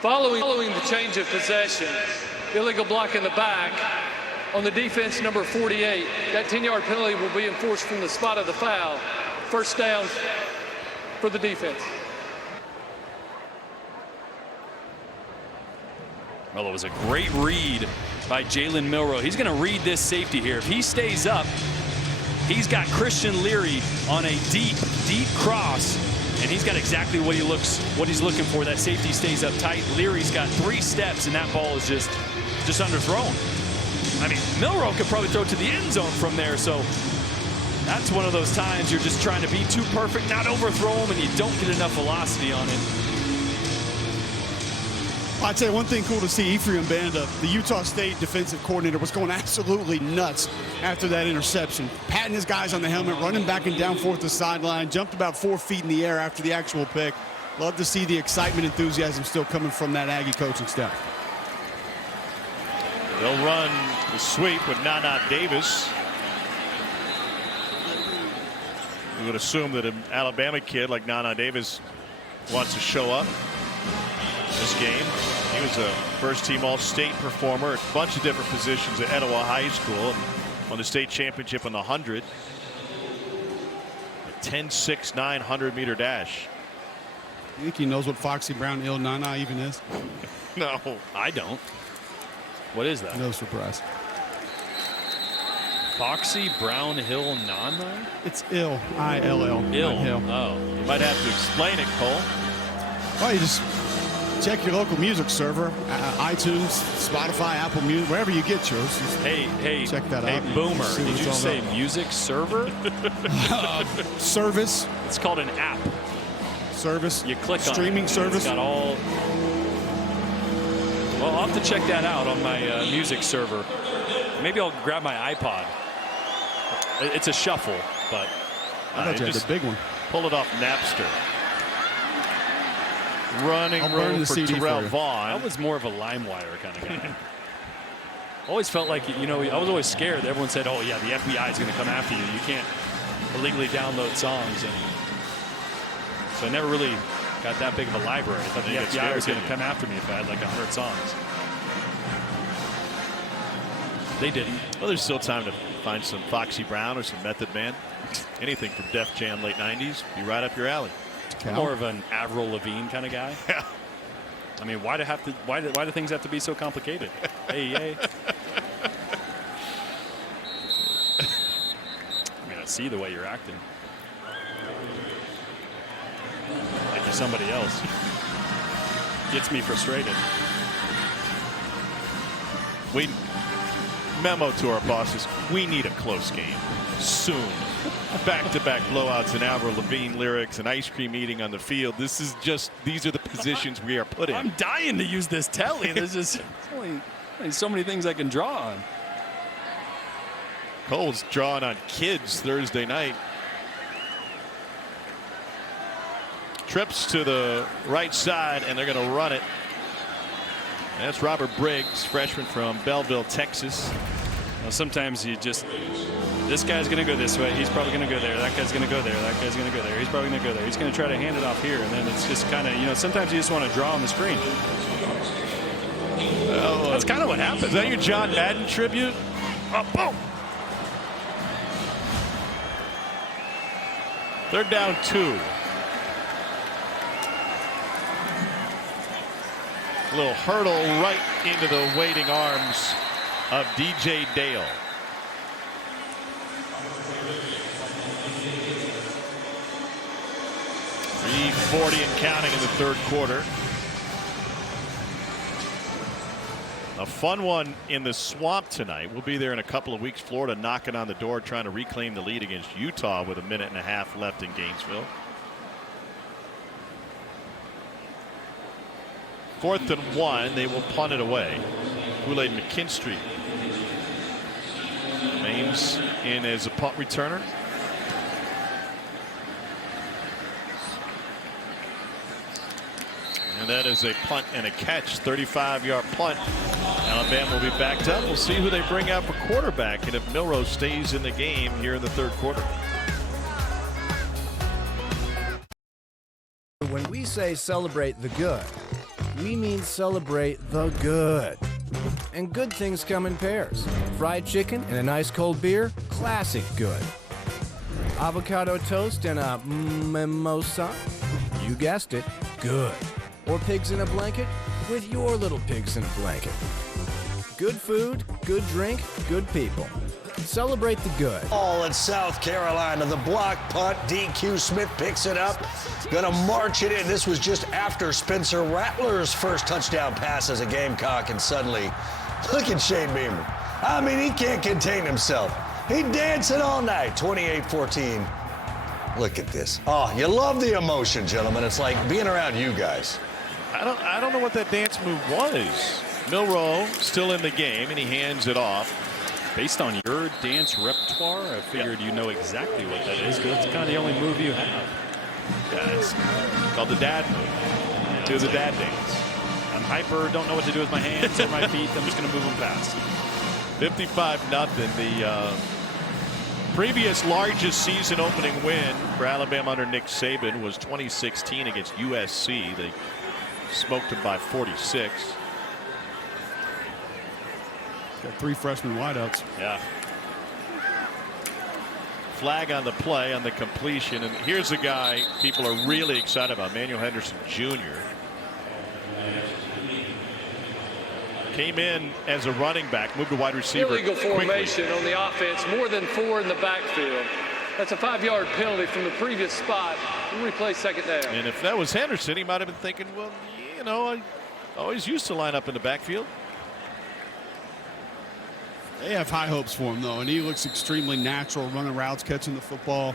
Following the change of possession, illegal block in the back, On the defense, number 48, that 10-yard penalty will be enforced from the spot of the foul. First down for the defense. Well, it was a great read by Jalen Milroe. He's going to read this safety here. If he stays up, he's got Christian Leary on a deep, deep cross, and he's got exactly what he's looking for. That safety stays up tight. Leary's got 3 steps, and that ball is just underthrown. I mean, Milroe could probably throw it to the end zone from there, so that's one of those times you're just trying to be too perfect, not overthrow him, and you don't get enough velocity on it. I'd say one thing cool to see, Ephraim Banda, the Utah State defensive coordinator, was going absolutely nuts after that interception. Patting his guys on the helmet, running back and down forth the sideline, jumped about 4 feet in the air after the actual pick. Love to see the excitement, enthusiasm still coming from that Aggie coaching staff. They'll run the sweep with Nana Davis. We would assume that an Alabama kid like Nana Davis wants to show up this game. He was a first-team All-State performer at a bunch of different positions at Etowah High School and won the state championship in the 100. A 10.69 100-meter dash. You think he knows what Foxy Brown Il Nana even is? No, I don't. What is that? No surprise. Foxy Brown Hill Nana? It's ill. I-L-L. Ill. Hill. Oh. You might have to explain it, Cole. Well, you just check your local music server, iTunes, Spotify, Apple Music, wherever you get yours. Hey, check that out. Hey, Boomer, See what did it's you all say about. music server? Service. It's called an app. Service. You click on streaming it. service. It's got all. Well, I'll have to check that out on my music server. Maybe I'll grab my iPod. It's a shuffle, but I thought you had just the big one. pull it off Napster. Running I'll burn room the for CD Terrell for you. Vaughn. I was more of a LimeWire kind of guy. Always felt like, you know, I was always scared. Everyone said, oh, yeah, the FBI is going to come after you. You can't illegally download songs. And so I never really got that big of a library. I thought the You got FBI scared, was going to didn't come after me if I had like 100 songs. They didn't. Well, there's still time to find some Foxy Brown or some Method Man. Anything from Def Jam late 90s, be right up your alley. I'm more of an Avril Lavigne kind of guy. Yeah. I mean, why do things have to be so complicated? Hey, yay. I mean, I see the way you're acting. Like you're somebody else. Gets me frustrated. Memo to our bosses, we need a close game soon. Back-to-back blowouts and Avril Lavigne lyrics and ice cream eating on the field. These are the positions we are put in. I'm dying to use this telly. There's just only so many things I can draw on. Cole's drawing on kids Thursday night. Trips to the right side, and they're going to run it. That's Robert Briggs, freshman from Belleville, Texas. Well, sometimes you just, this guy's going to go this way. He's probably going to go there. That guy's going to go there. That guy's going to go there. He's probably going to go there. He's going to try to hand it off here. And then it's just kind of, you know, sometimes you just want to draw on the screen. That's kind of what happens. Is that your John Madden tribute? Oh, boom. They're down 2. A little hurdle right into the waiting arms of DJ Dale. .340 and counting in the third quarter. A fun one in the Swamp tonight. We'll be there in a couple of weeks. Florida knocking on the door, trying to reclaim the lead against Utah with 1.5 minutes left in Gainesville. 4th and 1, they will punt it away. Kool-Aid McKinstry. Mames in as a punt returner. And that is a punt and a catch, 35-yard punt. Alabama will be backed up. We'll see who they bring out for quarterback and if Milroe stays in the game here in the third quarter. When we say celebrate the good, we mean celebrate the good. And good things come in pairs. Fried chicken and a nice cold beer, classic good. Avocado toast and a mimosa, you guessed it, good. Or pigs in a blanket with your little pigs in a blanket. Good food, good drink, good people. Celebrate the good. All in South Carolina, the block punt, DQ Smith picks it up, gonna march it in. This was just after Spencer Rattler's first touchdown pass as a Gamecock, and suddenly, look at Shane Beamer. I mean, he can't contain himself. He dancing all night, 28-14. Look at this. Oh, you love the emotion, gentlemen. It's like being around you guys. I don't know what that dance move was. Milroe still in the game, and he hands it off. Based on your dance repertoire, I figured you know exactly what that is, because it's kind of the only move you have. Yeah, it's called the dad move. Do the dad dance. I'm hyper, don't know what to do with my hands or my feet. I'm just going to move them fast. 55-0. The previous largest season opening win for Alabama under Nick Saban was 2016 against USC. They smoked him by 46. Got 3 freshman wideouts. Yeah. Flag on the play on the completion, and here's a guy people are really excited about, Manuel Henderson Jr. Came in as a running back, moved to wide receiver. Illegal formation quickly. on the offense, more than 4 in the backfield. That's a 5-yard penalty from the previous spot. We'll replay second down. And if that was Henderson, he might have been thinking, well, you know, I always used to line up in the backfield. They have high hopes for him, though, and he looks extremely natural, running routes, catching the football.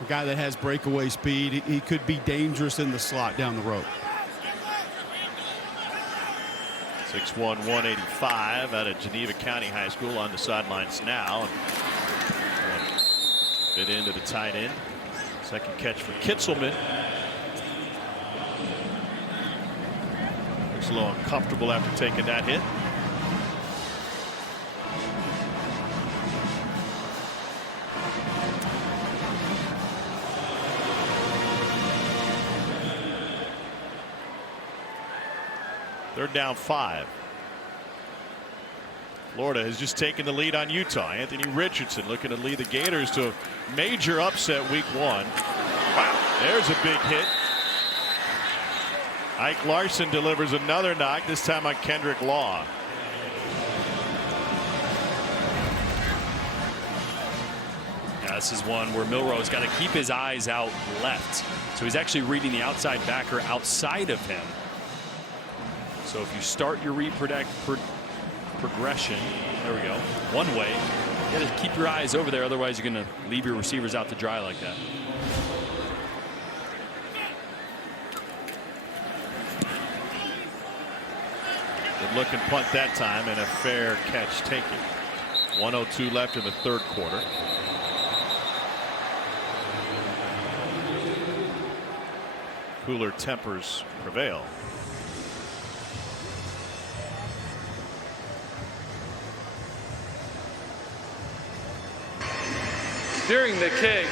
A guy that has breakaway speed. He could be dangerous in the slot down the road. 6'1", 185 out of Geneva County High School on the sidelines now. Fit into the tight end. Second catch for Kitzelman. Looks a little uncomfortable after taking that hit. Third down 5. Florida has just taken the lead on Utah. Anthony Richardson looking to lead the Gators to a major upset week 1. Wow, there's a big hit. Ike Larson delivers another knock, this time on Kendrick Law. Yeah, this is one where Milroe's got to keep his eyes out left. So he's actually reading the outside backer outside of him. So if you start your read progression, there we go, one way, you got to keep your eyes over there, otherwise you're going to leave your receivers out to dry like that. Good looking punt that time, and a fair catch taken. 1:02 left in the third quarter. Cooler tempers prevail. During the kick,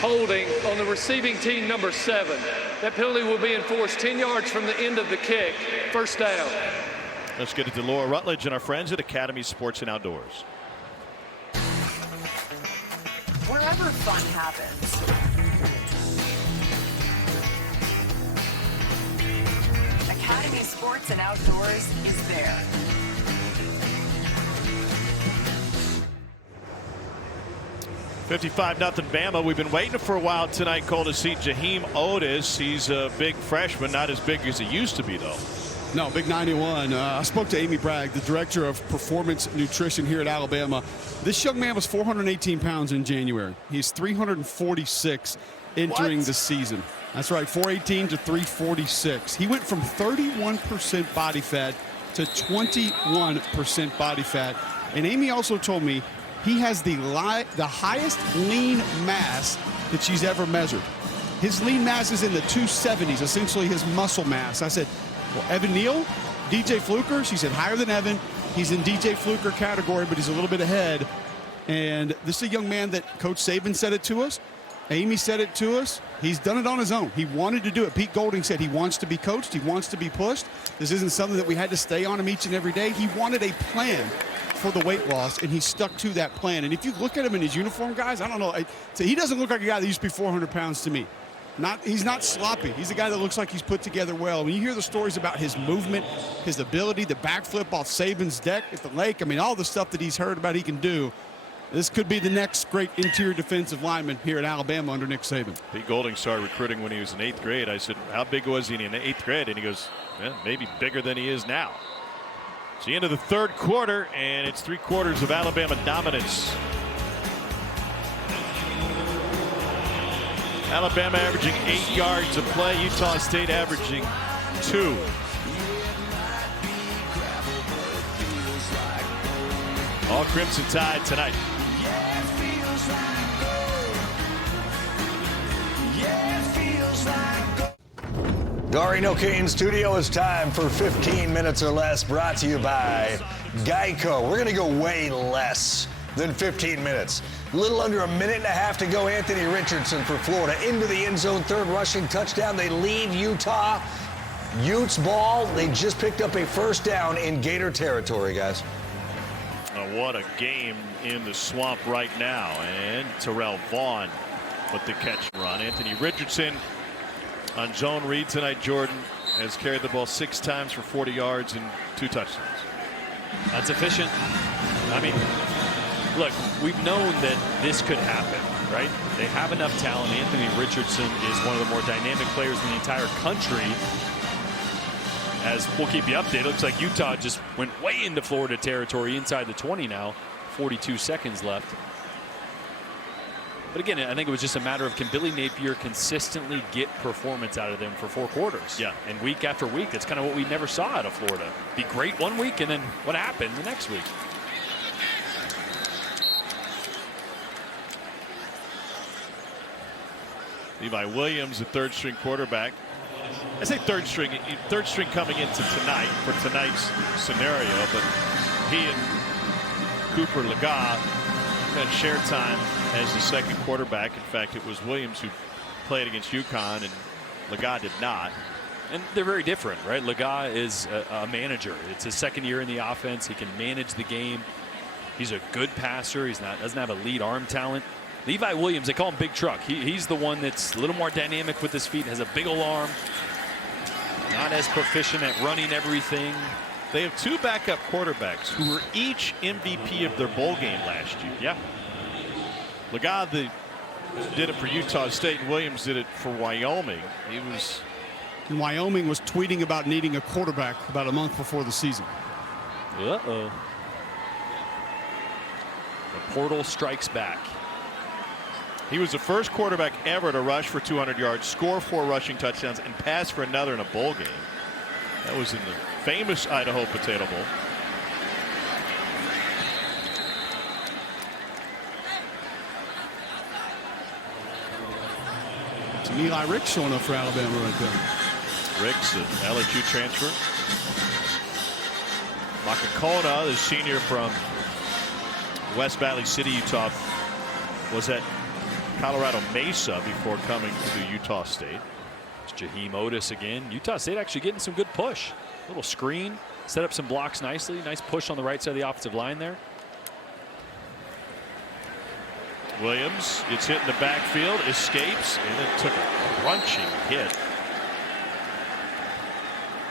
holding on the receiving team number 7. That penalty will be enforced 10 yards from the end of the kick. First down. Let's get it to Laura Rutledge and our friends at Academy Sports and Outdoors. Wherever fun happens, Academy Sports and Outdoors is there. $55-0 Bama. We've been waiting for a while tonight, Cole, to see Jaheim Otis. He's a big freshman, not as big as he used to be, though. No, big 91. I spoke to Amy Bragg, the director of performance nutrition here at Alabama. This young man was 418 pounds in January. He's 346 entering the season. That's right, 418 to 346. He went from 31% body fat to 21% body fat. And Amy also told me he has the highest lean mass that she's ever measured. His lean mass is in the 270s, essentially his muscle mass. I said, well, Evan Neal, DJ Fluker, she said higher than Evan. He's in DJ Fluker category, but he's a little bit ahead. And this is a young man that Coach Saban said it to us. Amy said it to us. He's done it on his own. He wanted to do it. Pete Golding said he wants to be coached. He wants to be pushed. This isn't something that we had to stay on him each and every day. He wanted a plan for the weight loss, and he stuck to that plan. And if you look at him in his uniform, guys, I don't know. He doesn't look like a guy that used to be 400 pounds to me. He's not sloppy. He's a guy that looks like he's put together well. When you hear the stories about his movement, his ability, the backflip off Saban's deck at the lake, I mean, all the stuff that he's heard about he can do, this could be the next great interior defensive lineman here at Alabama under Nick Saban. Pete Golding started recruiting when he was in 8th grade. I said, how big was he in 8th grade? And he goes, well, maybe bigger than he is now. It's the end of the 3rd quarter, and it's 3 quarters of Alabama dominance. Alabama averaging 8 yards a play. Utah State averaging 2. All Crimson Tide tonight. Dari Noka in studio. It's time for 15 minutes or less, brought to you by Geico. We're going to go way less than 15 minutes. A little under a minute and a half to go. Anthony Richardson for Florida into the end zone, 3rd rushing touchdown. They lead Utah. Utes ball. They just picked up a 1st down in Gator territory, guys. What a game in the swamp right now. And Terrell Vaughn with the catch and run. Anthony Richardson on zone read tonight, Jordan, has carried the ball 6 times for 40 yards and 2 touchdowns. That's efficient. I mean, look, we've known that this could happen, right? They have enough talent. Anthony Richardson is one of the more dynamic players in the entire country. As we'll keep you updated, it looks like Utah just went way into Florida territory inside the 20 now. 42 seconds left. But again, I think it was just a matter of, can Billy Napier consistently get performance out of them for 4 quarters? Yeah. And week after week, that's kind of what we never saw out of Florida. Be great one week, and then what happened the next week? Levi Williams, the 3rd string quarterback. I say 3rd string coming into tonight for tonight's scenario, but he and Cooper Lega had shared time as the 2nd quarterback. In fact, it was Williams who played against UConn, and Lega did not. And they're very different, right? Lega is a manager. It's his 2nd year in the offense. He can manage the game. He's a good passer. Doesn't have elite arm talent. Levi Williams, they call him Big Truck. He's the one that's a little more dynamic with his feet, has a big old arm. Not as proficient at running everything. They have 2 backup quarterbacks who were each MVP of their bowl game last year. Yeah. Lega did it for Utah State, and Williams did it for Wyoming. And Wyoming was tweeting about needing a quarterback about a month before the season. Uh-oh. The portal strikes back. He was the first quarterback ever to rush for 200 yards, score 4 rushing touchdowns, and pass for another in a bowl game. That was in the famous Idaho Potato Bowl. It's Eli Ricks showing up for Alabama right there. Ricks, an LSU transfer. Makakona, the senior from West Valley City, Utah, was at Colorado Mesa before coming to Utah State. It's Jaheim Otis again. Utah State actually getting some good push. Little screen, set up some blocks nicely. Nice push on the right side of the offensive line there. Williams gets hit in the backfield, escapes, and then took a crunching hit.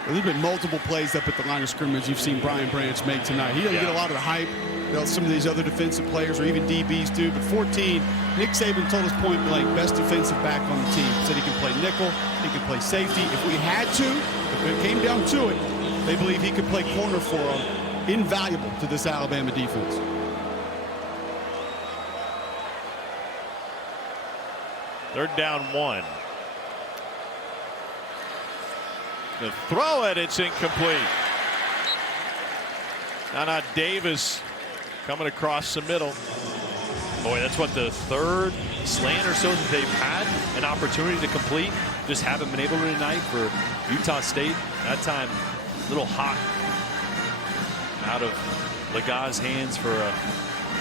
There's been multiple plays up at the line of scrimmage you've seen Brian Branch make tonight. He doesn't get a lot of the hype that some of these other defensive players or even DBs do. But 14, Nick Saban told us point blank, best defensive back on the team. Said he can play nickel, he can play safety. If we had to, if it came down to it, they believe he could play corner for them. Invaluable to this Alabama defense. Third down 1. The throw it, it's incomplete. Now Davis coming across the middle. Boy, that's what, the 3rd slant or so that they've had an opportunity to complete. Just haven't been able to tonight for Utah State. That time, a little hot out of Lega's hands for a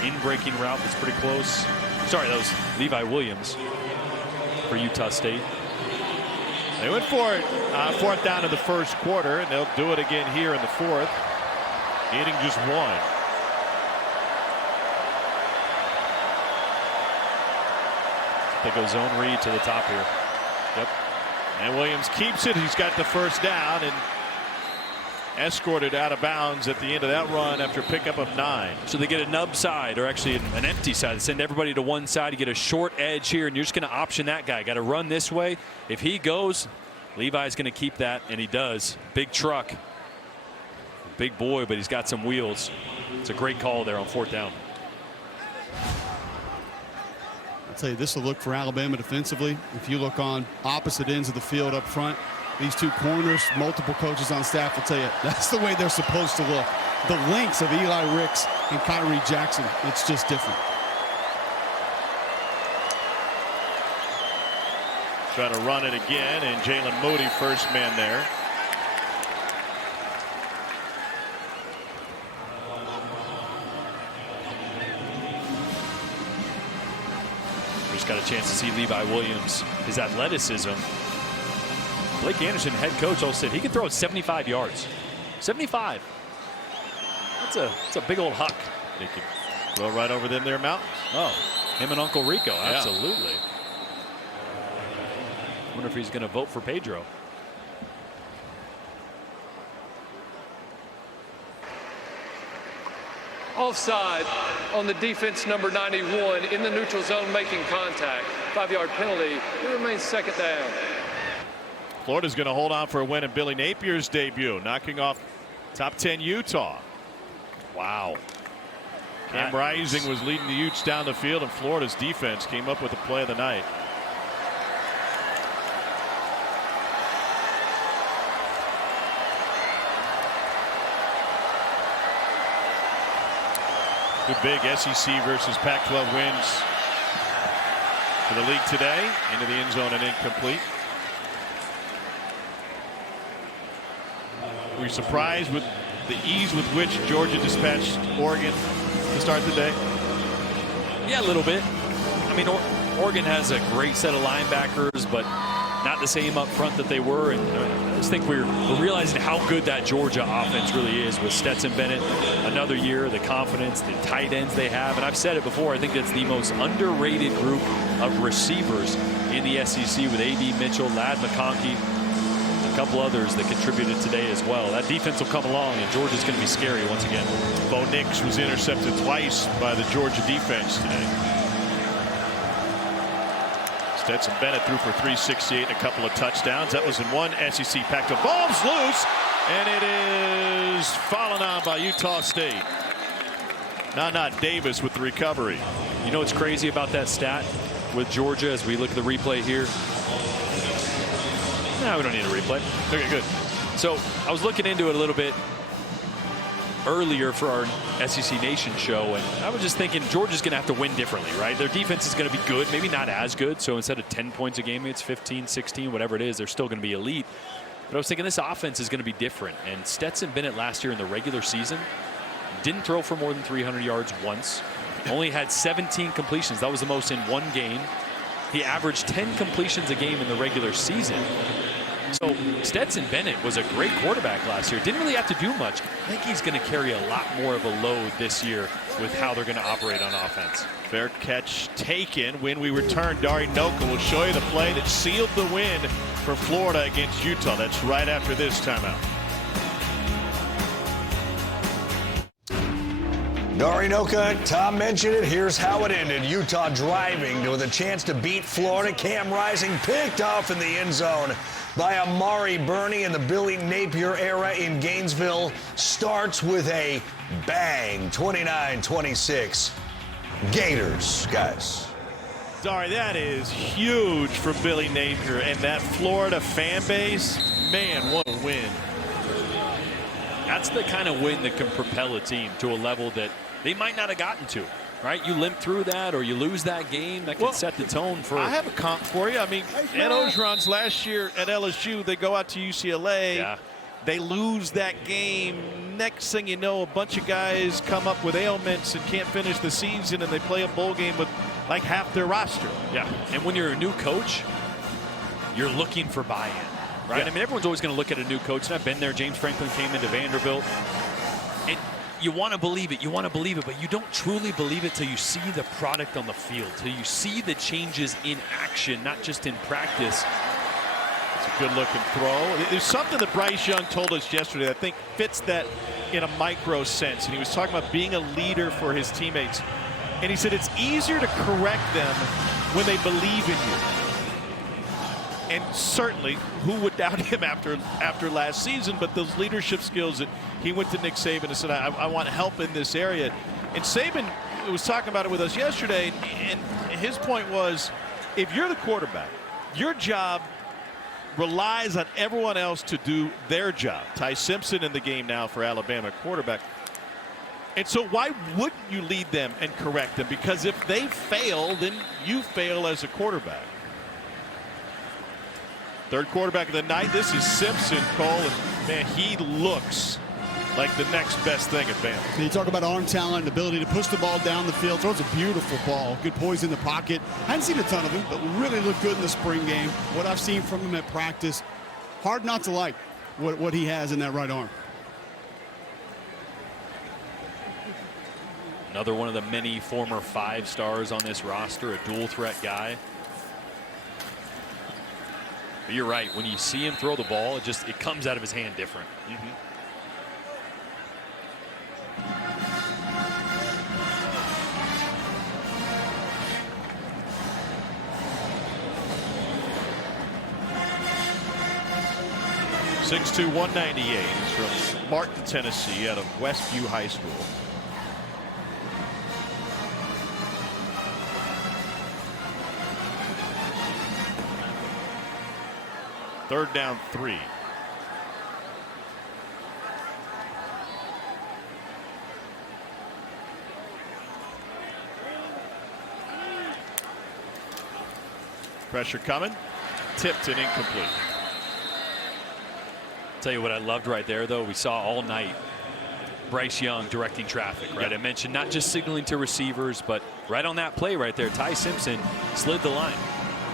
in-breaking route that's pretty close. Sorry, that was Levi Williams. for Utah State. They went for it fourth down in the first quarter, and they'll do it again here in the fourth, needing just one. They go zone read to the top here. Yep. And Williams keeps it. He's got the first down and escorted out of bounds at the end of that run after a pickup of 9. So they get a nub side, or actually an empty side. They send everybody to one side. You get a short edge here, and you're just going to option that guy. Got to run this way. If he goes, Levi's going to keep that, and he does. Big truck. Big boy, but he's got some wheels. It's a great call there on fourth down. I'll tell you, this will look for Alabama defensively. If you look on opposite ends of the field up front, these two corners, multiple coaches on staff will tell you that's the way they're supposed to look. The lengths of Eli Ricks and Kyrie Jackson, it's just different. Try to run it again, and Jalen Moody first man there. Just got a chance to see Levi Williams, his athleticism. Blake Anderson, head coach, also said he can throw it 75 yards. 75. That's a big old huck. They can throw right over them there mountains. Oh, him and Uncle Rico, Yeah. absolutely. Wonder if he's going to vote for Pedro. Offside on the defense number 91 in the neutral zone making contact. 5-yard penalty. It remains second down. Florida's going to hold on for a win in Billy Napier's debut, knocking off top 10 Utah. Wow. Cam Rising was leading the Utes down the field, and Florida's defense came up with the play of the night. Two big SEC versus Pac-12 wins for the league today. Into the end zone and incomplete. Were you surprised with the ease with which Georgia dispatched Oregon to start the day? Yeah, a little bit. I mean, Oregon has a great set of linebackers, but not the same up front that they were. And I just think we're realizing how good that Georgia offense really is with Stetson Bennett. Another year, the confidence, the tight ends they have. And I've said it before, I think it's the most underrated group of receivers in the SEC with A.D. Mitchell, Ladd McConkey, a couple others that contributed today as well. That defense will come along, and Georgia's going to be scary once again. Bo Nix was intercepted twice by the Georgia defense today. Stetson Bennett threw for 368 and a couple of touchdowns. That was in one SEC Pac-12. Ball's loose, and it is fallen on by Utah State. Not Davis with the recovery. You know what's crazy about that stat with Georgia as we look at the replay here? No, we don't need a replay. Okay, good. So I was looking into it a little bit earlier for our SEC Nation show, and I was just thinking Georgia's going to have to win differently, right? Their defense is going to be good, maybe not as good. So instead of 10 points a game, it's 15, 16, whatever it is. They're still going to be elite. But I was thinking this offense is going to be different. And Stetson Bennett last year in the regular season didn't throw for more than 300 yards once. Only had 17 completions. That was the most in one game. He averaged 10 completions a game in the regular season. So Stetson Bennett was a great quarterback last year. Didn't really have to do much. I think he's going to carry a lot more of a load this year with how they're going to operate on offense. Fair catch taken. When we return, Dari Noka will show you the play that sealed the win for Florida against Utah. That's right after this timeout. Dari Noka, Tom mentioned it. Here's how it ended. Utah driving with a chance to beat Florida. Cam Rising picked off in the end zone by Amari Burney, in the Billy Napier era in Gainesville starts with a bang. 29-26. Gators, guys. Sorry, that is huge for Billy Napier and that Florida fan base. Man, what a win. That's the kind of win that can propel a team to a level that they might not have gotten to. Right, you limp through that, or you lose that game. That can set the tone for. I have a comp for you. I mean, Ed Ogeron's last year at LSU, they go out to UCLA. Yeah. They lose that game. Next thing you know, a bunch of guys come up with ailments and can't finish the season, and they play a bowl game with like half their roster. Yeah, and when you're a new coach, you're looking for buy-in, right? Yeah. I mean, everyone's always going to look at a new coach, and I've been there. James Franklin came into Vanderbilt. And you want to believe it, but you don't truly believe it till you see the product on the field, till you see the changes in action, not just in practice. It's a good-looking throw. There's something that Bryce Young told us yesterday that I think fits that in a micro sense, and he was talking about being a leader for his teammates. And he said it's easier to correct them when they believe in you. And certainly, who would doubt him after last season? But those leadership skills that he went to Nick Saban and said, I want help in this area. And Saban was talking about it with us yesterday, and his point was, if you're the quarterback, your job relies on everyone else to do their job. Ty Simpson in the game now for Alabama quarterback. And so why wouldn't you lead them and correct them? Because if they fail, then you fail as a quarterback. Third quarterback of the night. This is Simpson, Cole, and man, he looks like the next best thing at Bama. You talk about arm talent, ability to push the ball down the field. Throws a beautiful ball. Good poise in the pocket. Hadn't seen a ton of him, but really looked good in the spring game. What I've seen from him at practice, hard not to like what he has in that right arm. Another one of the many former 5 stars on this roster, a dual threat guy. But you're right, when you see him throw the ball, it comes out of his hand different. Mm-hmm. .6'2", 198. He's from Martin, Tennessee, out of Westview High School. Third down 3. Pressure coming. Tipped and incomplete. Tell you what I loved right there, though, we saw all night Bryce Young directing traffic, right? Yeah. I mentioned not just signaling to receivers, but right on that play right there, Ty Simpson slid the line.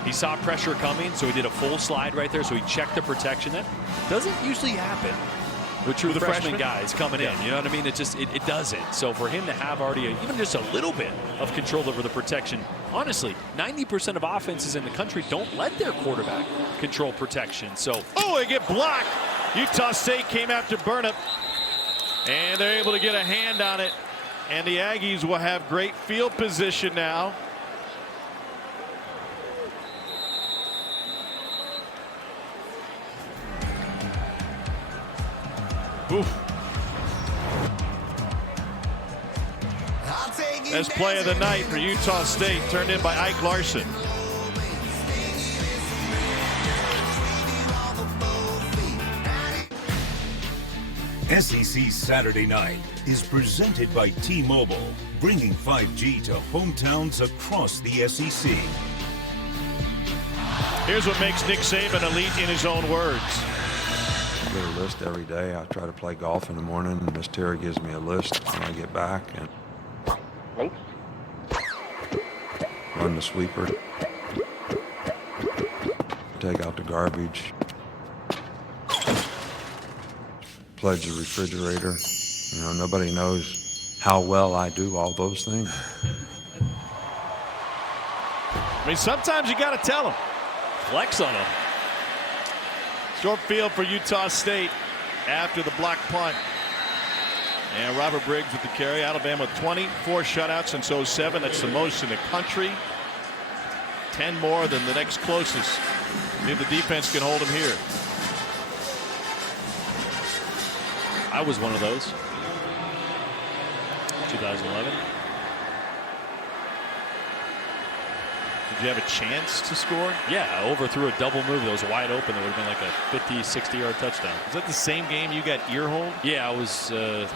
He saw pressure coming, so he did a full slide right there, so he checked the protection. That doesn't usually happen with true freshman guys coming in. You know what I mean? It doesn't. So for him to have already even just a little bit of control over the protection, honestly, 90% of offenses in the country don't let their quarterback control protection. So they get blocked. Utah State came after Burnip, and they're able to get a hand on it. And the Aggies will have great field position now. Oof. Best play of the night for Utah State, turned in by Ike Larson. SEC Saturday Night is presented by T-Mobile, bringing 5G to hometowns across the SEC. Here's what makes Nick Saban elite in his own words. I get a list every day. I try to play golf in the morning, and Miss Terry gives me a list when I get back, and run the sweeper, take out the garbage, pledge the refrigerator. You know, nobody knows how well I do all those things. I mean, sometimes you got to tell them. Flex on him. Short field for Utah State after the block punt. And Robert Briggs with the carry. Alabama 24 shutouts since 07. That's the most in the country. 10 more than the next closest. See if the defense can hold him here. I was one of those. 2011. Did you have a chance to score? Yeah, I overthrew a double move that was wide open. That would have been like a 50, 60-yard touchdown. Is that the same game you got ear hold? Yeah, I was. I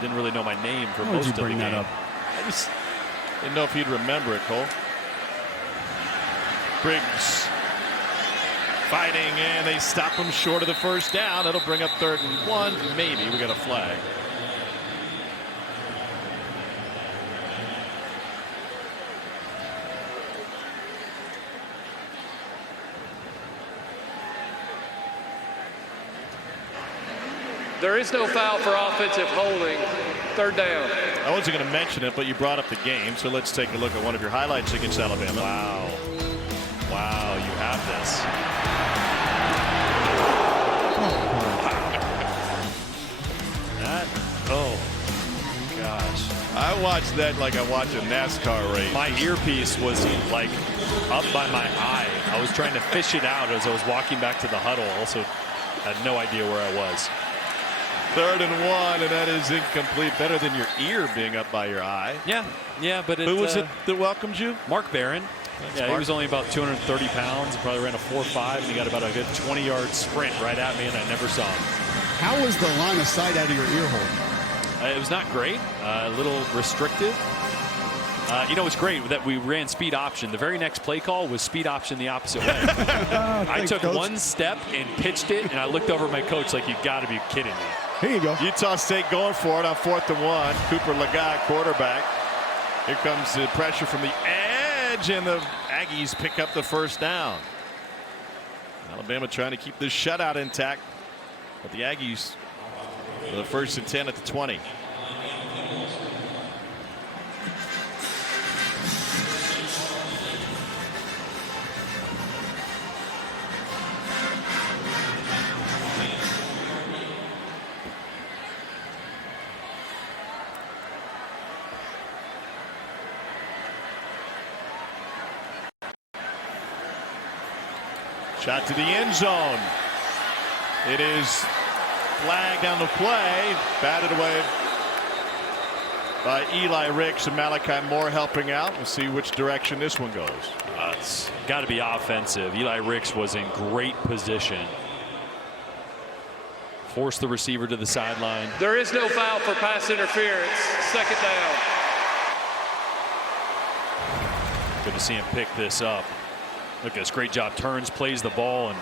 didn't really know my name for Why most would of you the bring game. that up? I just didn't know if he'd remember it, Cole. Briggs fighting, and they stop him short of the first down. That'll bring up 3rd and 1. Maybe we got a flag. There is no foul for offensive holding. Third down. I wasn't going to mention it, but you brought up the game, so let's take a look at one of your highlights against Alabama. Wow. Wow, you have this. Oh, gosh. I watched that like I watch a NASCAR race. My earpiece was like up by my eye. I was trying to fish it out as I was walking back to the huddle. Also had no idea where I was. 3rd and 1, and that is incomplete. Better than your ear being up by your eye. Yeah, but who was it that welcomed you? Mark Barron. Yeah, Mark. he was only about 230 pounds. Probably ran a 4.5, and he got about a good 20-yard sprint right at me, and I never saw him. How was the line of sight out of your ear hole? It was not great. A little restrictive. You know, it's great that we ran speed option. The very next play call was speed option the opposite way. I took one step and pitched it, and I looked over at my coach like, you've got to be kidding me. Here you go. Utah State going for it on 4th and 1. Cooper Lagat, quarterback. Here comes the pressure from the edge, and the Aggies pick up the first down. Alabama trying to keep this shutout intact, but the Aggies with the 1st and 10 at the 20. Shot to the end zone. It is flagged on the play. Batted away by Eli Ricks and Malachi Moore helping out. We'll see which direction this one goes. It's got to be offensive. Eli Ricks was in great position. Forced the receiver to the sideline. There is no foul for pass interference. 2nd down. Good to see him pick this up. Look at this, great job. Turns, plays the ball, and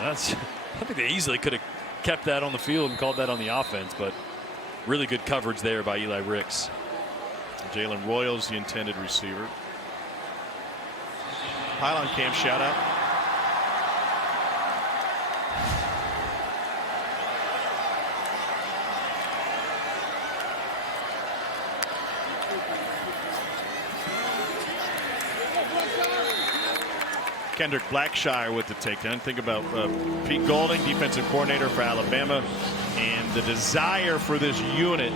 that's. I think they easily could have kept that on the field and called that on the offense, but really good coverage there by Eli Ricks. Jalen Royals, the intended receiver. Pylon Cam shout out. Kendrick Blackshire with the takedown. Think about Pete Golding, defensive coordinator for Alabama, and the desire for this unit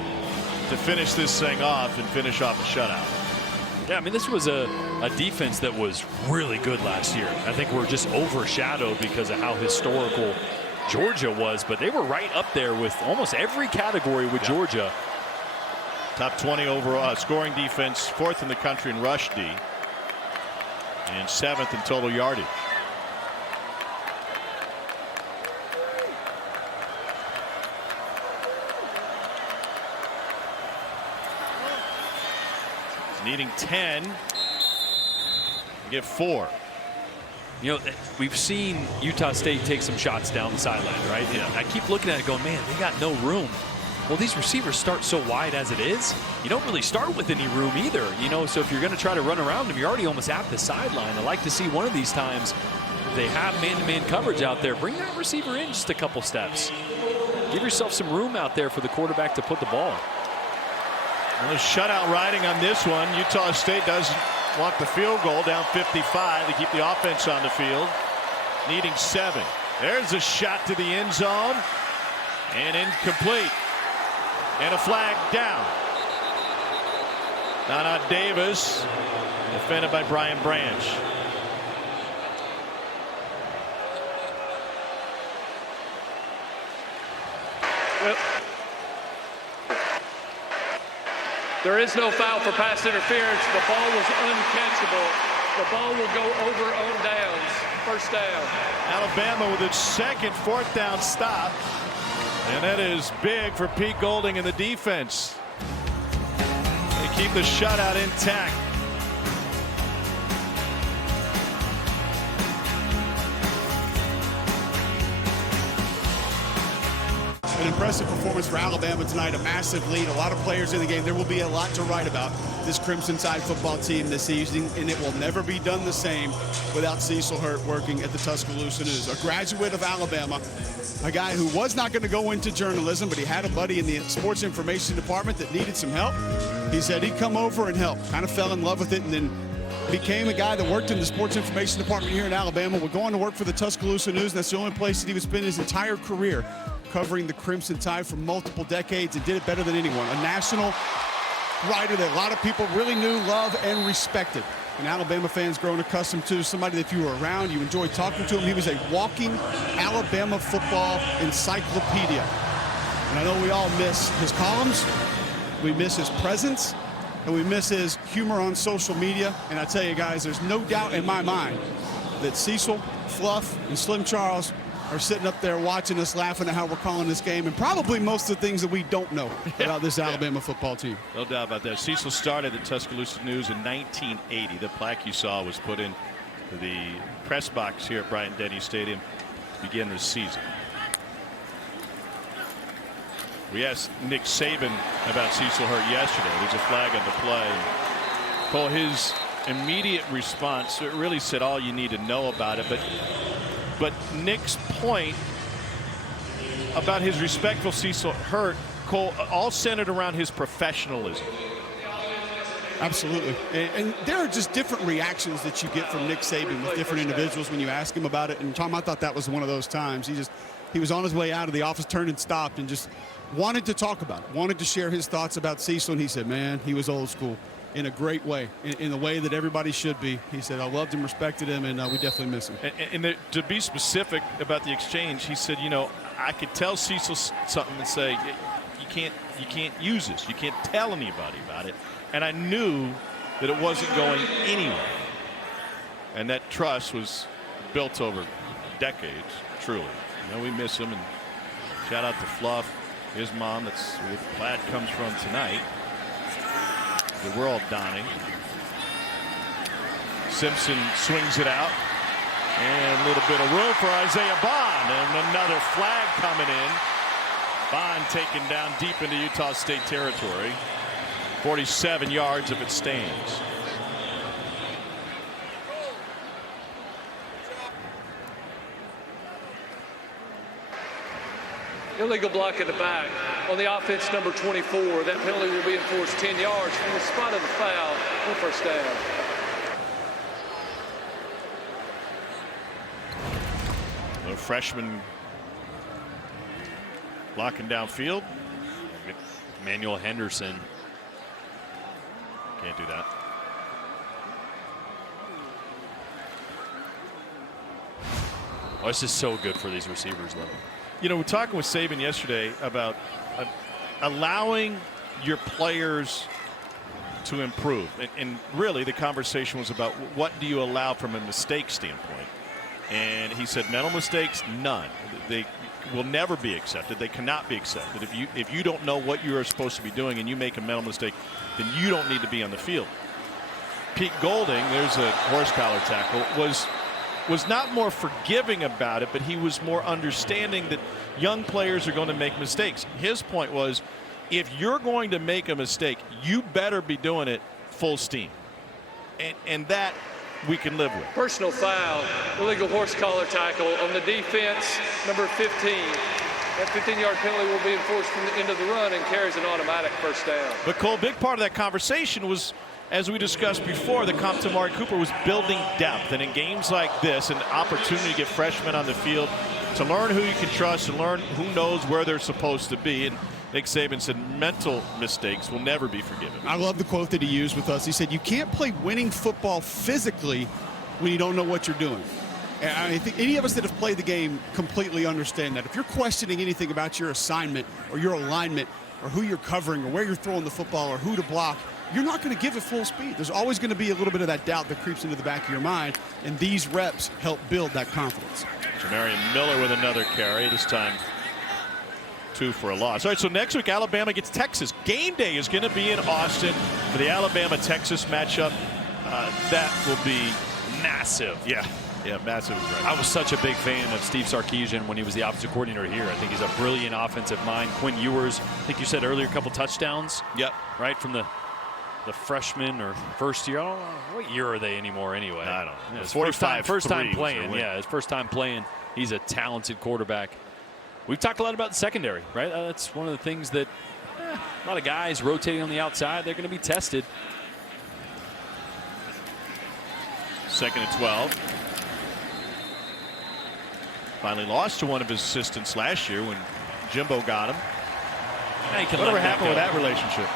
to finish this thing off and finish off a shutout. Yeah, I mean, this was a defense that was really good last year. I think we're just overshadowed because of how historical Georgia was, but they were right up there with almost every category with Georgia. Top 20 overall scoring defense, 4th in the country in rush D, and 7th in total yardage. Needing 10 to get 4. You know, we've seen Utah State take some shots down the sideline, right? Yeah. I keep looking at it going, man, they got no room. Well, these receivers start so wide as it is. You don't really start with any room either, you know, so if you're going to try to run around them, you're already almost at the sideline. I like to see one of these times if they have man-to-man coverage out there, bring that receiver in just a couple steps. Give yourself some room out there for the quarterback to put the ball. Well, a shutout riding on this one. Utah State doesn't want the field goal, down 55 to keep the offense on the field. Needing 7. There's a shot to the end zone and incomplete. And a flag down. Nana Davis, defended by Brian Branch. There is no foul for pass interference. The ball was uncatchable. The ball will go over on downs. 1st down. Alabama with its 2nd 4th down stop. And that is big for Pete Golding and the defense. They keep the shutout intact. An impressive performance for Alabama tonight, a massive lead, a lot of players in the game. There will be a lot to write about this Crimson Tide football team this season, and it will never be done the same without Cecil Hurt working at the Tuscaloosa News. A graduate of Alabama, a guy who was not going to go into journalism, but he had a buddy in the sports information department that needed some help. He said he'd come over and help. Kind of fell in love with it, and then became a guy that worked in the sports information department here in Alabama. We're going to work for the Tuscaloosa News. That's the only place that he would spend his entire career, covering the Crimson Tide for multiple decades, and did it better than anyone. A national writer that a lot of people really knew, loved, and respected. And Alabama fans growing accustomed to somebody that if you were around, you enjoyed talking to him. He was a walking Alabama football encyclopedia. And I know we all miss his columns, we miss his presence, and we miss his humor on social media. And I tell you guys, there's no doubt in my mind that Cecil, Fluff, and Slim Charles are sitting up there watching us, laughing at how we're calling this game, and probably most of the things that we don't know about this Alabama football team. No doubt about that. Cecil started at Tuscaloosa News in 1980. The plaque you saw was put in the press box here at Bryant-Denny Stadium to begin this season. We asked Nick Saban about Cecil Hurt yesterday. There's a flag on the play. Cole, his immediate response really said all you need to know about it, but Nick's point about his respect for Cecil Hurt, Cole, all centered around his professionalism. Absolutely. And there are just different reactions that you get from Nick Saban with different individuals when you ask him about it. And Tom, I thought that was one of those times. He was on his way out of the office, turned and stopped, and just wanted to talk about it, wanted to share his thoughts about Cecil. And he said, man, he was old school in a great way, in the way that everybody should be. He said, I loved him, respected him, and we definitely miss him. And to be specific about the exchange, he said, you know, I could tell Cecil something and say, you can't use this. You can't tell anybody about it. And I knew that it wasn't going anywhere. And that trust was built over decades, truly. You know, we miss him, and shout out to Fluff, his mom, that's where the plaid comes from tonight, that we're all donning. Simpson swings it out, and a little bit of room for Isaiah Bond, and another flag coming in. Bond taken down deep into Utah State territory. 47 yards if it stands. Illegal block in the back on the offense, number 24. That penalty will be enforced 10 yards from the spot of the foul on first down. The freshman blocking downfield. Emmanuel Henderson. Can't do that. Oh, this is so good for these receivers, though. You know, we're talking with Saban yesterday about allowing your players to improve. And really, the conversation was about what do you allow from a mistake standpoint. And he said mental mistakes, none. They will never be accepted. They cannot be accepted. If you don't know what you are supposed to be doing and you make a mental mistake, then you don't need to be on the field. Pete Golding, there's a horse collar tackle, was not more forgiving about it, but he was more understanding that young players are going to make mistakes. His point was, if you're going to make a mistake, you better be doing it full steam. And that we can live with. Personal foul, illegal horse collar tackle on the defense, number 15. That 15-yard penalty will be enforced from the end of the run and carries an automatic first down. But Cole, big part of that conversation was, as we discussed before, the comp to Amari Cooper was building depth. And in games like this, an opportunity to get freshmen on the field, to learn who you can trust and learn who knows where they're supposed to be. And Nick Saban said mental mistakes will never be forgiven. I love the quote that he used with us. He said, you can't play winning football physically when you don't know what you're doing. And I think any of us that have played the game completely understand that. If you're questioning anything about your assignment or your alignment or who you're covering or where you're throwing the football or who to block, you're not going to give it full speed. There's always going to be a little bit of that doubt that creeps into the back of your mind, and these reps help build that confidence. Jamarian Miller with another carry, this time 2 for a loss. All right, so next week Alabama gets Texas. Game day is going to be in Austin for the Alabama-Texas matchup. That will be Massive. Yeah, massive is right. I was such a big fan of Steve Sarkisian when he was the offensive coordinator here. I think he's a brilliant offensive mind. Quinn Ewers, I think you said earlier, a couple touchdowns. Yep. Right from the the freshman or first year. I don't know. What year are they anymore anyway? I don't know. Yeah, his 45, first time 3 was playing. their win. Yeah, his first time playing. He's a talented quarterback. We've talked a lot about the secondary, right? That's one of the things that a lot of guys rotating on the outside, they're going to be tested. 2nd and 12. Finally lost to one of his assistants last year when Jimbo got him. Whatever happened with that relationship?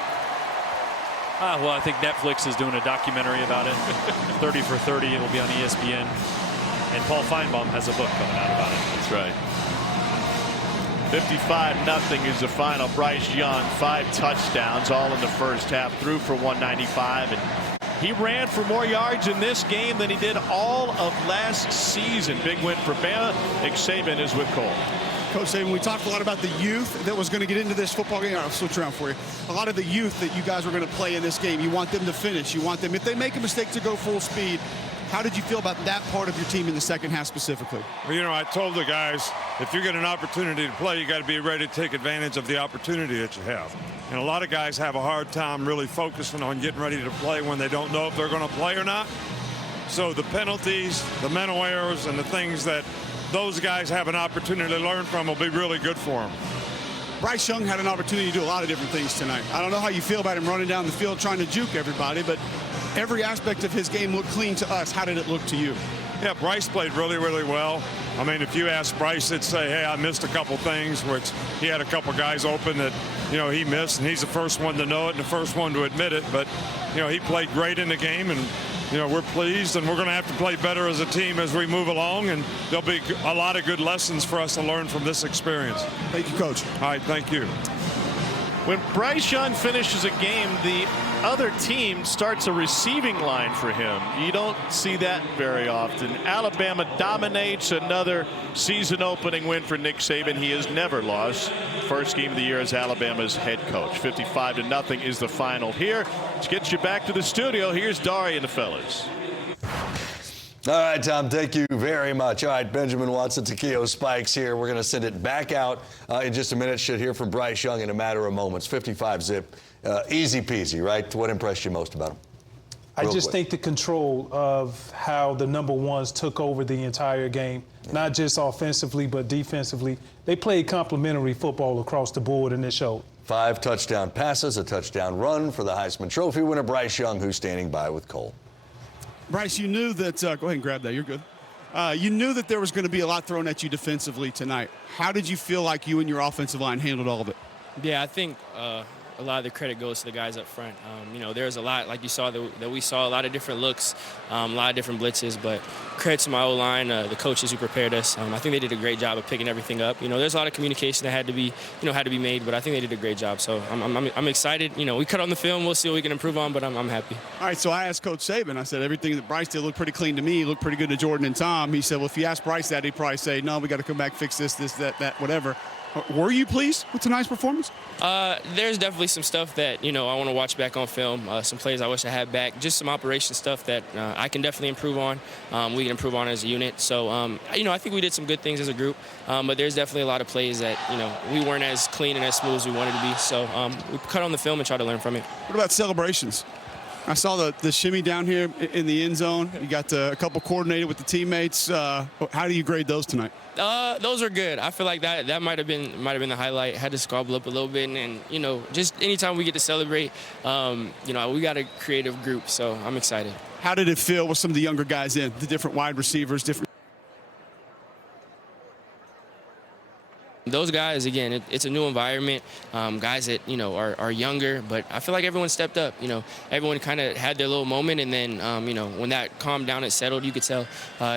Well, I think Netflix is doing a documentary about it. 30 for 30. It'll be on ESPN. And Paul Feinbaum has a book coming out about it. That's right. 55-0 is the final. Bryce Young, 5 touchdowns, all in the first half, threw for 195. And he ran for more yards in this game than he did all of last season. Big win for Bama. Nick Saban is with Cole. Coach Saban, we talked a lot about the youth that was going to get into this football game. I'll switch around for you. A lot of the youth that you guys were going to play in this game, you want them to finish. You want them, if they make a mistake, to go full speed. How did you feel about that part of your team in the second half specifically? Well, you know, I told the guys, if you get an opportunity to play, you got to be ready to take advantage of the opportunity that you have. And a lot of guys have a hard time really focusing on getting ready to play when they don't know if they're going to play or not. So the penalties, the mental errors, and the things that those guys have an opportunity to learn from will be really good for them. Bryce Young had an opportunity to do a lot of different things tonight. I don't know how you feel about him running down the field trying to juke everybody, but every aspect of his game looked clean to us. How did it look to you? Yeah, Bryce played really, really well. I mean, if you ask Bryce, he'd say, hey, I missed a couple things, which he had a couple guys open that, you know, he missed, and he's the first one to know it and the first one to admit it. But, you know, he played great in the game, and, you know, we're pleased, and we're going to have to play better as a team as we move along, and there'll be a lot of good lessons for us to learn from this experience. Thank you, Coach. All right, thank you. When Bryce Young finishes a game, the other team starts a receiving line for him. You don't see that very often. Alabama dominates, another season-opening win for Nick Saban. He has never lost. First game of the year as Alabama's head coach. 55-0 is the final here. Which gets you back to the studio. Here's Dari and the fellas. All right, Tom, thank you very much. All right, Benjamin Watson, Takeo Spikes here. We're going to send it back out in just a minute. Should hear from Bryce Young in a matter of moments. 55-zip. Easy peasy, right? What impressed you most about him? I just think the control of how the number ones took over the entire game, not just offensively, but defensively. They played complementary football across the board in this show. 5 touchdown passes, a touchdown run for the Heisman Trophy winner, Bryce Young, who's standing by with Cole. Bryce, you knew that, go ahead and grab that, you're good. You knew that there was going to be a lot thrown at you defensively tonight. How did you feel like you and your offensive line handled all of it? Yeah, I think a lot of the credit goes to the guys up front. You know, there's a lot, like you saw, that we saw a lot of different looks, a lot of different blitzes, but credit to my O-line, the coaches who prepared us. I think they did a great job of picking everything up. You know, there's a lot of communication that had to be made, but I think they did a great job. So I'm excited. You know, we cut on the film. We'll see what we can improve on, but I'm happy. All right, so I asked Coach Saban, I said, everything that Bryce did looked pretty clean to me. Looked pretty good to Jordan and Tom. He said, well, if you ask Bryce that, he'd probably say, no, we got to come back, fix this, that, whatever. Were you pleased with tonight's performance? There's definitely some stuff that, you know, I want to watch back on film. Some plays I wish I had back. Just some operation stuff that I can definitely improve on. We can improve on as a unit. So, you know, I think we did some good things as a group. But there's definitely a lot of plays that, you know, we weren't as clean and as smooth as we wanted to be. So we cut on the film and try to learn from it. What about celebrations? I saw the shimmy down here in the end zone. You got a couple coordinated with the teammates. How do you grade those tonight? Those are good. I feel like that might have been the highlight. Had to squabble up a little bit, and you know, just anytime we get to celebrate, you know, we got a creative group, so I'm excited. How did it feel with some of the younger guys in, the different wide receivers, different? Those guys, again, it's a new environment. Guys that, you know, are younger, but I feel like everyone stepped up. You know, everyone kind of had their little moment, and then, you know, when that calmed down and settled, you could tell,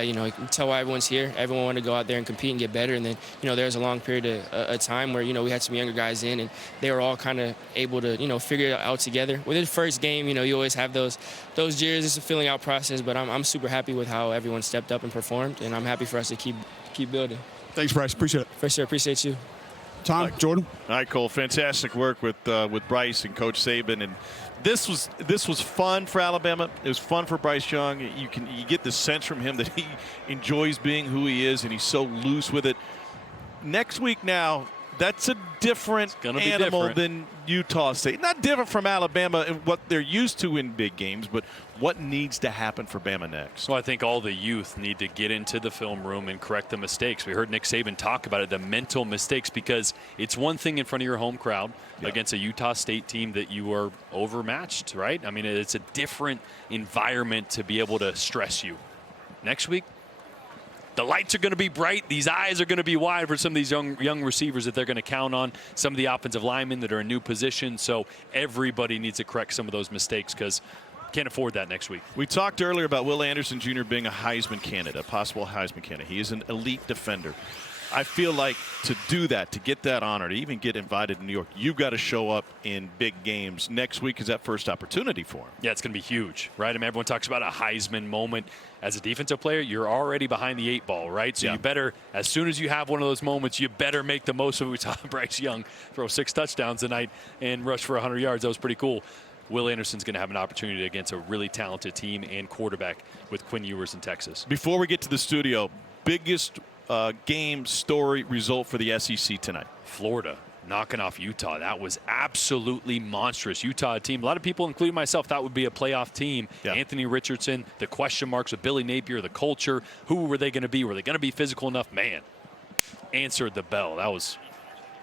you know, you can tell why everyone's here. Everyone wanted to go out there and compete and get better. And then, you know, there was a long period of time where, you know, we had some younger guys in, and they were all kind of able to, you know, figure it out together. With the first game, you know, you always have those jeers. It's a filling out process, but I'm super happy with how everyone stepped up and performed, and I'm happy for us to keep building. Thanks, Bryce. Appreciate it. For sure. Appreciate you. Tom, Jordan. All right, Cole. Fantastic work with Bryce and Coach Saban, and this was fun for Alabama. It was fun for Bryce Young. You get the sense from him that he enjoys being who he is, and he's so loose with it. Next week now, That's a different animal than Utah State. Not different from Alabama and what they're used to in big games, but what needs to happen for Bama next? Well, I think all the youth need to get into the film room and correct the mistakes. We heard Nick Saban talk about it, the mental mistakes, because it's one thing in front of your home crowd against a Utah State team that you are overmatched, right? I mean, it's a different environment to be able to stress you. Next week, the lights are going to be bright. These eyes are going to be wide for some of these young receivers that they're going to count on, some of the offensive linemen that are in new positions. So everybody needs to correct some of those mistakes because can't afford that next week. We talked earlier about Will Anderson Jr. being a Heisman candidate, a possible Heisman candidate. He is an elite defender. I feel like to do that, to get that honor, to even get invited to New York, you've got to show up in big games. Next week is that first opportunity for him. Yeah, it's going to be huge, right? I mean, everyone talks about a Heisman moment. As a defensive player, you're already behind the 8 ball, right? So you better, as soon as you have one of those moments, you better make the most of it. We saw Bryce Young throw 6 touchdowns tonight and rush for 100 yards. That was pretty cool. Will Anderson's going to have an opportunity against a really talented team and quarterback with Quinn Ewers in Texas. Before we get to the studio, biggest game, story, result for the SEC tonight? Florida knocking off Utah. That was absolutely monstrous. Utah team, a lot of people, including myself, thought would be a playoff team. Anthony Richardson, the question marks with Billy Napier, the culture. Who were they going to be? Were they going to be physical enough? Man, answered the bell. That was...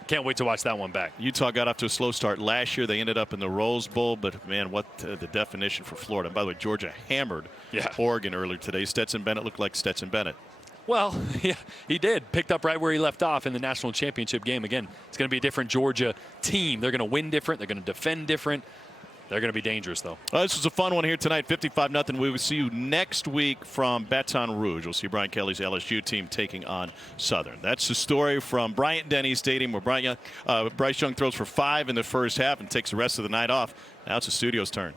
Can't wait to watch that one back. Utah got off to a slow start last year. They ended up in the Rose Bowl, but man, what the definition for Florida. And by the way, Georgia hammered Oregon earlier today. Stetson Bennett looked like Stetson Bennett. Well, yeah, he did. Picked up right where he left off in the national championship game. Again, it's going to be a different Georgia team. They're going to win different. They're going to defend different. They're going to be dangerous, though. This was a fun one here tonight, 55-0. We will see you next week from Baton Rouge. We'll see Brian Kelly's LSU team taking on Southern. That's the story from Bryant-Denny Stadium, where Bryce Young throws for 5 in the first half and takes the rest of the night off. Now it's the studio's turn.